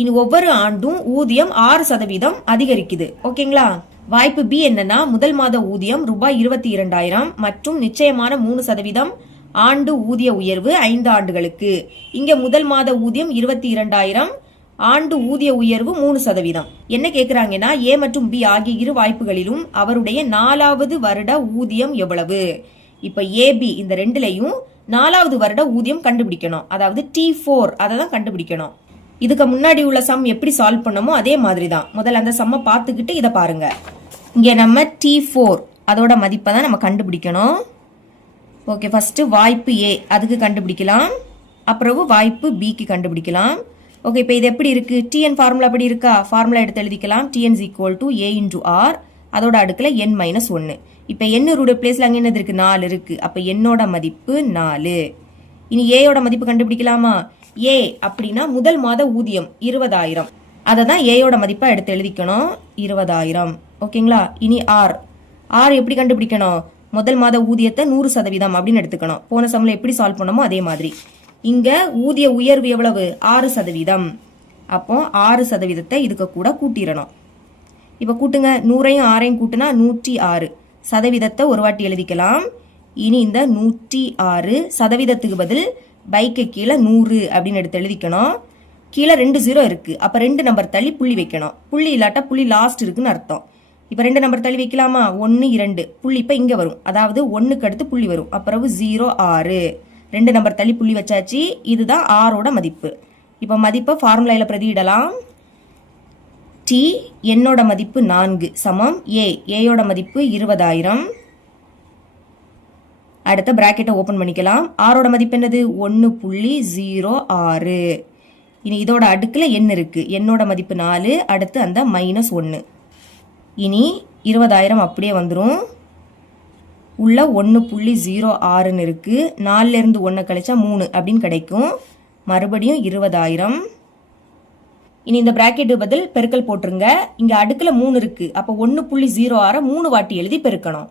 இனி ஒவ்வொரு ஆண்டும் ஊதியம் 6% அதிகரிக்குது. ஓகேங்களா? வாய்ப்பு B என்னன்னா முதல் மாத ஊதியம் ரூபாய் 22,000 மற்றும் நிச்சயமான 3% ஆண்டு ஊதிய உயர்வு 5 ஆண்டுகளுக்கு. இங்க முதல் மாத ஊதியம் 22,000, ஆண்டு ஊதிய உயர்வு 3%. என்ன கேக்குறாங்கன்னா, A மற்றும் B ஆகிய இரு வாய்ப்புகளிலும் அவருடைய 4வது வருட ஊதியம் எவ்வளவு? இப்ப AB இந்த ரெண்டுலையும் 4வது வருட ஊதியம் கண்டுபிடிக்கணும். அதாவது T4 அதை தான் கண்டுபிடிக்கணும். இதுக்கு முன்னாடி உள்ள சம் எப்படி சால்வ் பண்ணமோ அதே மாதிரி தான். முதல்ல அந்த சம்மை பார்த்துக்கிட்டு இதை பாருங்க. இங்க நம்ம T4 அதோட மதிப்பை தான் நம்ம கண்டுபிடிக்கணும். ஓகே, ஃபர்ஸ்ட் வாய்ப்பு A அதுக்கு கண்டுபிடிக்கலாம். அப்புறம் வாய்ப்பு Bக்கு கண்டுபிடிக்கலாம். ஓகே, இப்போ இது எப்படி இருக்கு? TN ஃபார்முலா எப்படி இருக்கா? ஃபார்முலா எடுத்து எழுதிக்கலாம். TN = A × R. அதோட அடுக்குல n-1. இப்போ என்னோட பிளேஸ்ல அங்க என்னது இருக்கு? 4 இருக்கு. அப்ப என்னோட மதிப்பு 4. இனி ஏயோட மதிப்பு கண்டுபிடிக்கலாமா? A அப்படின்னா முதல் மாத ஊதியம் 20,000. அதை தான் ஏயோட மதிப்பா எடுத்து எழுதிக்கணும். 20,000. ஓகேங்களா? இனி R எப்படி கண்டுபிடிக்கணும்? முதல் மாத ஊதியத்தை 100% அப்படின்னு எடுத்துக்கணும். போன சம்ல எப்படி சால்வ் பண்ணமோ அதே மாதிரி. இங்க ஊதிய உயர்வு எவ்வளவு? 6%. அப்போ 6% இதுக்கு கூட கூட்டிடணும். இப்ப கூட்டுங்க. 100ஐயும் 6ஐயும் கூட்டுனா 106. சதவீதத்தை ஒரு வாட்டி எழுதிக்கலாம். இனி இந்த 106 சதவீதத்துக்கு பதில் பைக்கு கீழே 100 அப்படின்னு எடுத்து எழுதிக்கணும். கீழே 2 0 இருக்கு. அப்ப 2 நம்பர் தள்ளி புள்ளி வைக்கணும். புள்ளி இல்லாட்டா புள்ளி லாஸ்ட் இருக்குன்னு அர்த்தம். இப்ப 2 நம்பர் தள்ளி வைக்கலாமா? 1 2 புள்ளி இப்ப இங்க வரும். அதாவது 1க்கு அடுத்து புள்ளி வரும். அப்புறம் 0 6 2 நம்பர் தள்ளி புள்ளி வச்சாச்சு. இதுதான் ஆரோட மதிப்பு. இப்போ மதிப்பை ஃபார்முலாவில் பிரதியிடலாம். டி என்னோட மதிப்பு 4 சமம் ஏயோட மதிப்பு 20,000. அடுத்த பிராக்கெட்டை ஓப்பன் பண்ணிக்கலாம். ஆரோட மதிப்பு என்னது 1.06. இனி இதோட அடுக்கில் எண் இருக்கு. என்னோட மதிப்பு 4, அடுத்து அந்த -1. இனி 20,000 அப்படியே வந்துடும். உள்ள 1.06 இருக்கு. 4லேருந்து 1 கழிச்சா 3 அப்படின்னு கிடைக்கும். மறுபடியும் 20,000. இனி இந்த பிராக்கெட்டு பதில் பெருக்கல் போட்டுருங்க. இங்க அடுக்குல 3 இருக்கு. அப்ப 1.06 3 வாட்டி எழுதி பெருக்கணும்.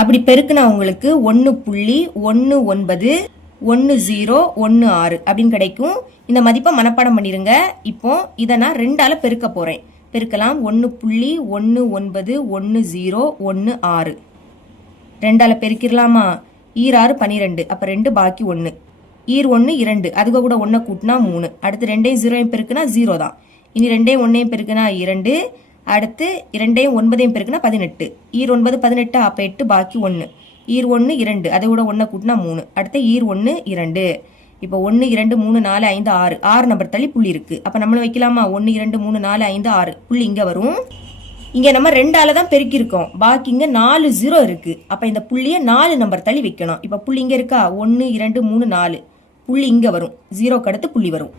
அப்படி பெருக்குனா உங்களுக்கு 1.191016 அப்படின்னு கிடைக்கும். இந்த மதிப்பை மனப்பாடம் பண்ணிருங்க. இப்போ இதை நான் 2ஆல பெருக்க போறேன். பெருக்கலாம். 1.191016 2ஆல பெருக்கிடலாமா? ஈர் 12. அப்ப 2 பாக்கி 1. ஈர் 1 2. அதுக்கு கூட 1 கூட்டினா 3. அடுத்து 2ஐயும் 0ஐயும் பெருக்குனா 0 தான். இனி 2ஐயும் 1ஐயும் பெருக்குனா 2. அடுத்து 2ஐயும் 9ஐயும் பெருக்குனா 18. ஈர் 9 18. அப்ப 8 பாக்கி 1. ஈர் 1 2. அதை கூட 1 கூட்டினா 3. அடுத்து ஈர் 1 2. இப்போ 1 2 3 4 5 6 6 நம்பர் தள்ளி புள்ளி இருக்கு. அப்ப நம்மளும் வைக்கலாமா? 1 2 3 4 5 6 புள்ளி இங்க வரும். இங்க நம்ம 2ஆல தான் பெருக்கி இருக்கோம். பாக்கி இங்க 4 0 இருக்கு. அப்ப இந்த புள்ளிய 4 நம்பர் தள்ளி வைக்கணும். இப்ப புள்ளி இங்க இருக்கா? 1 2 3 4 புள்ளி இங்க வரும். 0க்கு அடுத்து புள்ளி வரும்.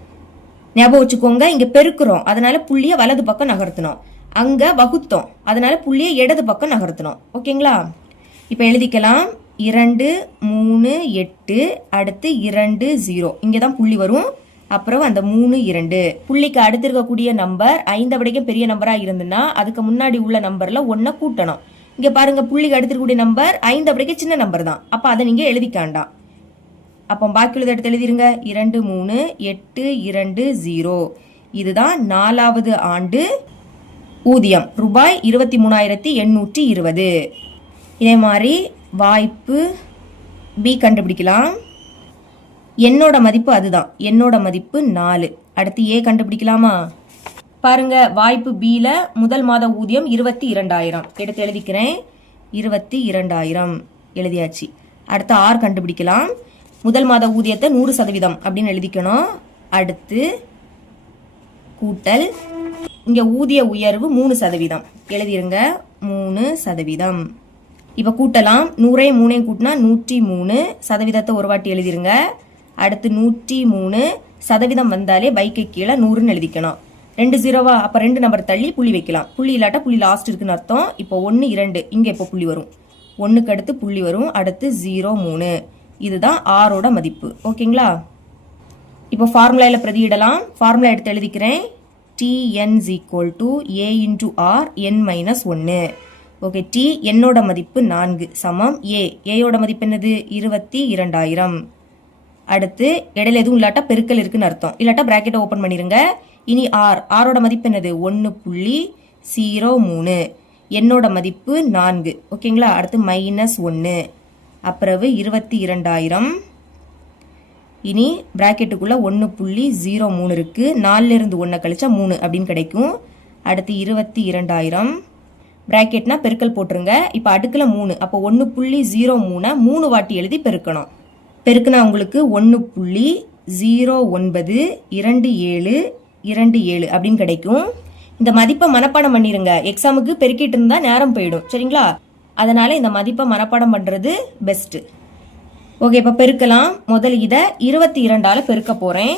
ஞாபகம் வச்சுக்கோங்க. இங்க பெருக்கிறோம், அதனால புள்ளிய வலது பக்கம் நகர்த்தணும். அங்க வகுத்தோம், அதனால புள்ளிய இடது பக்கம் நகர்த்தணும். ஓகேங்களா? இப்ப எழுதிக்கலாம். 2 3 8 அடுத்து 2 0 இங்கதான் புள்ளி வரும். அப்புறம் அந்த 3 2 புள்ளிக்கு அடுத்து இருக்கக்கூடிய நம்பர் 5 விடைக்கும் பெரிய நம்பரா இருந்துன்னா அதுக்கு முன்னாடி உள்ள நம்பர்ல 1 கூட்டணும். இங்க பாருங்க, புள்ளிக்கு அடுத்து இருக்கக்கூடிய நம்பர் 5 விடைக்கும் சின்ன நம்பர் தான். அப்ப அதை நீங்க எழுதிக்காண்டாம். அப்போ பாக்கி உள்ளதை எடுத்து எழுதிருங்க. 2 3 8 2 0 இதுதான் 4வது ஆண்டு ஊதியம். ரூபாய் 23,820. இதே மாதிரி வாய்ப்பு பி கண்டுபிடிக்கலாம். என்னோட மதிப்பு அதுதான். என்னோட மதிப்பு 4. அடுத்து ஏ கண்டுபிடிக்கலாமா? பாருங்க, வாய்ப்பு பில முதல் மாத ஊதியம் 22,000 எடுத்து எழுதிக்கிறேன். 22,000 எழுதியாச்சு. அடுத்து ஆர் கண்டுபிடிக்கலாம். முதல் மாத ஊதியத்தை 100% அப்படின்னு எழுதிக்கணும். அடுத்து கூட்டல், இங்க ஊதிய உயர்வு 3% எழுதிருங்க. 3%. இப்ப கூட்டலாம். 100ஐயும் 3ஐயும் கூட்டினா 103 சதவீதத்தை ஒரு வாட்டி எழுதிருங்க. அடுத்து 103 சதவீதம் வந்தாலே பைக்கு கீழே 100ன்னு எழுதிக்கணும். 2 0வா? அப்ப 2 நம்பர் தள்ளி புள்ளி வைக்கலாம். புள்ளி இல்லாட்டா புள்ளி லாஸ்ட் இருக்குன்னு அர்த்தம். இப்போ 1 2 இங்க இப்போ புள்ளி வரும். 1க்கு அடுத்து புள்ளி வரும். அடுத்து 0 3 இதுதான் ஆரோட மதிப்பு. ஓகேங்களா? இப்போ ஃபார்முலாவில் பிரதியிடலாம். ஃபார்முலா எடுத்து எழுதிக்கிறேன். TN = A × R n-1. Okay, T என்னோட மதிப்பு 4 சமம் ஏயோட மதிப்பு என்னது? 22,000. அடுத்து இடையில எதுவும் இல்லாட்டா பெருக்கல் இருக்குன்னு அர்த்தம். இல்லாட்டா பிராக்கெட்டை ஓப்பன் பண்ணிருங்க. இனி ஆரோட மதிப்பு என்னது? 1.03. என்னோட மதிப்பு 4. ஓகேங்களா? அடுத்து -1. அப்புறம் 22,000. இனி பிராக்கெட்டுக்குள்ள 1.03 இருக்கு. 4லேருந்து 1 கழிச்சா 3 அப்படின்னு கிடைக்கும். அடுத்து 22,000 பிராக்கெட்னா பெருக்கல் போட்டுருங்க. இப்போ அடுக்குல 3. அப்போ 1.03 3 வாட்டி எழுதி பெருக்கணும். பெருக்குனா உங்களுக்கு 1.092727 அப்படின்னு கிடைக்கும். இந்த மதிப்பை மனப்பாடம் பண்ணிருங்க. எக்ஸாமுக்கு பெருக்கிட்டு இருந்தா நேரம் போயிடும். சரிங்களா? அதனால இந்த மதிப்பை மனப்பாடம் பண்றது பெஸ்ட். ஓகே, இப்ப பெருக்கலாம். முதல்ல இதை 22ஆல பெருக்க போறேன்.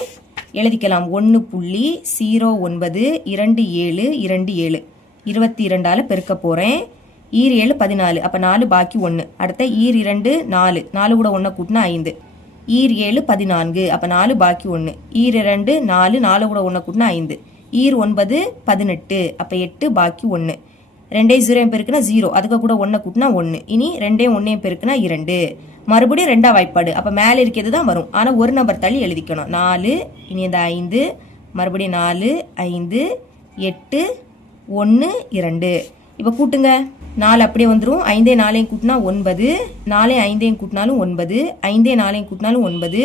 எழுதிக்கலாம். 1.092727 22ஆல பெருக்க போறேன். ஈர் 7 14. அப்ப 4 பாக்கி 1. அடுத்த ஈர் 2 4. 4 கூட 1 கூட்டினா 5. ஈர் 7 14. அப்ப 4 பாக்கி 1. ஈர் 2 4. 4 கூட 1 கூட்டினா 5. ஈர் 9 18. அப்ப 8 பாக்கி 1. 2ஐயும் 0ஐயும் பெருக்குனா 0. அதுக்கு கூட 1 கூட்டினா 1. இனி 2ஐயும் 1ஐயும் பெருக்குனா 2. மறுபடியும் 2ஆ வாய்ப்பாடு. அப்ப மேல இருக்கிறது தான் வரும். ஆனா ஒரு நம்பர் தள்ளி எழுதிக்கணும். 4. இனி இந்த 5. மறுபடியும் 4 5 8 1 2. இப்ப கூட்டுங்க. 4 அப்படியே வந்துடும். 5 4ஐயும் கூட்டினா 9. 4 5ஐயும் கூட்டினாலும் 9. 5 4ஐயும் கூட்டினாலும் 9.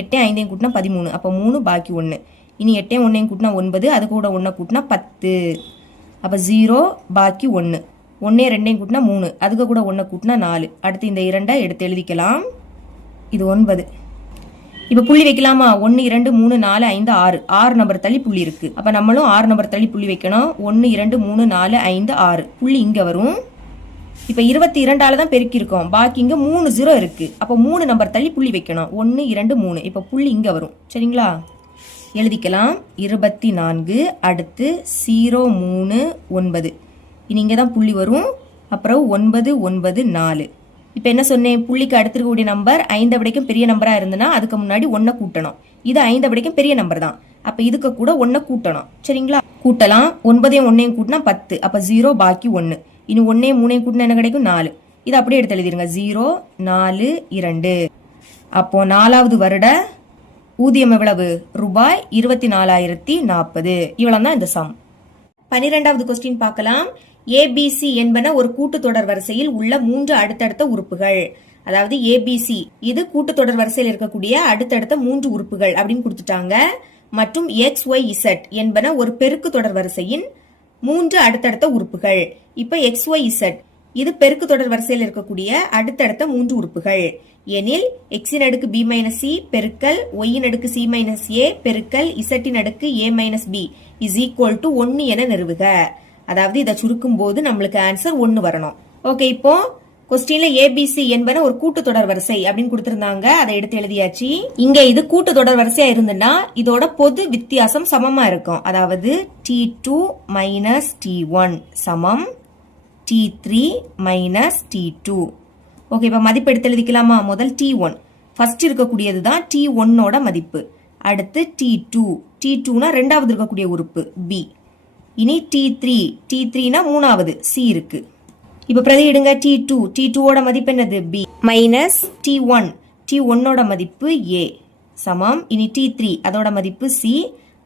8 5ஐயும் கூட்டினா 13. அப்ப 3 பாக்கி 1. இனி 8 1ஐயும் கூட்டினா 9. அது கூட 1 கூட்டினா 10. அப்ப 0 பாக்கி 1. 1 2ஐயும் கூட்டினா 3. அதுக்கு கூட 1 கூட்டினா 4. அடுத்து இந்த 2 எடுத்து எழுதிக்கலாம். இது 9. இப்ப புள்ளி வைக்கலாமா? 1 2 3 4 5 6 6 நம்பர் தள்ளி புள்ளி இருக்கு. அப்ப நம்மளும் 6 நம்பர் தள்ளி புள்ளி வைக்கணும். 1 2 3 4 5 6 புள்ளி இங்க வரும். இப்ப 22ஆல தான் பெருக்கி இருக்கோம். பாக்கி இங்க 3 0 இருக்கு. அப்ப 3 நம்பர் தள்ளி புள்ளி வைக்கணும். 1 2 3. இப்ப புள்ளி இங்க வரும். சரிங்களா? எழுதிக்கலாம். 24 அடுத்து 0 3 9. இனி இங்க தான் புள்ளி வரும். அப்புறம் 9 9 4. இப்ப என்ன சொன்னேன்? புள்ளிக்கு அடுத்து இருக்கக்கூடிய நம்பர் 5 விடைக்கும் பெரிய நம்பரா இருந்தனா அதுக்கு முன்னாடி 1 கூட்டணும். இது 5 விடைக்கும் பெரிய நம்பர் தான். அப்ப இதுக்கு கூட 1 கூட்டணும். சரிங்களா? கூட்டலாம். 9ஐயும் 1ஐயும் கூட்டினா 10. அப்ப 0 பாக்கி 1. இனி 1ஐயும் 3ஐயும் கூட்டினா என்ன கிடைக்கும்? 4. இது அப்படியே எடுத்து எழுதிருங்க. 0 4 2. அப்போ 4வது வருட ஊதியம் எவ்வளவு? ரூபாய் 24,040. இவ்வளவு தான் இந்த சம். 12வது கொஸ்டின் பார்க்கலாம். ஏபிசி என்பன ஒரு கூட்டுத்தொடர் வரிசையில் உள்ள 3 அடுத்தடுத்த உறுப்புகள். அதாவது ஏபிசி இது கூட்டுத்தொடர் வரிசையில் இருக்கக்கூடிய அடுத்தடுத்த 3 உறுப்புகள் அப்படின்னு கொடுத்துட்டாங்க. மற்றும் எக்ஸ் ஒய் இசட் என்பன ஒரு பெருக்கு தொடர் வரிசையின் 3 அடுத்தடுத்த உறுப்புகள். இப்ப எக்ஸ் ஒய் இசட் இது பெருக்கு தொடர் வரிசையில் இருக்கக்கூடிய அடுத்தடுத்த 3 உறுப்புகள் எனில் எக்ஸின் அடுக்கு பி மைனஸ் சி பெருக்கல் ஒய்யின் அடுக்கு சி மைனஸ் ஏ பெருக்கல் இசட்டின் அடுக்கு A minus B is equal to 1 என நிறுவுக. அதாவது இதை சுருக்கும் போது நம்மளுக்கு ஆன்சர் 1 வரணும். ஓகே, இப்போ கொஸ்டின்ல ஏபிசி என்பன ஒரு கூட்டுத்தொடர் வரிசை அப்படின்னு கொடுத்திருந்தாங்க. அதை எடுத்து எழுதியாச்சு. இங்க இது கூட்டுத்தொடர் வரிசையா இருந்துன்னா இதோட பொது வித்தியாசம் சமமா இருக்கும். அதாவது T2 மைனஸ் T1 சமம் T3 மைனஸ் T2. ஓகே, இப்ப மதிப்பு எடுத்து எழுதிக்கலாமா? முதல் T1 ஃபர்ஸ்ட் இருக்கக்கூடியது தான் T1ஓட மதிப்பு. அடுத்து T2 T2னா ரெண்டாவது இருக்கக்கூடிய உறுப்பு B. இனி T3னா மூணாவது C இருக்கு. இப்ப பிரதியிடுங்க. T2ஓட மதிப்பு என்னது? B மைனஸ் T1ஓட மதிப்பு A சமம். இனி T3 அதோட மதிப்பு C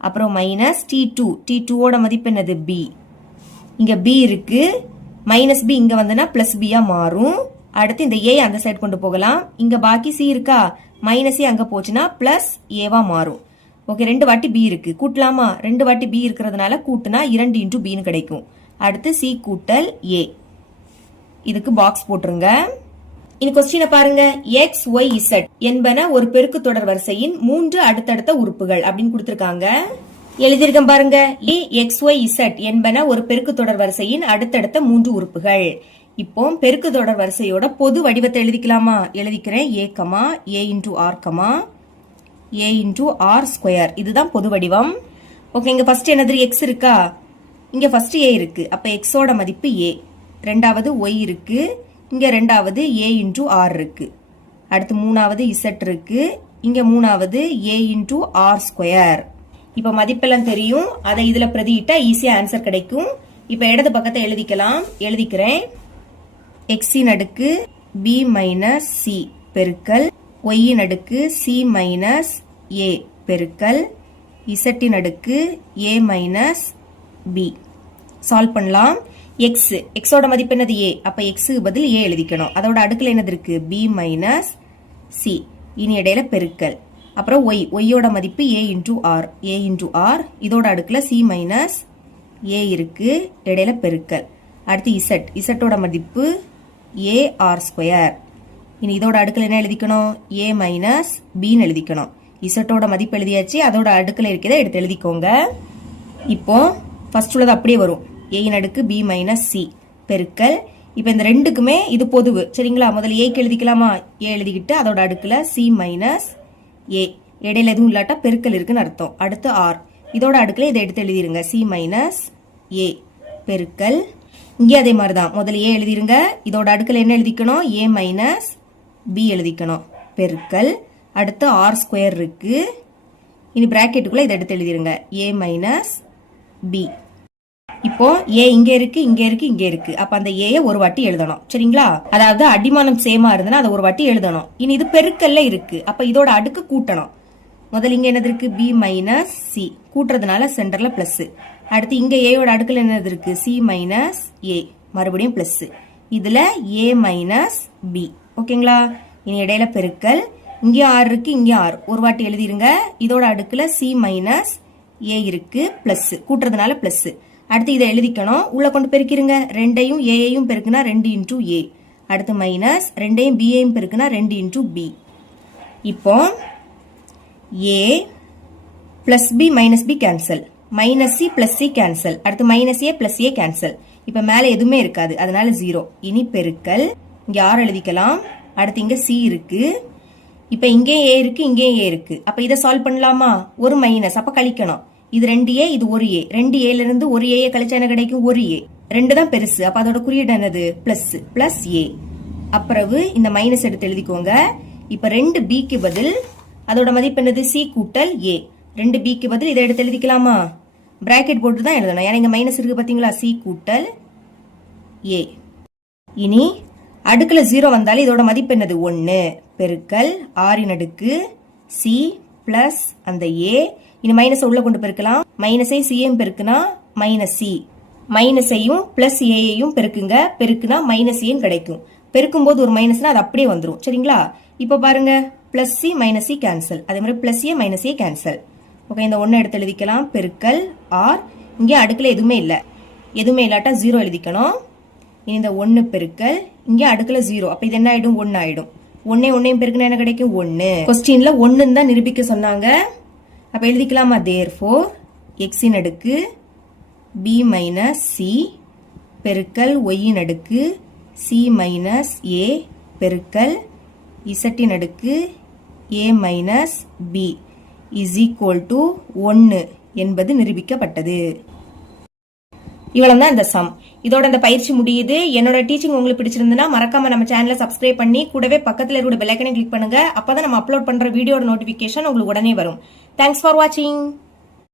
அப்புறம் மைனஸ் T2ஓட மதிப்பு என்னது? B. இங்க B இருக்கு. மைனஸ் B இங்க வந்தனா பிளஸ் B மாறும். அடுத்து இந்த A அந்த சைடு கொண்டு போகலாம். இங்க பாக்கி C இருக்கா? மைனஸ் A அங்க போச்சுன்னா பிளஸ் A மாறும். ஓகே, 2 வாட்டி B இருக்கு. கூட்டலாமா? 2 வாட்டி B இருக்கிறதுனால கூட்டுனா 2 இன்டூ B கிடைக்கும். அடுத்து C கூட்டல் A. இதுக்கு பாக்ஸ் போட்டுருங்க. இந்த கொஸ்டினை பாருங்க. எக்ஸ் ஒய் இசட் என்பன ஒரு பெருக்கு தொடர் வரிசையின் 3 அடுத்தடுத்த உறுப்புகள் அப்படின்னு கொடுத்திருக்காங்க. எழுதியிருக்கேன் பாருங்க. எக்ஸ் ஒய் இசட் என்பன ஒரு பெருக்கு தொடர் வரிசையின் அடுத்தடுத்த 3 உறுப்புகள். இப்போ பெருக்கு தொடர் வரிசையோட பொது வடிவத்தை எழுதிக்கலாமா? எழுதிக்கிறேன். A into R A into R square. இதுதான் பொது வடிவம். ஓகே, இங்க ஃபர்ஸ்ட் என்னது? எக்ஸ் இருக்கா? இங்க ஃபர்ஸ்ட் A இருக்கு. அப்ப எக்ஸோட மதிப்பு A. ரெண்டாவது ஒய் இருக்கு. இங்க ரெண்டாவது A இன்டூ ஆர் இருக்கு. அடுத்து மூணாவது இசட் இருக்கு. இங்க மூணாவது A இன்டூ ஆர் ஸ்கொயர். இப்ப மதிப்பெல்லாம் தெரியும். அதை இதுல பிரதியிட்டா ஈஸியா ஆன்சர் கிடைக்கும். இப்ப இடது பக்கத்தை எழுதிக்கலாம். எழுதிக்கிறேன். எக்ஸின் அடுக்கு B மைனஸ் C பெருக்கல் ஒய்யின் அடுக்கு C மைனஸ் A பெருக்கல் இசட்டின் அடுக்கு A மைனஸ் B. சால்வ் பண்ணலாம். எக்ஸோட மதிப்பு என்னது? A. அப்ப எக்ஸுக்கு பதில் A எழுதிக்கணும். அதோட அடுக்குல என்னது இருக்கு? B minus C. இனி இடையில பெருக்கல். அப்புறம் ஒய்யோட மதிப்பு A இன்டூ ஆர். இதோட அடுக்குல C மைனஸ் A இருக்கு. இடையில பெருக்கல். அடுத்து இசட்டோட மதிப்பு A ஆர் ஸ்கொயர். இனி இதோட அடுக்குல என்ன எழுதிக்கணும்? A மைனஸ் பின்னு எழுதிக்கணும். இசட்டோட மதிப்பு எழுதியாச்சு. அதோட அடுக்குல இருக்கிறத எடுத்து எழுதிக்கோங்க. இப்போ ஃபர்ஸ்ட் உள்ளது அப்படியே வரும். ஏயின் அடுக்கு B மைனஸ் C பெருக்கல். இப்போ இந்த ரெண்டுக்குமே இது பொதுவு. சரிங்களா? முதல்ல ஏக்கு எழுதிக்கலாமா? A எழுதிக்கிட்டு அதோட அடுக்குல C மைனஸ் A. இடையில எதுவும் இல்லாட்டா பெருக்கல் இருக்குன்னு அர்த்தம். அடுத்து ஆர். இதோட அடுக்குல இதை எடுத்து எழுதிருங்க. C மைனஸ் A பெருக்கல். இங்கே அதே மாதிரிதான். முதல்ல A எழுதிருங்க. இதோட அடுக்குல என்ன எழுதிக்கணும்? A மைனஸ் B எழுதிக்கணும் பெருக்கல். அடுத்து ஆர் ஸ்கொயர் இருக்கு. இனி பிராக்கெட்டுக்குள்ள இதை எடுத்து எழுதிருங்க. A minus B. இப்போ A இங்க இருக்கு, இங்க இருக்கு, இங்க இருக்கு. அப்ப அந்த A ஒரு வாட்டி எழுதணும். சரிங்களா? அதாவது அடிமானம் சேமா இருந்தனா அதை ஒரு வாட்டி எழுதணும். இனி இது பெருக்கல்ல இருக்கு. அப்ப இதோட அடுக்கு கூட்டணும். முதல்ல இங்க என்னது இருக்கு? B minus C. கூட்டுறதுனால சென்டர்ல பிளஸ். அடுத்து இங்க ஏயோட அடுக்குல என்னது இருக்கு? C minus A. மறுபடியும் பிளஸ். இதுல A மைனஸ் B. ஓகேங்களா? இனி இடையில பெருக்கல். இங்கே ஆர் இருக்கு, இங்கே ஆர். ஒரு வாட்டி எழுதிருங்க. இதோட அடுக்குல C மைனஸ் A இருக்கு. பிளஸ். கூட்டுறதுனால பிளஸ். அடுத்து இதை எழுதிக்கணும். உள்ள கொண்டு பெருக்கிருங்க. 2ஐயும் ஏயையும் பெருக்குனா 2 இன்டூ A. அடுத்து மைனஸ் 2ஐயும் B ஐயும் பெருக்குனா 2 இன்டூ B. இப்போ A plus B minus B cancel, minus C plus C cancel, அடுத்து minus A plus A cancel. இப்ப மேல எதுவுமே இருக்காது, அதனால 0. இனி பெருக்கல், இங்க R எழுதிக்கலாம், அடுத்து இங்க C இருக்கு, இப்ப இங்கே A இருக்கு, இங்கே A இருக்கு. அப்ப இதை சால்வ் பண்ணலாமா? ஒரு மைனஸ், அப்ப கழிக்கணும். இது 2A, இது 1A. 2Aல இருந்து 1A கழிச்சா என்ன கிடைக்கும்? 1A. 2 தான் பெருசு, அப்ப அதோட குறியீடு என்னது? Plus, plus A. அப்புறவு இந்த மைனஸ் எடுத்து எழுதிக்கோங்க. இப்ப 2Bக்கு பதில் அதோட மதிப்பு என்னது? C கூட்டல் A. 2Bக்கு பதில் இதை எடுத்து எழுதிக்கலாமா? பிராக்கெட் போட்டு தான் எழுதணும், ஏன்னா இங்க மைனஸ் இருக்கு பாத்தீங்களா? C கூட்டல் A. இனி அடுக்குல 0 வந்தாலும் இதோட மதிப்பு என்னது? 1 பெருக்கல் R இன் அடுக்கு C பிளஸ் அந்த A. இனி மைனஸ் உள்ள கொண்டு பெருக்கலாம், மைனஸை சியும் பெருக்குனா மைனஸ் C, மைனஸையும் பிளஸ் ஏயையும் பெருக்குங்க, பெருக்குனா மைனஸ் ஏன்னு கிடைக்கும். பெருக்கும் போது ஒரு மைனஸ்னா அது அப்படியே வந்துடும். சரிங்களா? இப்ப பாருங்க, plus C minus C cancel, அதே மாதிரி plus A minus A cancel. Okay, இந்த 1 எடுத்து எழுதிக்கலாம், பெருக்கல் R. இங்கே அடுக்குல எதுவுமே இல்லை, எதுவுமே இல்லாட்டா 0 எழுதிக்கணும். இனி இந்த 1 பெருக்கல், இங்கே அடுக்குல 0, அப்ப இது என்ன ஆயிடும்? 1 ஆயிடும். 1 பெருக்குனா என்ன கிடைக்கும்? 1. கொஸ்டின்ல 1 தான் நிரூபிக்க சொன்னாங்க, அப்ப எழுதிக்கலாமா? therefore x இன் அடுக்கு b மைனஸ் c பெருக்கல் y இன் அடுக்கு c மைனஸ் a பெருக்கல் z இன் அடுக்கு a minus b is equal to 1 என்பது நிரூபிக்கப்பட்டது. இவ்வளவுதான் இந்த சம். இதோட இந்த பயிற்சி முடியுது. என்னோட டீச்சிங் உங்களுக்கு பிடிச்சிருந்ததுன்னா மறக்காம நம்ம சேனலை சப்ஸ்கிரைப் பண்ணி கூடவே பக்கத்துல இருக்க பெல் ஐகானை கிளிக் பண்ணுங்க. அப்பதான் நம்ம அப்லோட் பண்ற வீடியோட நோட்டிபிகேஷன் உங்களுக்கு உடனே வரும். தேங்க்ஸ் ஃபார் வாட்சிங்.